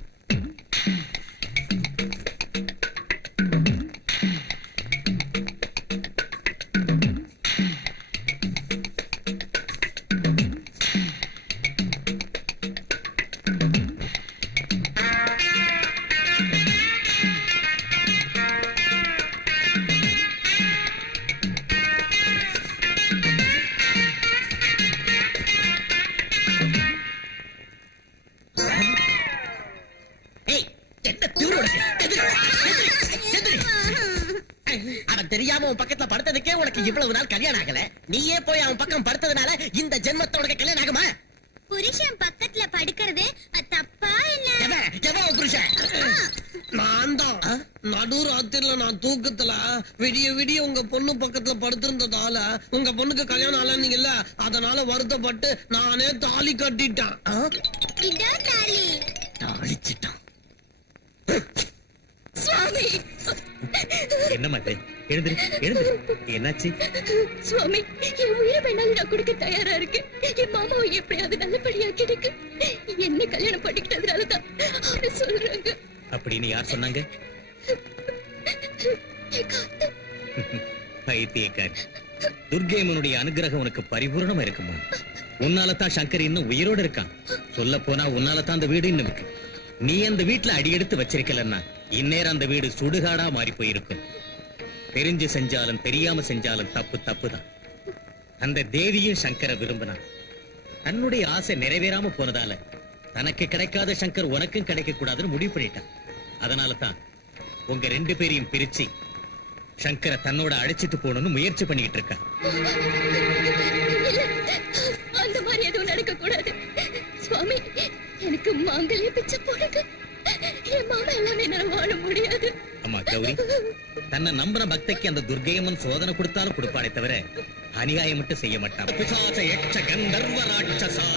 தெரியாம உன் பக்கத்துல படுத்ததுக்கே உனக்கு இவ்வளவு நாள் கல்யாணம் ஆகல. நீயே போய் அவன் பக்கம் படுத்ததுனால இந்த ஜென்மத்தோட கல்யாணம் ஆகுமா? புருஷன் பக்கத்துல படுக்கிறது தப்பா இல்ல? எவன் புருஷன்? நான் தான் நடு ராத்திரில நான் தூக்கத்துல விடிய விடிய உங்க பொண்ணு பக்கத்துல படுத்திருந்ததால உங்க பொண்ணுக்கு கல்யாணம் ஆகலன்னீங்கல்ல, அதனால வருத்தப்பட்டு நானே தாலி கட்டிட்டேன். இதோ தாலி. தாளிச்சிட்டான். சுவாமி, என்ன மாதிரி எழுந்துரு எழுந்துரு. என்னாச்சு? சுவாமி, என் உயிரை வேணாலும் நான் கொடுக்க தயாரா இருக்கேன். என் மாமாவை எப்படியாவது நல்லபடியா கிடைக்கு. என்ன கல்யாணம் பண்ணிக்கிட்டதுனாலதான் சொல்றாங்க. அப்படின்னு யார் சொன்னாங்க? பைத்தியக்காரி, துர்க்கையம்மனுடைய அனுகிரகம் உனக்கு பரிபூர்ணமா இருக்குமா? உன்னாலதான் சங்கர் இன்னும் உயிரோடு இருக்கான். சொல்ல போனா உன்னாலதான் அந்த வீடு இன்னும் இருக்கு. நீ அந்த வீட்டுல அடியெடுத்து வச்சிருக்கலன்னா இந்நேரம் அந்த வீடு சுடுகாடா மாறி போயிருக்கும். தெரிஞ்சு செஞ்சாலும் தெரியாம செஞ்சாலும் தப்பு தப்புதான். அந்த தேவியும் சங்கரை விரும்பினான். தன்னுடைய ஆசை நிறைவேறாம போனதால தனக்கு கிடைக்காத சங்கர் உனக்கும் கிடைக்க கூடாதுன்னு முடிவு பண்ணிட்டான். அதனால தான் உங்க 2 பேரையும் பிரிச்சு சங்கரை தன்னோட அழைச்சிட்டு போகணும்னு முயற்சி பண்ணிட்டு இருக்கா. அந்த மாதிரி எதுவும் நடக்க கூடாது சுவாமி. எனக்கு மாங்கல்ய பிச்சை போடுங்க. என் மாமா எல்லாமே என்னால வாழ முடியாது. அம்மா கௌரி, தன்னை நம்பின பக்தைக்கு அந்த துர்க்கையம்மன் சோதனை கொடுத்தாலும் கொடுப்பாளே தவிர அநியாயம் மட்டும் செய்ய மாட்டான். பிசாச யட்ச கந்தர்வ ராட்சசா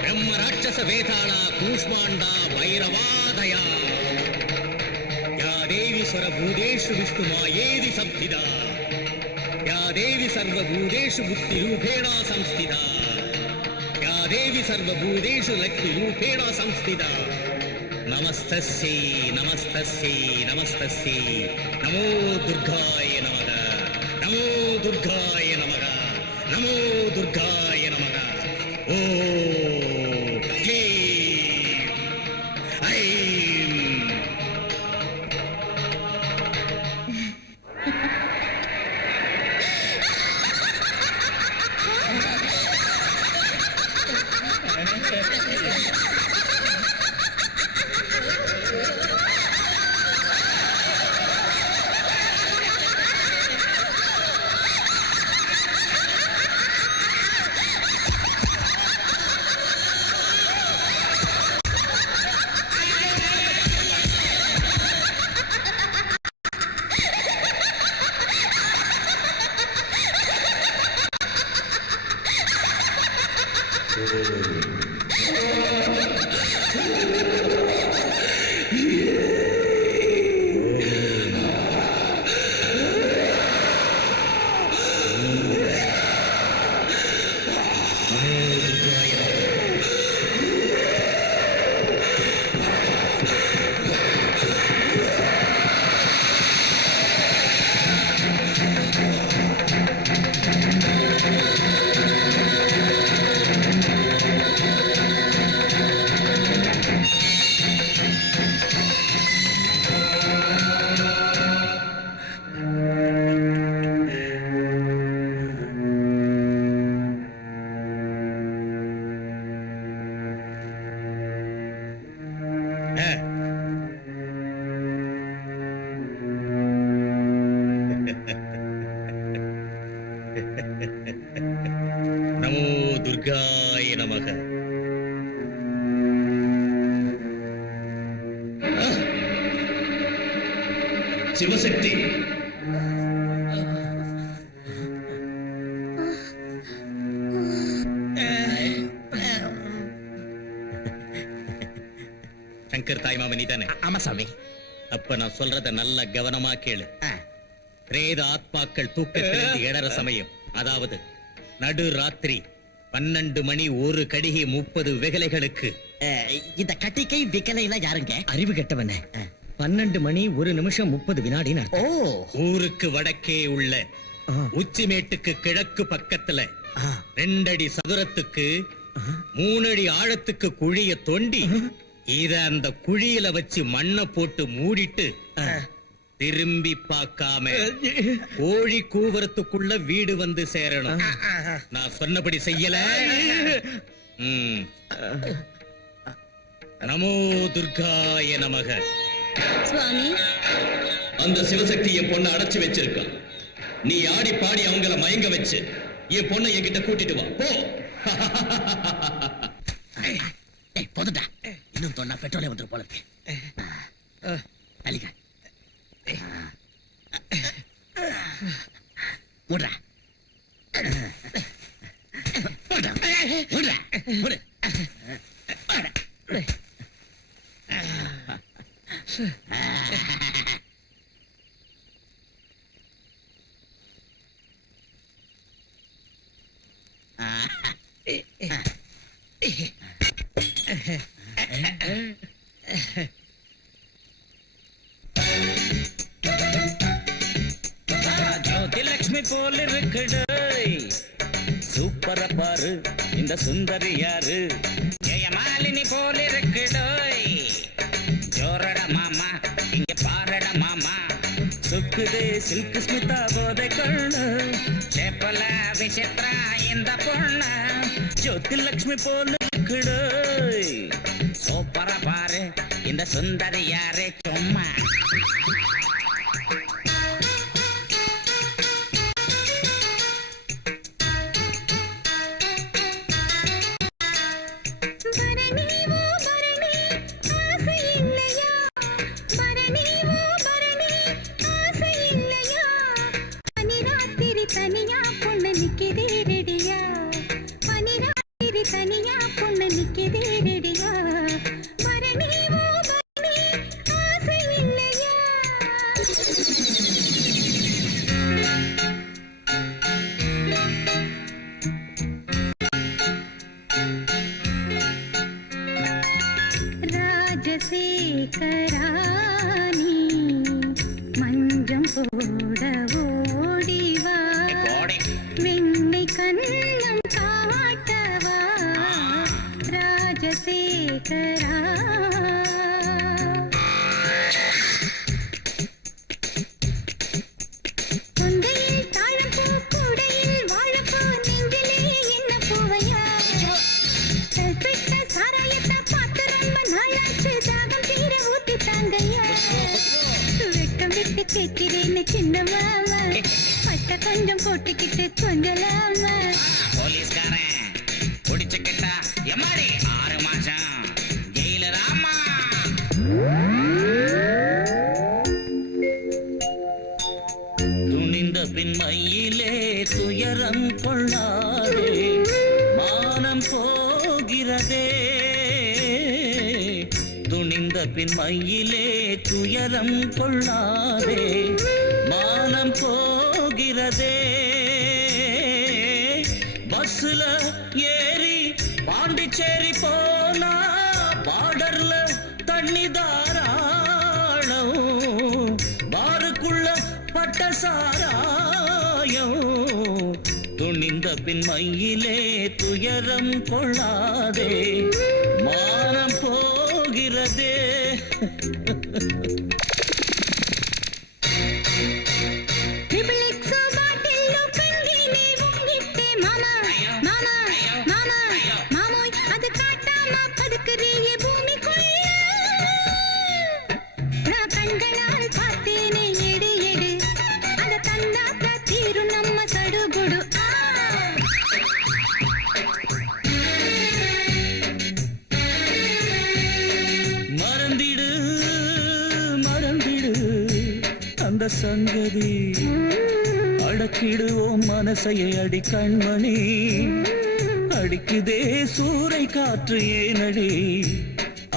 பிரம்ம ராட்சச வேதாளா கூஷ்மாண்டா பைரவாதயா யா தேவி சர்வபூதேஷு விஷ்ணுமாயேதி சப்திதா யா தேவி சர்வபூதேஷு புத்தி ரூபேணா சம்ஸ்திதா யா தேவி சர்வபூதேஷு லக்ஷ்மி ரூபேணா சம்ஸ்திதா நமஸ்தஸ்யை நமஸ்தஸ்யை நமஸ்தஸ்யை நமோ துர்காய நமக நமோ துர்காய நமக நமோ துர்காய நமக. ஓ நமோ துர்காய நமக. சிவசக்தி, சங்கர் தாய் மாமன் நீதானே? ஆமா சாமி. அப்ப நான் சொல்றத நல்ல கவனமா கேளு. பிரேத ஆத்மாக்கள் தூக்கத்திலிருந்து எழற சமயம், அதாவது நடு ராத்திரி 12 மணி 1 கடிகை 30 வெகலைகளுக்கு. இந்த கட்டிக்கை விக்கலைனா யாருங்க? அறிவு கெட்டவன. 12 மணி 1 நிமிஷம் 30 வினாடின்னு ஓ, ஊருக்கு வடக்கே உள்ள உச்சிமேட்டுக்கு கிழக்கு பக்கத்துல 2 அடி சதுரத்துக்கு 3 அடி ஆழத்துக்கு குழிய தோண்டி இத அந்த குழியில வச்சு மண்ணை போட்டு மூடிட்டு திரும்பி பார்க்காம கோழி கூவரத்துக்குள்ள வீடு வந்து சேரணும். நான் சொன்னபடி செய்யல. நமோ துர்காய நமக. சுவாமி, அந்த சிவசக்தி என் பொண்ணை அடைச்சு வச்சிருக்கான். நீ ஆடி பாடி அவங்கள மயங்க வச்சு என் பொண்ணை என்கிட்ட கூட்டிட்டு வா. போ. போதுடா, இன்னும் சொன்னா பெட்ரோலே வந்துரும் போல இருக்கு. அலிகா மூடுறா மூடுறா மூடுறா மூடு. ஜோதிலட்சுமி போல இருக்குடு, சூப்பர பாரு இந்த சுந்தரி யாரு. ஜெயமாலினி போல இருக்குடு, ஜோரட மாமா இங்க பாரட மாமா. சுக்குது சில்க் ஸ்மிதா போதை கொள்ளு, சேப்பல விசித்ரா இந்த பொண்ணு. ஜோதிலட்சுமி போல இருக்குடு, சூப்பர பாரு இந்த சுந்தரி யாரு. சும்மா மஞ்சம் போட ஓடிவா, வெண்ணை கண்ணம் காட்டவா, ராஜசேகரா. கொண்டையில் தாழம்பூ, கூடையில் வாழப்பூ, நெஞ்சிலே என்ன பூவையா. கல்பிட்ட சாராயத்தை பார்த்து ரொம்ப நாளாச்சு, தாகம் தீர ஊத்தி தாங்கையா. வெட்கம் விட்டு கேட்கிறேன்னு சின்ன மாமா, பட்ட கொஞ்சம் போட்டுக்கிட்டு கொஞ்சலாமா. போலீஸ்காரன் குடிச்சுக்கிட்டா எம்மாடி 6 மாசம் ஜெயில ராமா. துணிந்த பின்மையிலே துயரம் கொள்ளாதே, மானம் போகிறதே. துணிந்த பின்மையிலே துயரம் கொள்ளாதே, மானம் போகிறதே. பஸ்ல ஏறி பாண்டிச்சேரி போனா பார்டர்ல தண்ணி தாராளம், பாருக்குள்ள பட்ட சாராயம். துணிந்த பின்மையிலே துயரம் கொள்ளாதே, மானம் போகிறதே. வந்த சங்கதி அடக்கிடுவோம் மனசையை அடி கண்மணி அடிக்குதே சூறை காற்று ஏனடி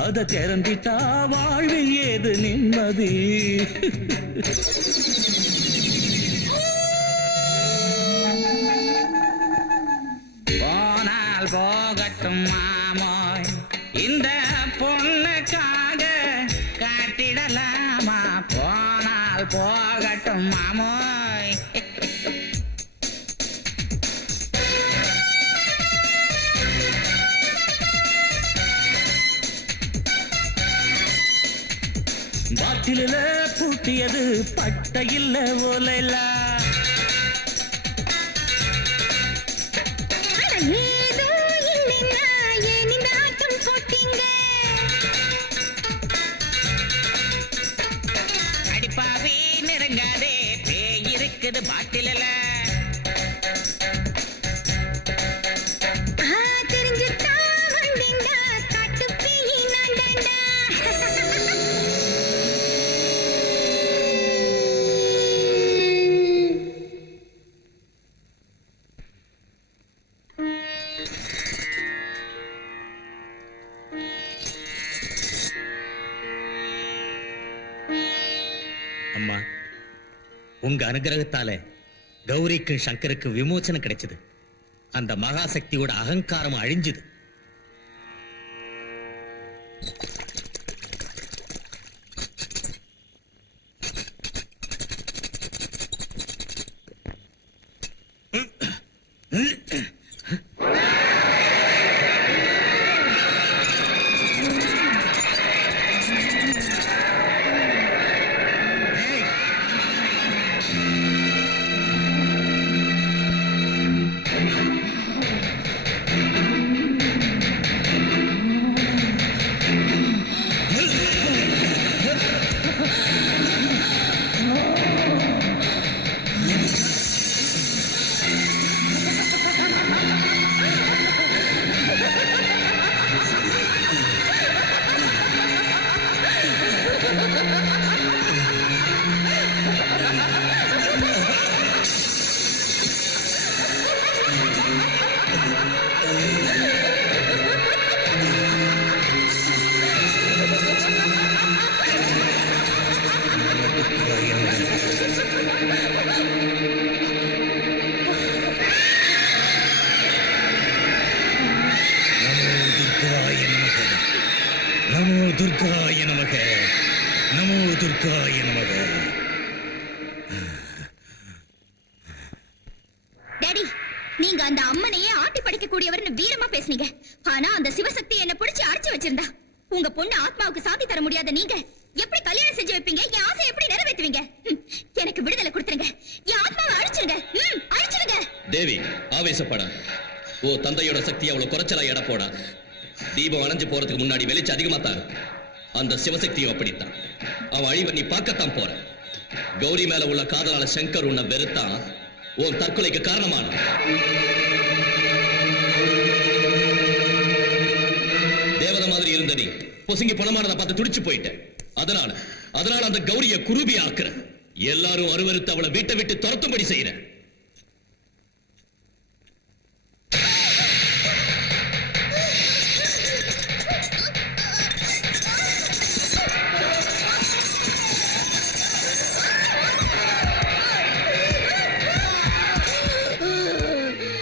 அத திறந்திட்டா வாழ்வில் ஏது நிம்மதி போனால் போகட்டும் மாமோய் இந்த பொண்ணுக்காக காட்டிடலாமா போனால் போகட்டும் மாமோய் பாட்டில பூட்டியது பட்டையில்ல ஓலைல ஏதோ இல்லைன்னா ஏன் இந்த ஆட்டம் போட்டீங்க அடிப்பாவே நெருங்காதே பேய் இருக்குது பாட்டில தெரிஞ்சுதான் வந்தீண்டா காட்டு பேய் நான்தாண்டா அம்மா உங்க அனுகிரகத்தால கௌரிக்கு சங்கருக்கு விமோசனம் கிடைச்சது அந்த மகாசக்தியோட அகங்காரம் அழிஞ்சுது நமோ துர்காய நமக நமோ துர்காய நமக டாடி, நீங்க அந்த அம்மனையே ஆட்டி படைக்க கூடியவர்னு வீரமா பேசுனீங்க. ஆனா அந்த சிவசக்தி என்ன பிடிச்சு அடிச்சு வச்சிருந்தா. உங்க பொண்ணு ஆத்மாவுக்கு சாந்தி தர முடியாத நீங்க எப்படி கல்யாணம் செஞ்சு வைப்பீங்க? என் ஆசை எப்படி நிறைவேற்றுவீங்க? எனக்கு விடுதலை கொடுத்துருங்க. என் ஆத்மாவை அழிச்சிருங்க. அழிச்சிருங்க. தேவி, ஆவேசப்படா. ஓ தந்தையோட சக்தி அவ்வளவு குறைச்சலா எடை போடா. தீபம் அணைஞ்சு போறதுக்கு முன்னாடி வெளிச்சம் அதிகமா தான். அந்த சிவசக்தியும் அப்படித்தான். அவன் அழிவை நீ பார்க்கத்தான் போற. கௌரி மேல உள்ள காதலால சங்கர் உன்னை வெறுத்தான். உன் தற்கொலைக்கு காரணமான தேவதை மாதிரி இருந்த நீ பொசுங்கி பணமானதை பார்த்து துடிச்சு போயிட்ட. அதனால அந்த கௌரிய குருபி ஆக்குற. எல்லாரும் அருவருத்து அவளை வீட்டை விட்டு துரத்தும்படி செய்யற.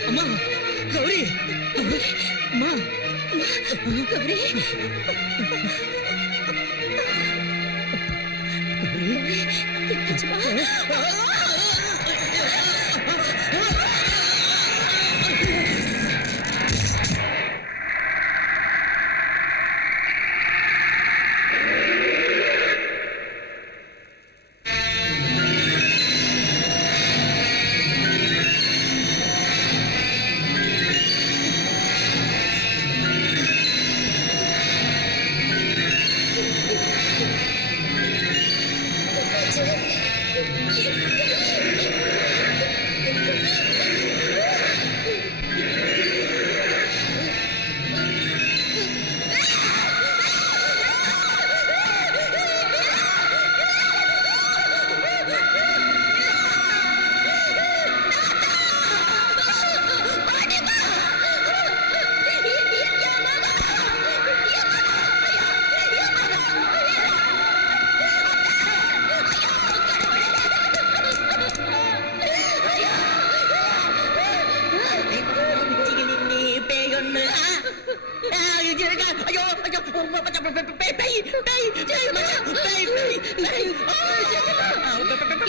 அம்மா கௌரி அம்மா கௌரி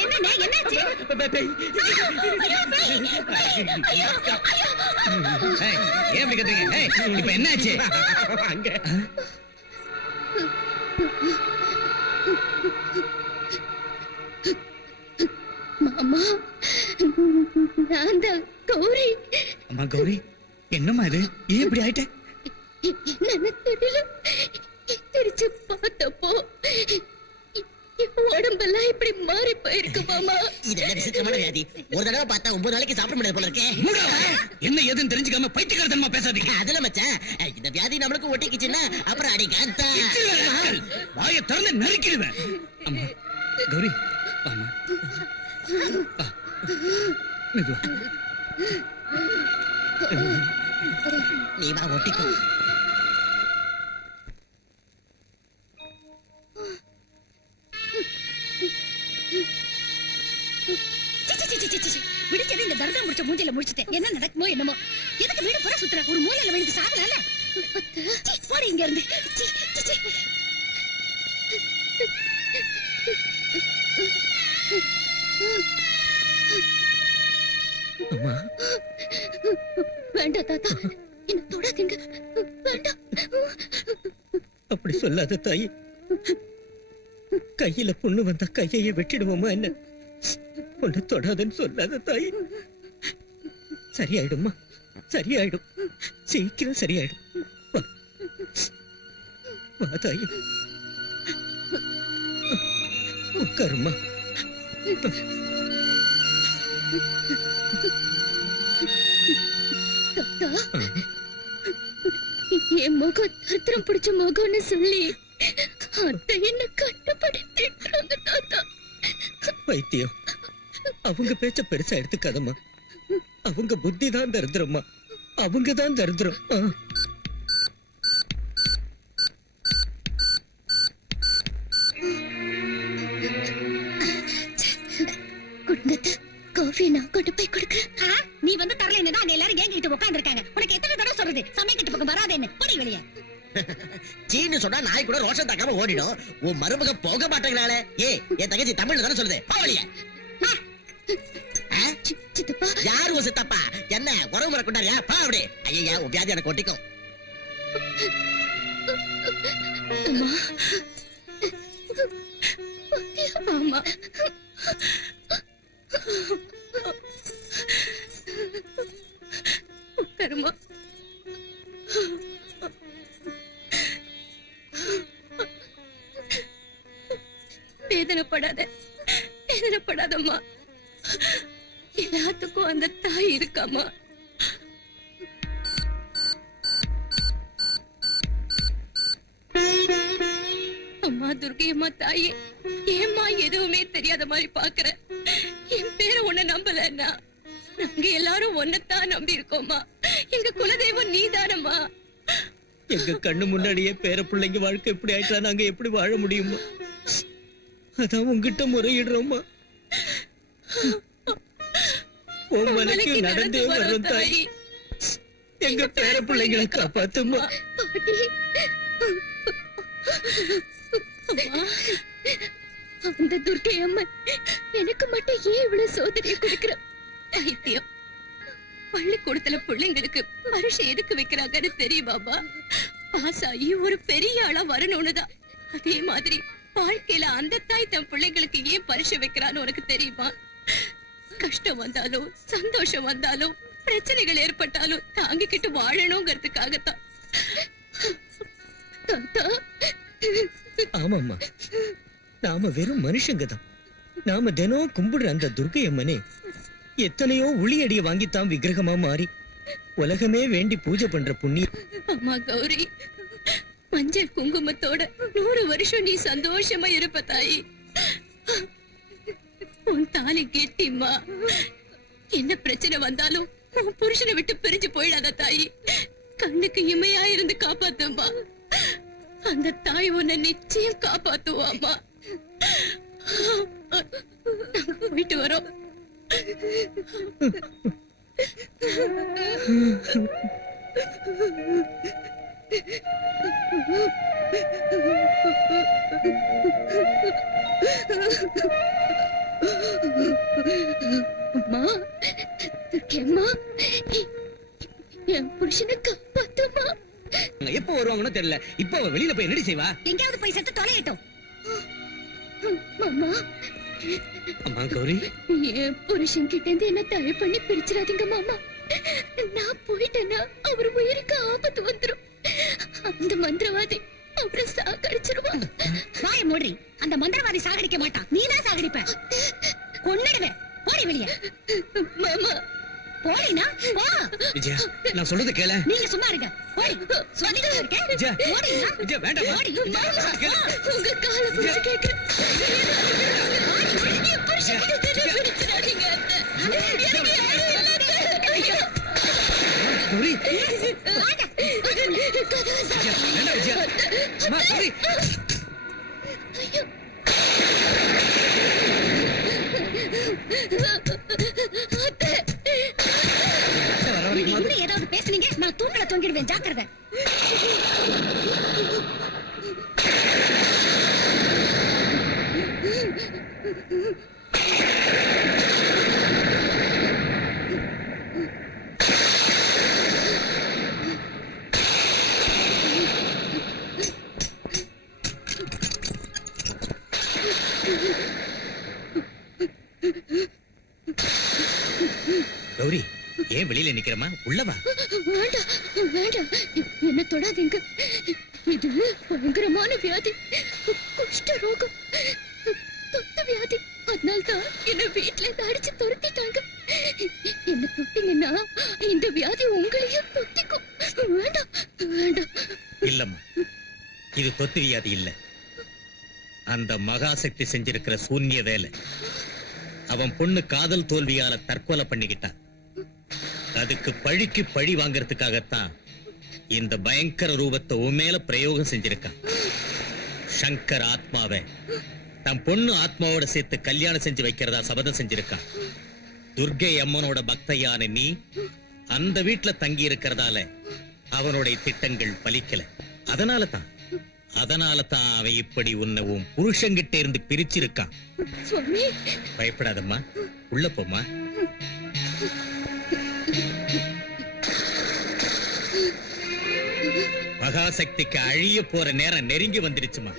என்னண்ணே என்னாச்சு ஏய், ஏன் இப்படி கத்துறீங்க? ஏய், இப்ப என்னாச்சு? அங்க மாமா நான் தான் கௌரி. அம்மா கௌரி, என்னம்மா இது? ஏன் இப்படி ஆயிட்ட? என்னன்னு தெரியல. எந்திரிச்சு பார்த்தப்போ உடம்பெல்லாம் இப்படி மாறி போயிருக்கு மாமா. இதெல்லாம் விசித்திரமான வியாதி. ஒரு தடவை பார்த்தா 9 நாளைக்கு சாப்பிட முடியாது போல இருக்கே. என்ன ஏதுன்னு தெரிஞ்சுக்காம பைத்தியக்காரத்தனமா பேசாதீங்க. அதுல மச்சான், இந்த வியாதி நம்மளுக்கு ஒட்டிக்கிச்சுன்னா அப்புறம் அடிக்காத்தா. வாயை திறந்து நறுக்கிடுவேன். அம்மா கௌரி, வாம்மா. வா. மெதுவா. நீ வா ஒட்டிக்கோ. விடிச்சது இந்த தர்தம் முடிச்ச மூஞ்சில முடிச்சிட்டேன். என்ன நடக்குமோ என்னமோ. எதுக்கு வீடு பூரா சுத்துற? ஒரு மூலையில விழுந்து சாகலாம்ல. போடி இங்க இருந்து. அம்மா வேண்டாம் தாத்தா, என்ன தொடாதீங்க. வேண்டாம். அப்படி சொல்லாத தாய். கையில புண்ணு வந்தா கையையே வெட்டிடுவோமா என்ன? ஒண்ணு தொடாதுன்னு சொல்லாத தாய். சரியாயிடுமா, சரியாயிடும், சீக்கிரம் சரியாயிடும். வா வா தாய், உட்காருமா. தாத்தா, என் முகம் தரித்திரம் பிடிச்ச முகம்னு சொல்லி அத்தை என்ன கட்டுப்படுத்திட்டாங்க தாத்தா. வைத்தியம், அவங்க பேச்ச பெருசா எடுத்துக்காதம்மா. அவங்க புத்தி தான் தரித்திரம்மா, அவங்க தான் தரித்திரம். குடும்பத்தை காஃபி நான் கொண்டு போய் கொடுக்குறேன். நீ வந்து தரலைன்னு தான் அங்க எல்லாரும் ஏங்கிட்டு உட்கார்ந்து இருக்காங்க. உனக்கு எத்தனை தடவை சொல்றது சமைக்கிட்டு பக்கம் வராதேன்னு? போடி வெளியே. சீன்னு சொன்னா நாய் கூட ரோஷம் தாக்காம ஓடிடும். உன் மருமக போக மாட்டேங்கிறாளே. என் தங்கச்சி தமிழ்ல தானே சொல்லுது. பாவலிய சித்தப்பா, யாரு உன் சித்தப்பா? என்ன உறவு முறை கொண்டாரியா? பா அப்படி. ஐயா, உன் வியாதி எனக்கு ஒட்டிக்கும். ஆமா, உட்காருமா. வேதனைப்படாத, வேதனைப்படாதம்மா. எல்லாத்துக்கும் அந்த தாய் இருக்காமா. அம்மா துர்கையம்மா தாயே, ஏம்மா எதுவுமே தெரியாத மாதிரி பாக்குற? என் பேரை உன்னை நம்பலன்னா நாங்க எல்லாரும் ஒன்னத்தான் நம்பி இருக்கோமா. எங்க குலதெய்வம் நீதானம்மா. எங்க கண்ணு முன்னாடியே பேர பிள்ளைங்க வாழ்க்கை எப்படி ஆயிட்டா நாங்க எப்படி வாழ முடியுமா? அதான் உங்ககிட்ட முறையிடுறோமா. உன் மலைக்கு நடந்தே வரும் தாய். எங்க பேர பிள்ளைங்களை காப்பாத்துமா. அந்த துர்க்கை அம்மன் எனக்கு மட்டும் ஏன் இவ்வளவு சோதனையை கொடுக்கிற? வைத்தியம், பள்ளிக்கூடத்துல பிள்ளைங்களுக்கு பரிசை எதுக்கு வைக்கிறாங்கன்னு தெரியுமாமா? பாசாயி ஒரு பெரிய ஆளா வரணும்னுதான். அதே மாதிரி வாழ்க்கையில அந்த தாய் தன் பிள்ளைங்களுக்கு ஏன் பரிசை வைக்கிறான்னு உனக்கு தெரியுமா? கஷ்டம் வந்தாலும் சந்தோஷம் வந்தாலும் பிரச்சனைகள் ஏற்பட்டாலும் தாங்கிக்கிட்டு வாழணுங்கிறதுக்காகத்தான். ஆமாம்மா, நாம வெறும் மனுஷங்க தான். நாம தினம் கும்பிடுற அந்த துர்க்கை அம்மனே எத்தனையோ உளியடிய வாங்கித்தான் விக்கிரகமா மாறி உலகமே வேண்டி பூஜை பண்ற புண்ணியம். அம்மா கௌரி, மஞ்சள் குங்குமத்தோட 100 வருஷம் நீ சந்தோஷமா இருப்ப தாயி. உன் தாலி கெட்டிம்மா. என்ன பிரச்சனை வந்தாலும் உன் புருஷனை விட்டு பிரிஞ்சு போயிடாத தாயி. கண்ணுக்கு இமையா இருந்து காப்பாத்துமா. அந்த தாய் உன்னை நிச்சயம் காப்பாத்துவாமா. போயிட்டு வரோம். அம்மா, துர்க்கையம்மா, என் புருஷனை காப்பாத்துமா. எப்ப வருவாங்கன்னு தெரியல. இப்ப அவ வெளியில போய் என்னடி செய்வா? எங்கேயாவது போய் செத்து தொலையட்டும். அம்மா, அம்மா கௌரி, என் புருஷன் கிட்ட இருந்து என்ன தடை பண்ணி பிரிச்சிடாதீங்க மாமா. நான் போயிட்டேன்னா அவர் உயிருக்கு ஆபத்து வந்துரும். அந்த மந்திரவாதி அவரை சாகடிச்சிருவான். வாய மூடி. அந்த மந்திரவாதி சாகடிக்க மாட்டான், நீதான் சாகடிப்ப. கொன்னுடுவேன். போடி வெளிய. மாமா, போடினா போ. விஜயா, நான் சொல்றது கேள. நீங்க சும்மா இருங்க. போடி. சொல்லிட்டு இருக்கேன். விஜயா, போடினா. விஜயா வேண்டாம். போடி. மாமா, உங்க காலை பிடிச்சு கேட்கிறேன். என் புருஷன் கிட்ட இருந்து பிரிச்சிடாதீங்க. எனக்கு யாரும் இல்லாதீங்க. ஐயோ. கௌரி, வாடா. கதவை விஜயா, வேண்டாம் விஜயா. அம்மா கௌரி. ஐயோ. நீங்க இன்னும் ஏதாவது பேசுனீங்க, நான் தூண்ல தொங்கிடுவேன். ஜாக்கிரதை. கௌரி, ஏன் வெளியில நிக்கிறமா? உள்ளவா. வேண்டாம், வேண்டாம், என்ன தொடாதீங்க. இது பயங்கரமான வியாதி, குஷ்ட ரோகம், தொத்த வியாதி. அதனால்தான் என்ன வீட்டுல இருந்து அடிச்சு துரத்திட்டாங்க. என்ன தொட்டீங்கன்னா இந்த வியாதி உங்களையும் தொத்திக்கும். வேண்டாம், வேண்டாம். இல்லம்மா, இது தொத்து வியாதி இல்ல. அந்த மகாசக்தி செஞ்சிருக்கிற சூன்ய வேலை. அவன் பொண்ணு காதல் தோல்வியால தற்கொலை பண்ணிக்கிட்டான். அதுக்கு பழிக்கு பழி வாங்கறதுக்காகத்தான் இந்த பயங்கர ரூபத்தை உன் மேல பிரயோகம் செஞ்சிருக்கான். சங்கர் ஆத்மாவை தன் பொண்ணு ஆத்மாவோட சேர்த்து கல்யாணம் செஞ்சு வைக்கிறதா சபதம் செஞ்சிருக்கான். துர்க்கை அம்மனோட பக்தையான நீ அந்த வீட்டுல தங்கி இருக்கிறதால அவனுடைய திட்டங்கள் பலிக்கல. அதனால தான் அவன் இப்படி உன்னை உன் புருஷங்கிட்ட இருந்து பிரிச்சிருக்கான். சுவாமி, பயப்படாதம்மா, உள்ள போமா. மகாசக்திக்கு அழிய போற நேரம் நெருங்கி வந்துருச்சுமா.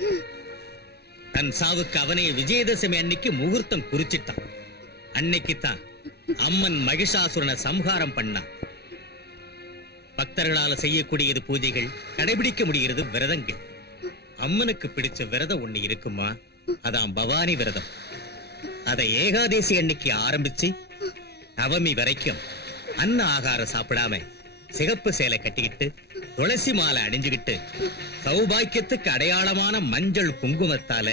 தன் சாவுக்கு அவனை விஜயதசமி அன்னைக்கு முகூர்த்தம் குறிச்சிட்டான். அன்னைக்குத்தான் அம்மன் மகிஷாசுரனை சம்ஹாரம் பண்ணான். பக்தர்களால செய்யக்கூடியது பூஜைகள், கடைபிடிக்க முடிகிறது விரதங்கள். அம்மனுக்கு பிடிச்ச விரதம் ஒண்ணு இருக்குமா, அதான் பவானி விரதம். அதை ஏகாதேசி அன்னைக்கு ஆரம்பிச்சு நவமி வரைக்கும் அன்ன ஆகாரம் சாப்பிடாம சிகப்பு சேலை கட்டிக்கிட்டு துளசி மாலை அணிஞ்சுகிட்டு சௌபாக்கியத்துக்கு அடையாளமான மஞ்சள் குங்குமத்தால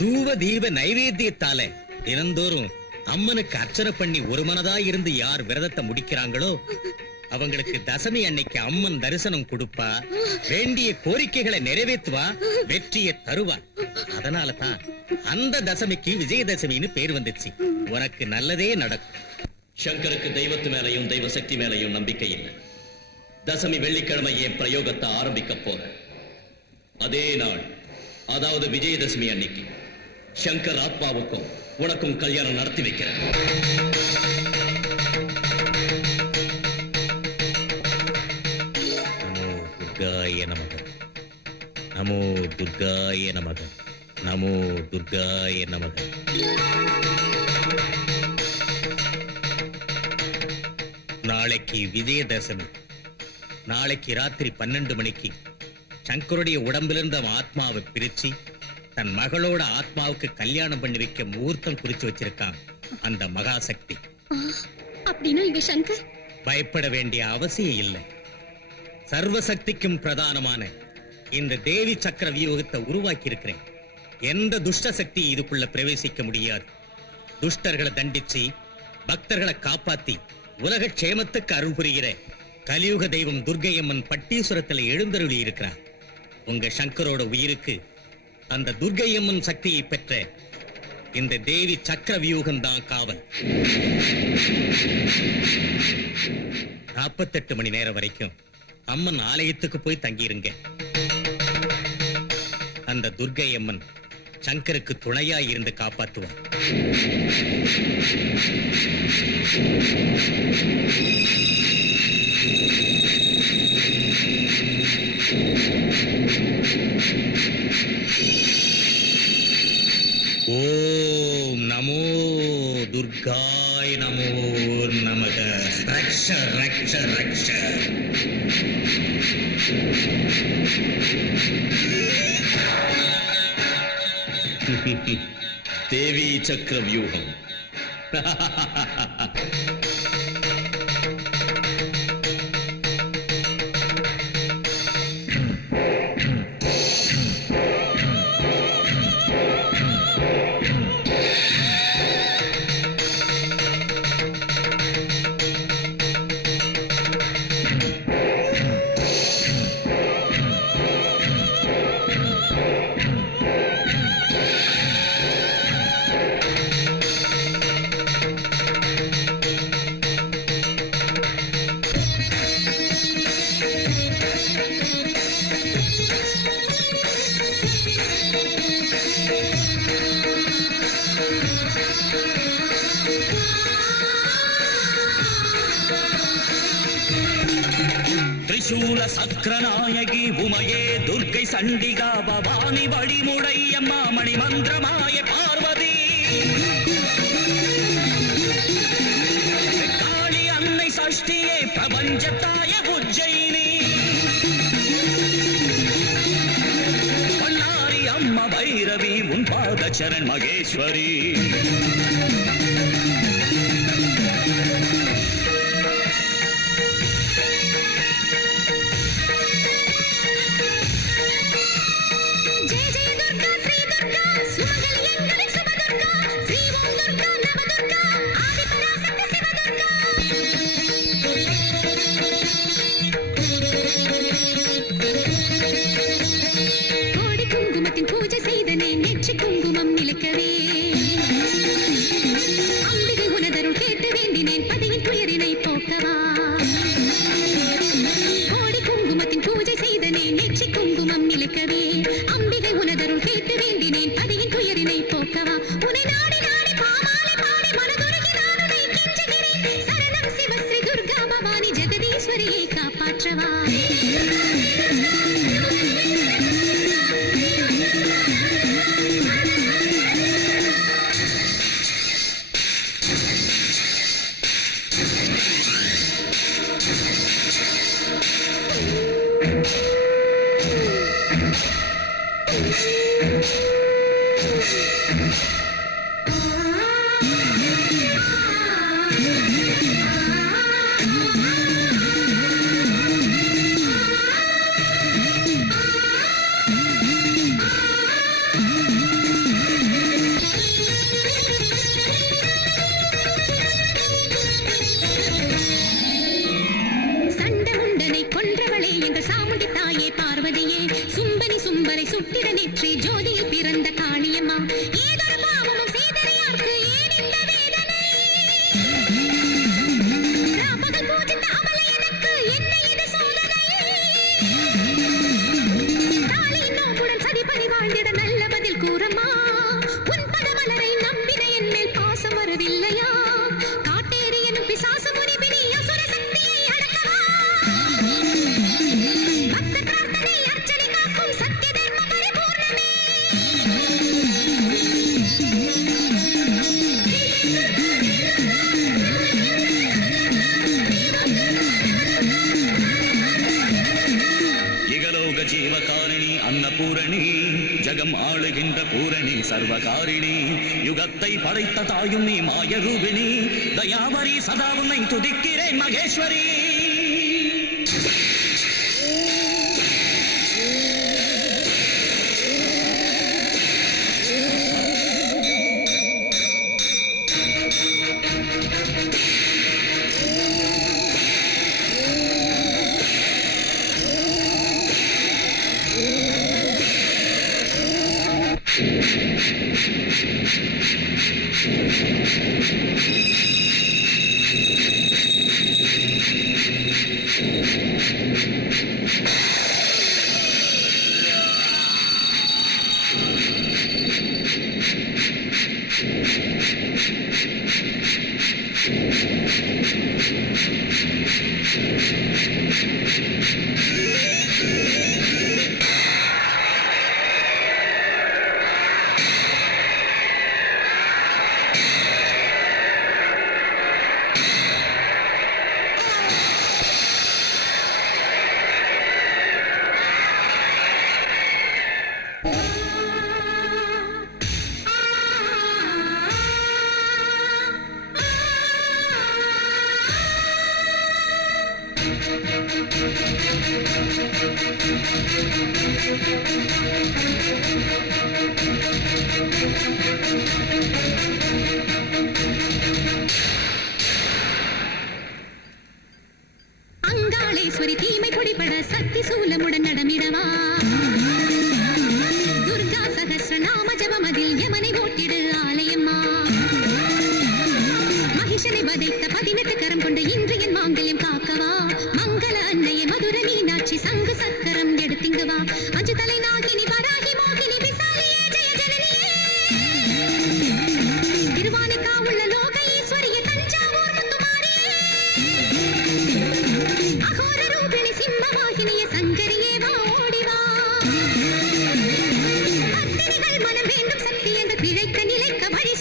தூவ தீப நைவேத்தியத்தால தினந்தோறும் அம்மனுக்கு அர்ச்சனை பண்ணி ஒரு மனதா இருந்து யார் விரதத்தை முடிக்கிறாங்களோ அவங்களுக்கு தசமி அன்னைக்கு அம்மன் தரிசனம் கொடுப்பா, வேண்டிய கோரிக்கைகளை நிறைவேற்றுவா, வெற்றியை தருவா. அதனால தான் அந்த தசமிக்கு விஜயதசமின்னு பேர் வந்துச்சு. உனக்கு நல்லதே நடக்கும். சங்கருக்கு தெய்வத்து மேலையும் தெய்வ சக்தி மேலையும் நம்பிக்கை இல்லை. தசமி வெள்ளிக்கிழமை என் பிரயோகத்தை ஆரம்பிக்க போற அதே நாள், அதாவது விஜயதசமி அன்னைக்கு சங்கர் ஆத்மாவுக்கும் உனக்கும் கல்யாணம் நடத்தி வைக்கிறேன். துர்காய நமக, நமோ துர்காய நமக, நமோ துர்காய நமக. நாளைக்கு விஜயதசமி. நாளைக்கு ராத்திரி 12 மணிக்கு சங்கருடைய உடம்பிலிருந்து அவன் ஆத்மாவை பிரிச்சு தன் மகளோட ஆத்மாவுக்கு கல்யாணம் பண்ணி வைக்க முகூர்த்தம் குறிச்சு வச்சிருக்கான் அந்த மகாசக்தி. அப்படின்னா இங்க சங்கர் பயப்பட வேண்டிய அவசியம் இல்லை. சர்வசக்திக்கும் பிரதானமான இந்த தேவி சக்கர வியூகத்தை உருவாக்கி இருக்கிறேன். எந்த துஷ்ட சக்தி இதுக்குள்ள பிரவேசிக்க முடியாது. துஷ்டர்களை தண்டிச்சு பக்தர்களை காப்பாத்தி உலக க்ஷேமத்துக்கு அருள் புரிகிற கலியுக தெய்வம் துர்க்கையம்மன் பட்டீஸ்வரத்துல எழுந்தருளி இருக்கிறார். உங்க சங்கரோட உயிருக்கு அந்த துர்க்கையம்மன் சக்தியை பெற்ற இந்த தேவி சக்கர வியூகம் தான் காவல். 48 மணி நேரம் வரைக்கும் அம்மன் ஆலயத்துக்கு போய் தங்கியிருங்க. அந்த துர்க்கை அம்மன் சங்கருக்கு துணையா இருந்து காப்பாத்துவான். ஓம் நமோ துர்காய நமோ நமக. ரக்ஷ ரக்ஷ ரக்ஷ. தேவி சக்கர வியூகம். திரிசூல சக்கரநாயகி உமையே துர்க்கை சண்டிகா பவானி வழிமுடையம்மா மணி மந்திரமாய பார்வதி காளி அன்னை சஷ்டியே பிரபஞ்சத்தாய உஜ்ஜயினி பன்னாரி அம்மா பைரவி உன் பாதச்சரண் மகேஸ்வரி. கோடி குங்குமத்தின் பூஜை செய்தனே நெற்றி குங்குமம் நிலைக்கவே அம்பிகை உனதருள் கேட்டு வேண்டினேன் பதியின் துயரினை போக்கவா. கோடி குங்குமத்தின் பூஜை செய்தனே நெற்றி குங்குமம் நிலைக்கவே அம்பிகை உனதருள் கேட்டு வேண்டினேன் பதியின் துயரினை போக்கவா. உன்னை நாடி நாடி பாமாலை பாடி மனதுருகி நான் உன்னை கெஞ்சுகிறேன். சரணம் சிவஸ்ரீ துர்கா பவானி ஜெகதீஸ்வரியை காப்பாற்றவா. சண்டமுண்டனை கொன்றவளே எங்கள் சாமுண்டி தாயே பார்வதியே சும்பனி சும்பரை சுட்டிட நெற்றி ஜோதியில் பிறந்த காளியம்மா. ஏதொரு பாவமும் செய்தனையார்க்கு ஏன் இந்த வேதனை? ராபகல் பூஜித்த அமலை எனக்கு என்ன இது சோதனை? தாலியின் நோக்குடன் சதிபதி வாழ்ந்திட நல்ல பதில் கூறம்மா. உன் பதமலரை நம்பின என் மேல் பாசம் வரவில்லையா? காட்டேரி எனும் பிசாசு முனிபினி அசுர சக்தியை அடக்கவா. பக்த பிரார்த்தனை அர்ச்சனை காக்கும் சத்திய தர்ம பரிபூர்ணமே. இகலோக ஜீவகாரிணி அன்னபூரணி ஜகம் ஆளுகின்ற பூரணி சர்வகாரிணி யுகத்தை படைத்த தாயும் நீ மாயரூபிணி தயாவரி சதா உன்னை துதிக்கிறேன் மகேஸ்வரி. அங்காளேஸ்வரி தீமை பொடிபட சக்தி சூலமுடன் நடமிடவா துர்கா சகஸ்ரநாம ஜபமதில் யமனை ஓட்டிடு ஆலயம்மா மகிஷனை வதைத்த 18 கரம் கொண்ட இன்று என் மாங்கல்யம் காக்கவா மங்கள அன்னையே மதுர மீனாட்சி சங்கு சக்கரம் எடுத்திங்கவா அஞ்சு தலை நாகினி வராகி மோகினி விசாலியே ஜெய ஜனனியே திருவானைக்கா உள்ள லோக ஈஸ்வரியே தஞ்சாவூர் முத்துமாரியே அகோர ரூபிணி சிம்மவாகினிய சங்கரியே வா ஓடிவா பத்தினிகள் மனம் வேண்டும் சக்தி என்ற பிழைக்க நிலைக்க வழி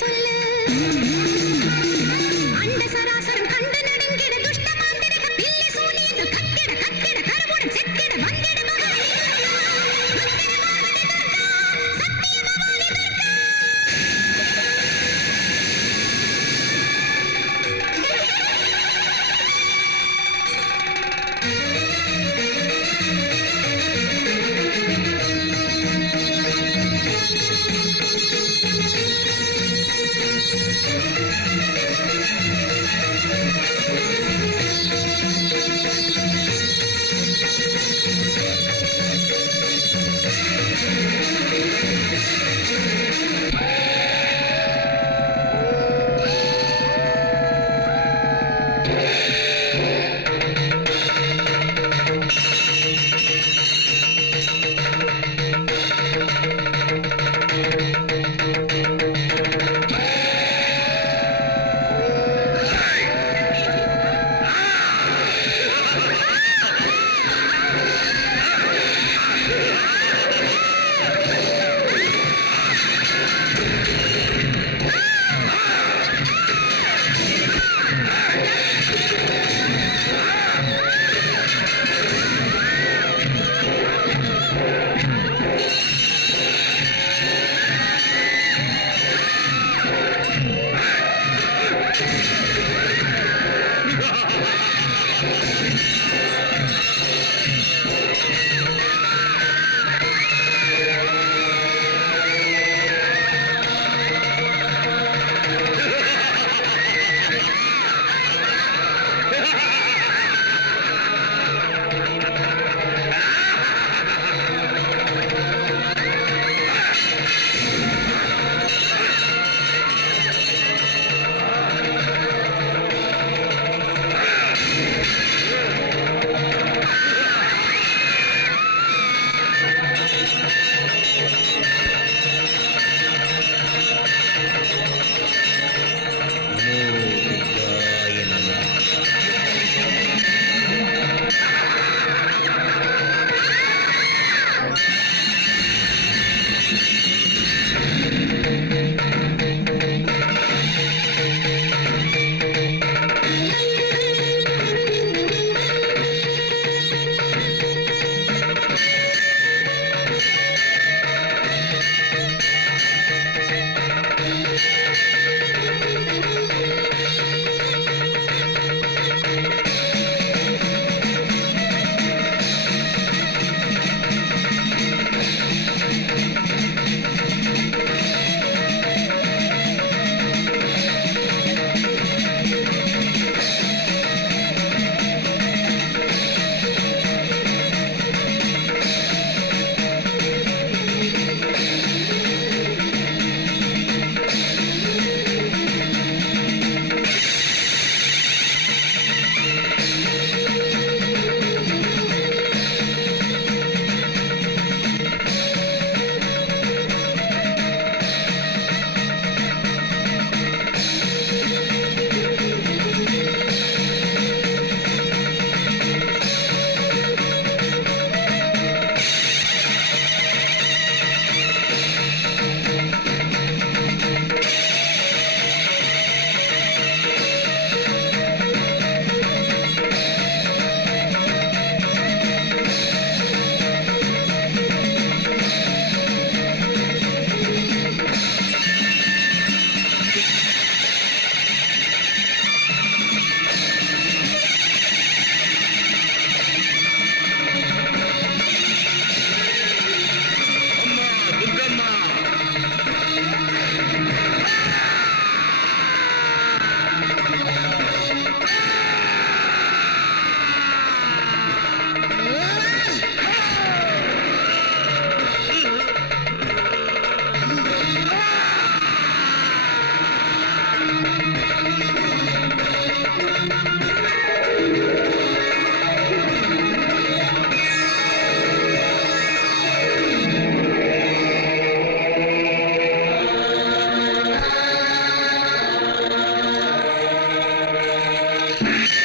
ஆ